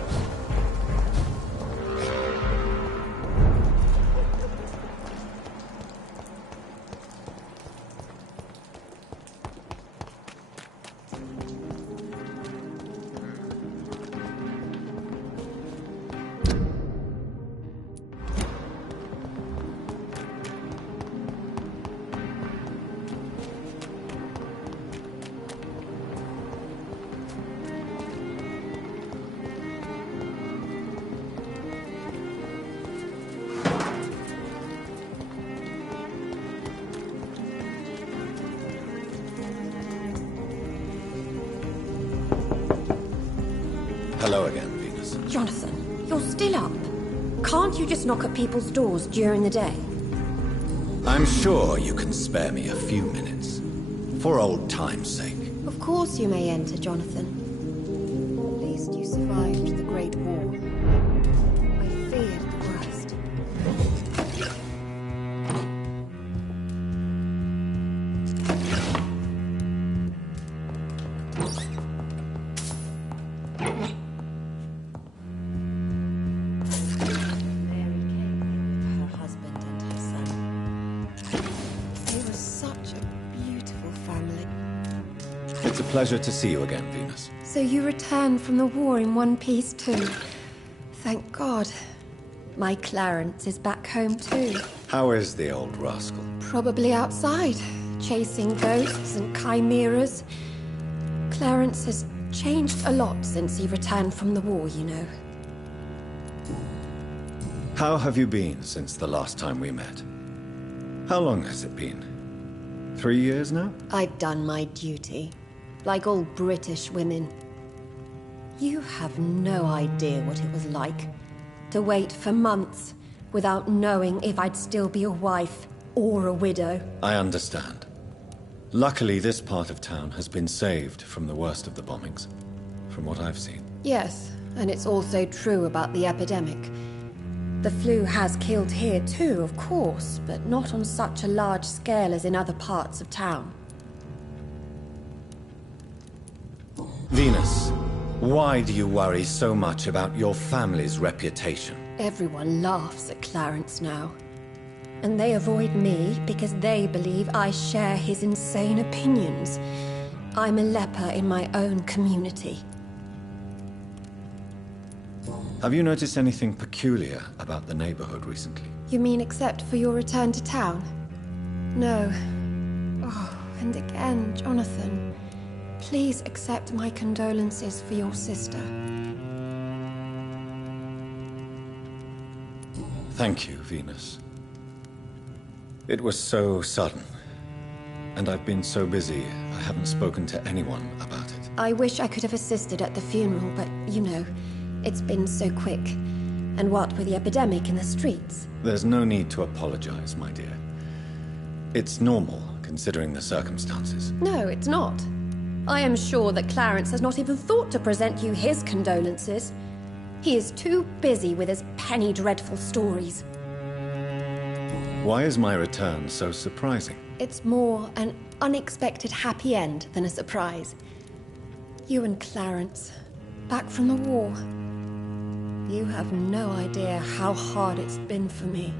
Hello again, Venus. Jonathan, you're still up. Can't you just knock at people's doors during the day? I'm sure you can spare me a few minutes. For old time's sake. Of course you may enter, Jonathan. At least you survived the Great War. I feared the worst. It's a pleasure to see you again, Venus. So you returned from the war in one piece too. Thank God. My Clarence is back home too. How is the old rascal? Probably outside, chasing ghosts and chimeras. Clarence has changed a lot since he returned from the war, you know. How have you been since the last time we met? How long has it been? 3 years now? I've done my duty. Like all British women. You have no idea what it was like to wait for months without knowing if I'd still be a wife or a widow. I understand. Luckily, this part of town has been saved from the worst of the bombings, from what I've seen. Yes, and it's also true about the epidemic. The flu has killed here too, of course, but not on such a large scale as in other parts of town. Venus, why do you worry so much about your family's reputation? Everyone laughs at Clarence now. And they avoid me because they believe I share his insane opinions. I'm a leper in my own community. Have you noticed anything peculiar about the neighborhood recently? You mean except for your return to town? No. Oh, and again, Jonathan. Please accept my condolences for your sister. Thank you, Venus. It was so sudden. And I've been so busy, I haven't spoken to anyone about it. I wish I could have assisted at the funeral, but, you know, it's been so quick. And what with the epidemic in the streets? There's no need to apologize, my dear. It's normal, considering the circumstances. No, it's not. I am sure that Clarence has not even thought to present you his condolences. He is too busy with his penny dreadful stories. Why is my return so surprising? It's more an unexpected happy end than a surprise. You and Clarence, back from the war. You have no idea how hard it's been for me.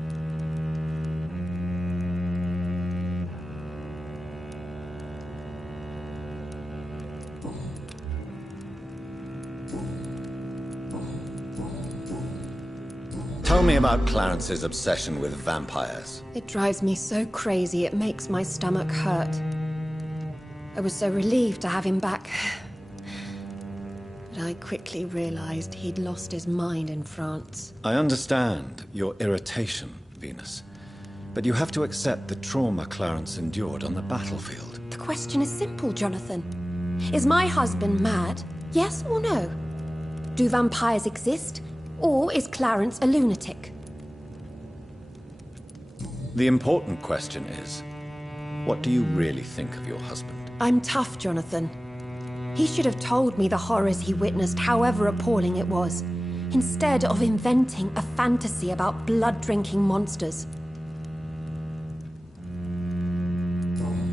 Tell me about Clarence's obsession with vampires. It drives me so crazy it makes my stomach hurt. I was so relieved to have him back. But I quickly realized he'd lost his mind in France. I understand your irritation, Venus. But you have to accept the trauma Clarence endured on the battlefield. The question is simple, Jonathan. Is my husband mad? Yes or no? Do vampires exist? Or is Clarence a lunatic? The important question is, what do you really think of your husband? I'm tough, Jonathan. He should have told me the horrors he witnessed, however appalling it was, instead of inventing a fantasy about blood-drinking monsters.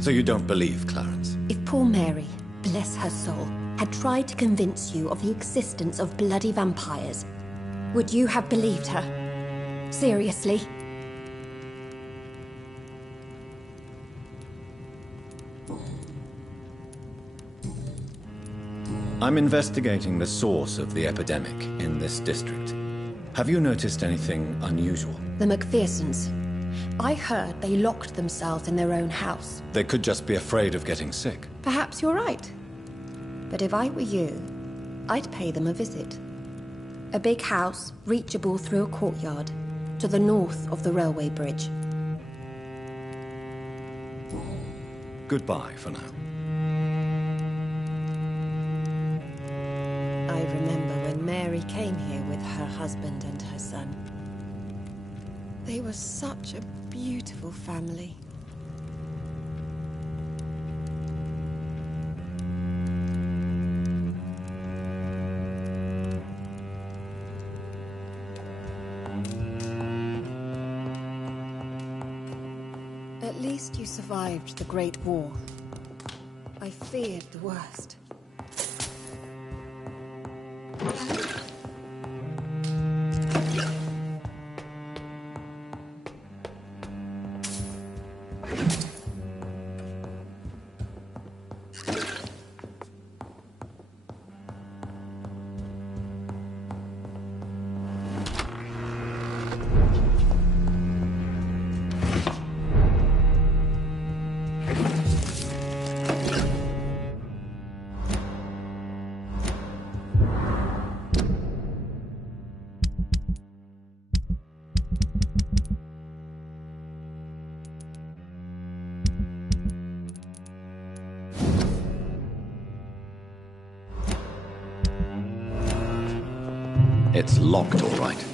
So you don't believe Clarence? If poor Mary, bless her soul, had tried to convince you of the existence of bloody vampires, would you have believed her? Seriously? I'm investigating the source of the epidemic in this district. Have you noticed anything unusual? The McPhersons. I heard they locked themselves in their own house. They could just be afraid of getting sick. Perhaps you're right. But if I were you, I'd pay them a visit. A big house, reachable through a courtyard, to the north of the railway bridge. Goodbye for now. I remember when Mary came here with her husband and her son. They were such a beautiful family. At least you survived the Great War. I feared the worst. It's locked, all right.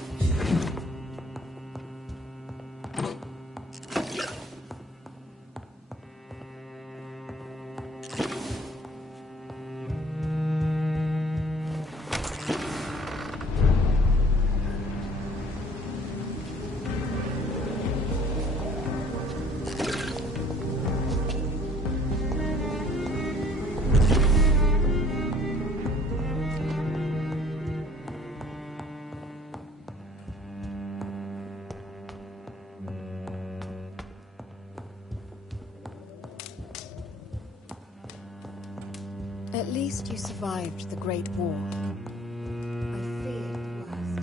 At least you survived the Great War. I feared the worst.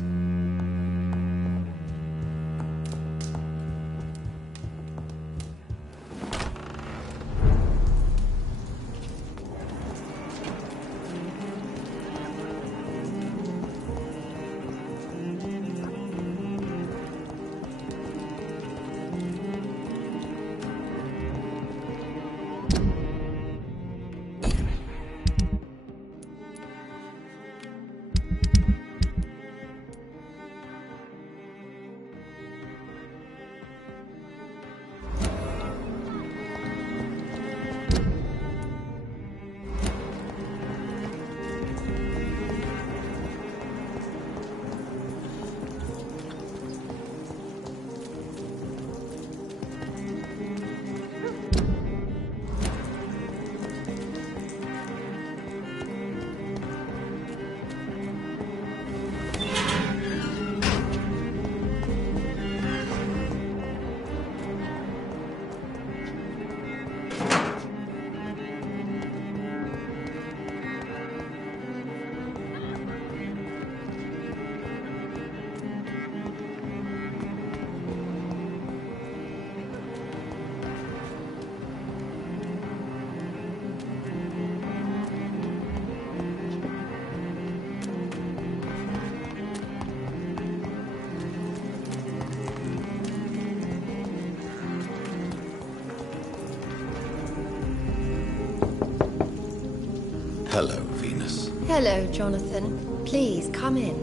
Hello, Venus. Hello, Jonathan. Please, come in.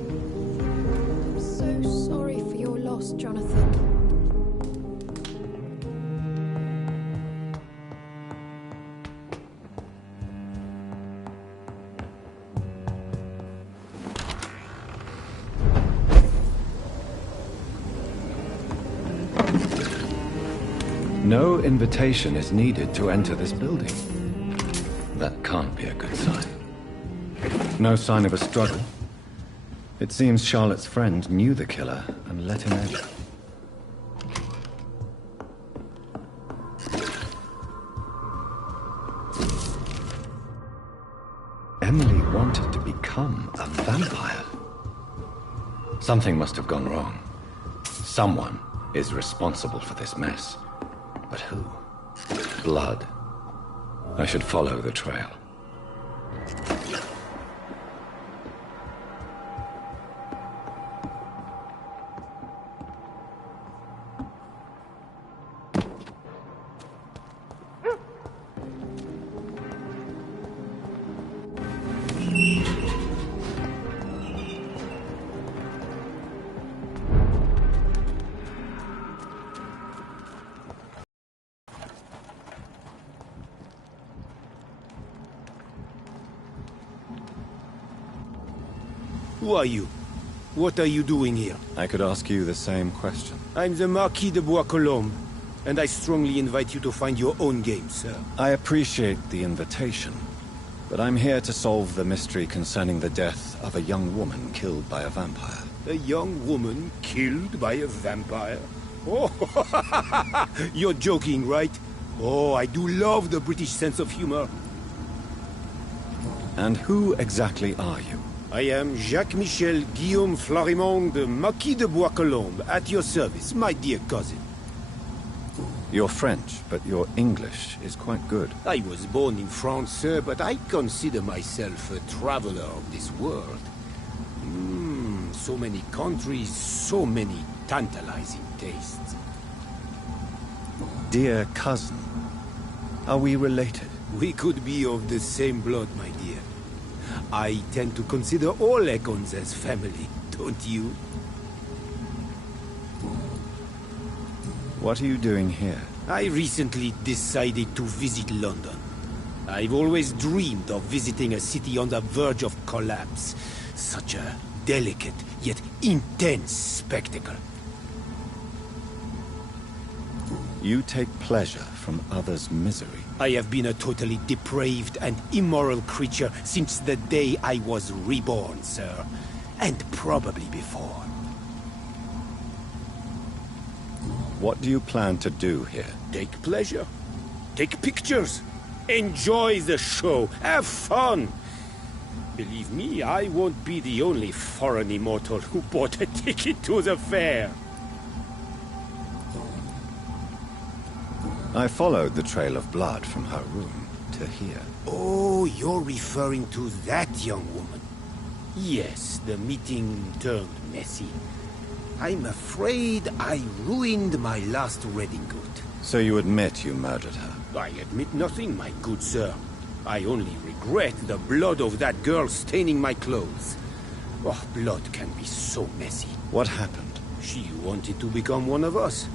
I'm so sorry for your loss, Jonathan. No invitation is needed to enter this building. That can't be a good sign. No sign of a struggle. It seems Charlotte's friend knew the killer and let him in. Emily wanted to become a vampire. Something must have gone wrong. Someone is responsible for this mess. But who? Blood. I should follow the trail. Who are you? What are you doing here? I could ask you the same question. I'm the Marquis de Bois-Colombes, and I strongly invite you to find your own game, sir. I appreciate the invitation, but I'm here to solve the mystery concerning the death of a young woman killed by a vampire. A young woman killed by a vampire? Oh, you're joking, right? Oh, I do love the British sense of humor. And who exactly are you? I am Jacques-Michel Guillaume Florimond de Marquis de Bois-Colombes, at your service, my dear cousin. You're French, but your English is quite good. I was born in France, sir, but I consider myself a traveler of this world. So many countries, so many tantalizing tastes. Dear cousin, are we related? We could be of the same blood, my dear. I tend to consider all Econs as family, don't you? What are you doing here? I recently decided to visit London. I've always dreamed of visiting a city on the verge of collapse. Such a delicate, yet intense spectacle. You take pleasure from others' misery. I have been a totally depraved and immoral creature since the day I was reborn, sir. And probably before. What do you plan to do here? Take pleasure. Take pictures. Enjoy the show. Have fun. Believe me, I won't be the only foreign immortal who bought a ticket to the fair. I followed the trail of blood from her room to here. Oh, you're referring to that young woman. Yes, the meeting turned messy. I'm afraid I ruined my last wedding good. So you admit you murdered her? I admit nothing, my good sir. I only regret the blood of that girl staining my clothes. Oh, blood can be so messy. What happened? She wanted to become one of us.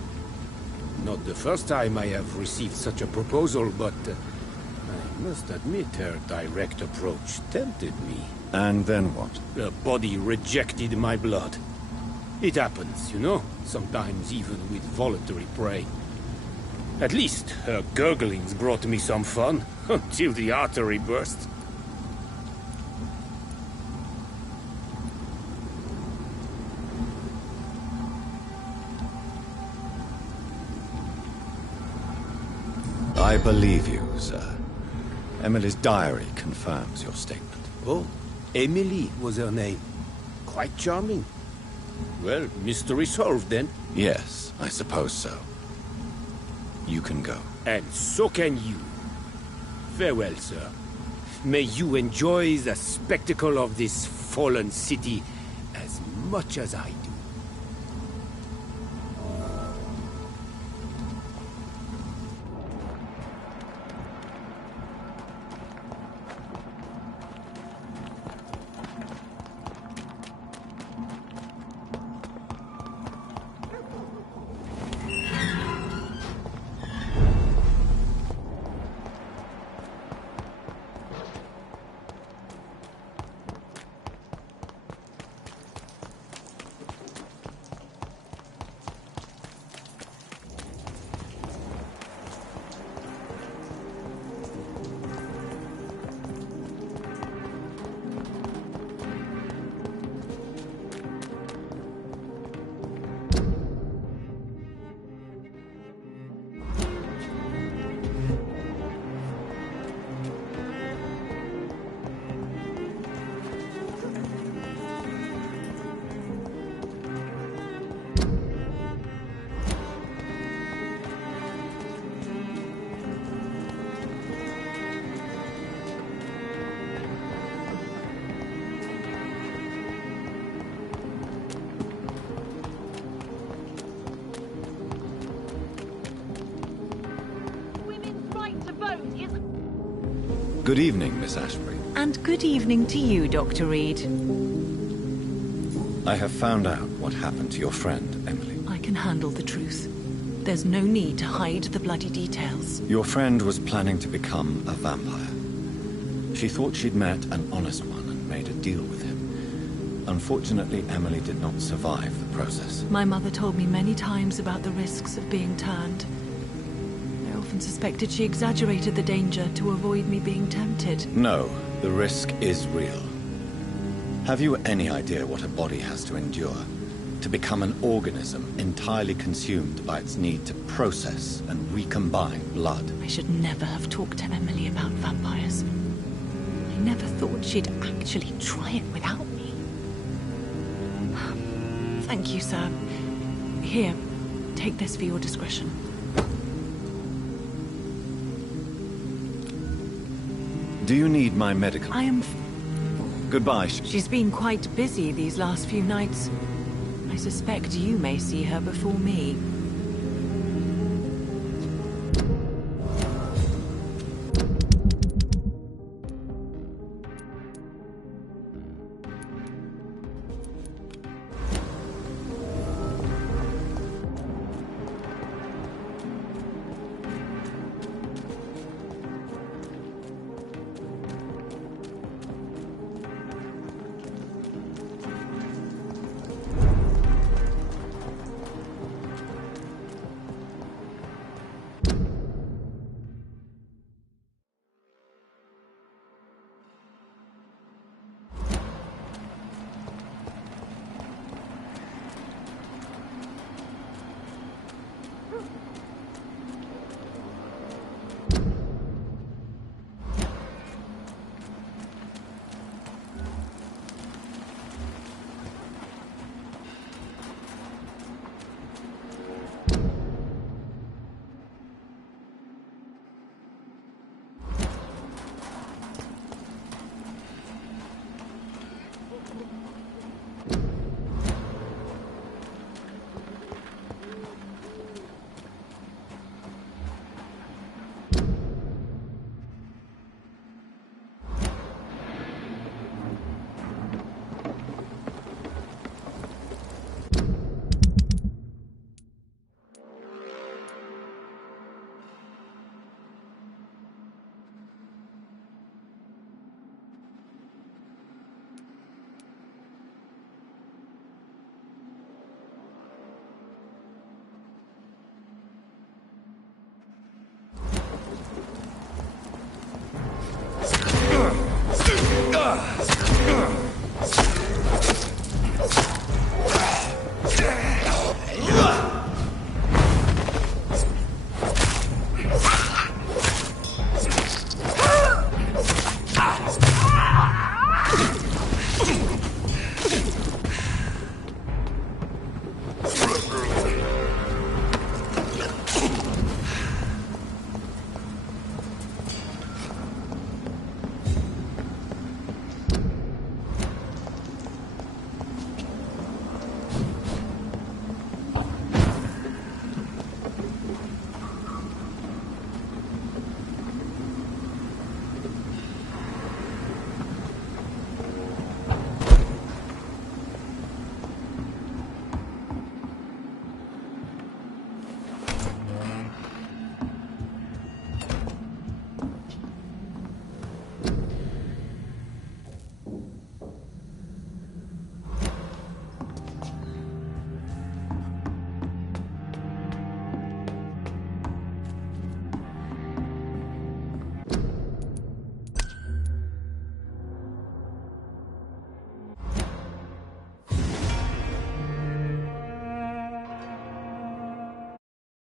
Not the first time I have received such a proposal, but I must admit her direct approach tempted me. And then what? The body rejected my blood. It happens, you know, sometimes even with voluntary prey. At least her gurglings brought me some fun, until the artery burst. I believe you, sir. Emily's diary confirms your statement. Oh, Emily was her name. Quite charming. Well, mystery solved then. Yes, I suppose so. You can go. And so can you. Farewell, sir. May you enjoy the spectacle of this fallen city as much as I do. bones is... Good evening, Miss Ashbury. And good evening to you, Dr. Reed. I have found out what happened to your friend, Emily. I can handle the truth. There's no need to hide the bloody details. Your friend was planning to become a vampire. She thought she'd met an honest one and made a deal with him. Unfortunately, Emily did not survive the process. My mother told me many times about the risks of being turned. I often suspected she exaggerated the danger to avoid me being tempted. No, the risk is real. Have you any idea what a body has to endure? To become an organism entirely consumed by its need to process and recombine blood. I should never have talked to Emily about vampires. I never thought she'd actually try it without me. Thank you, sir. Here, take this for your discretion. Do you need my medical? I am... Goodbye. She's been quite busy these last few nights. I suspect you may see her before me.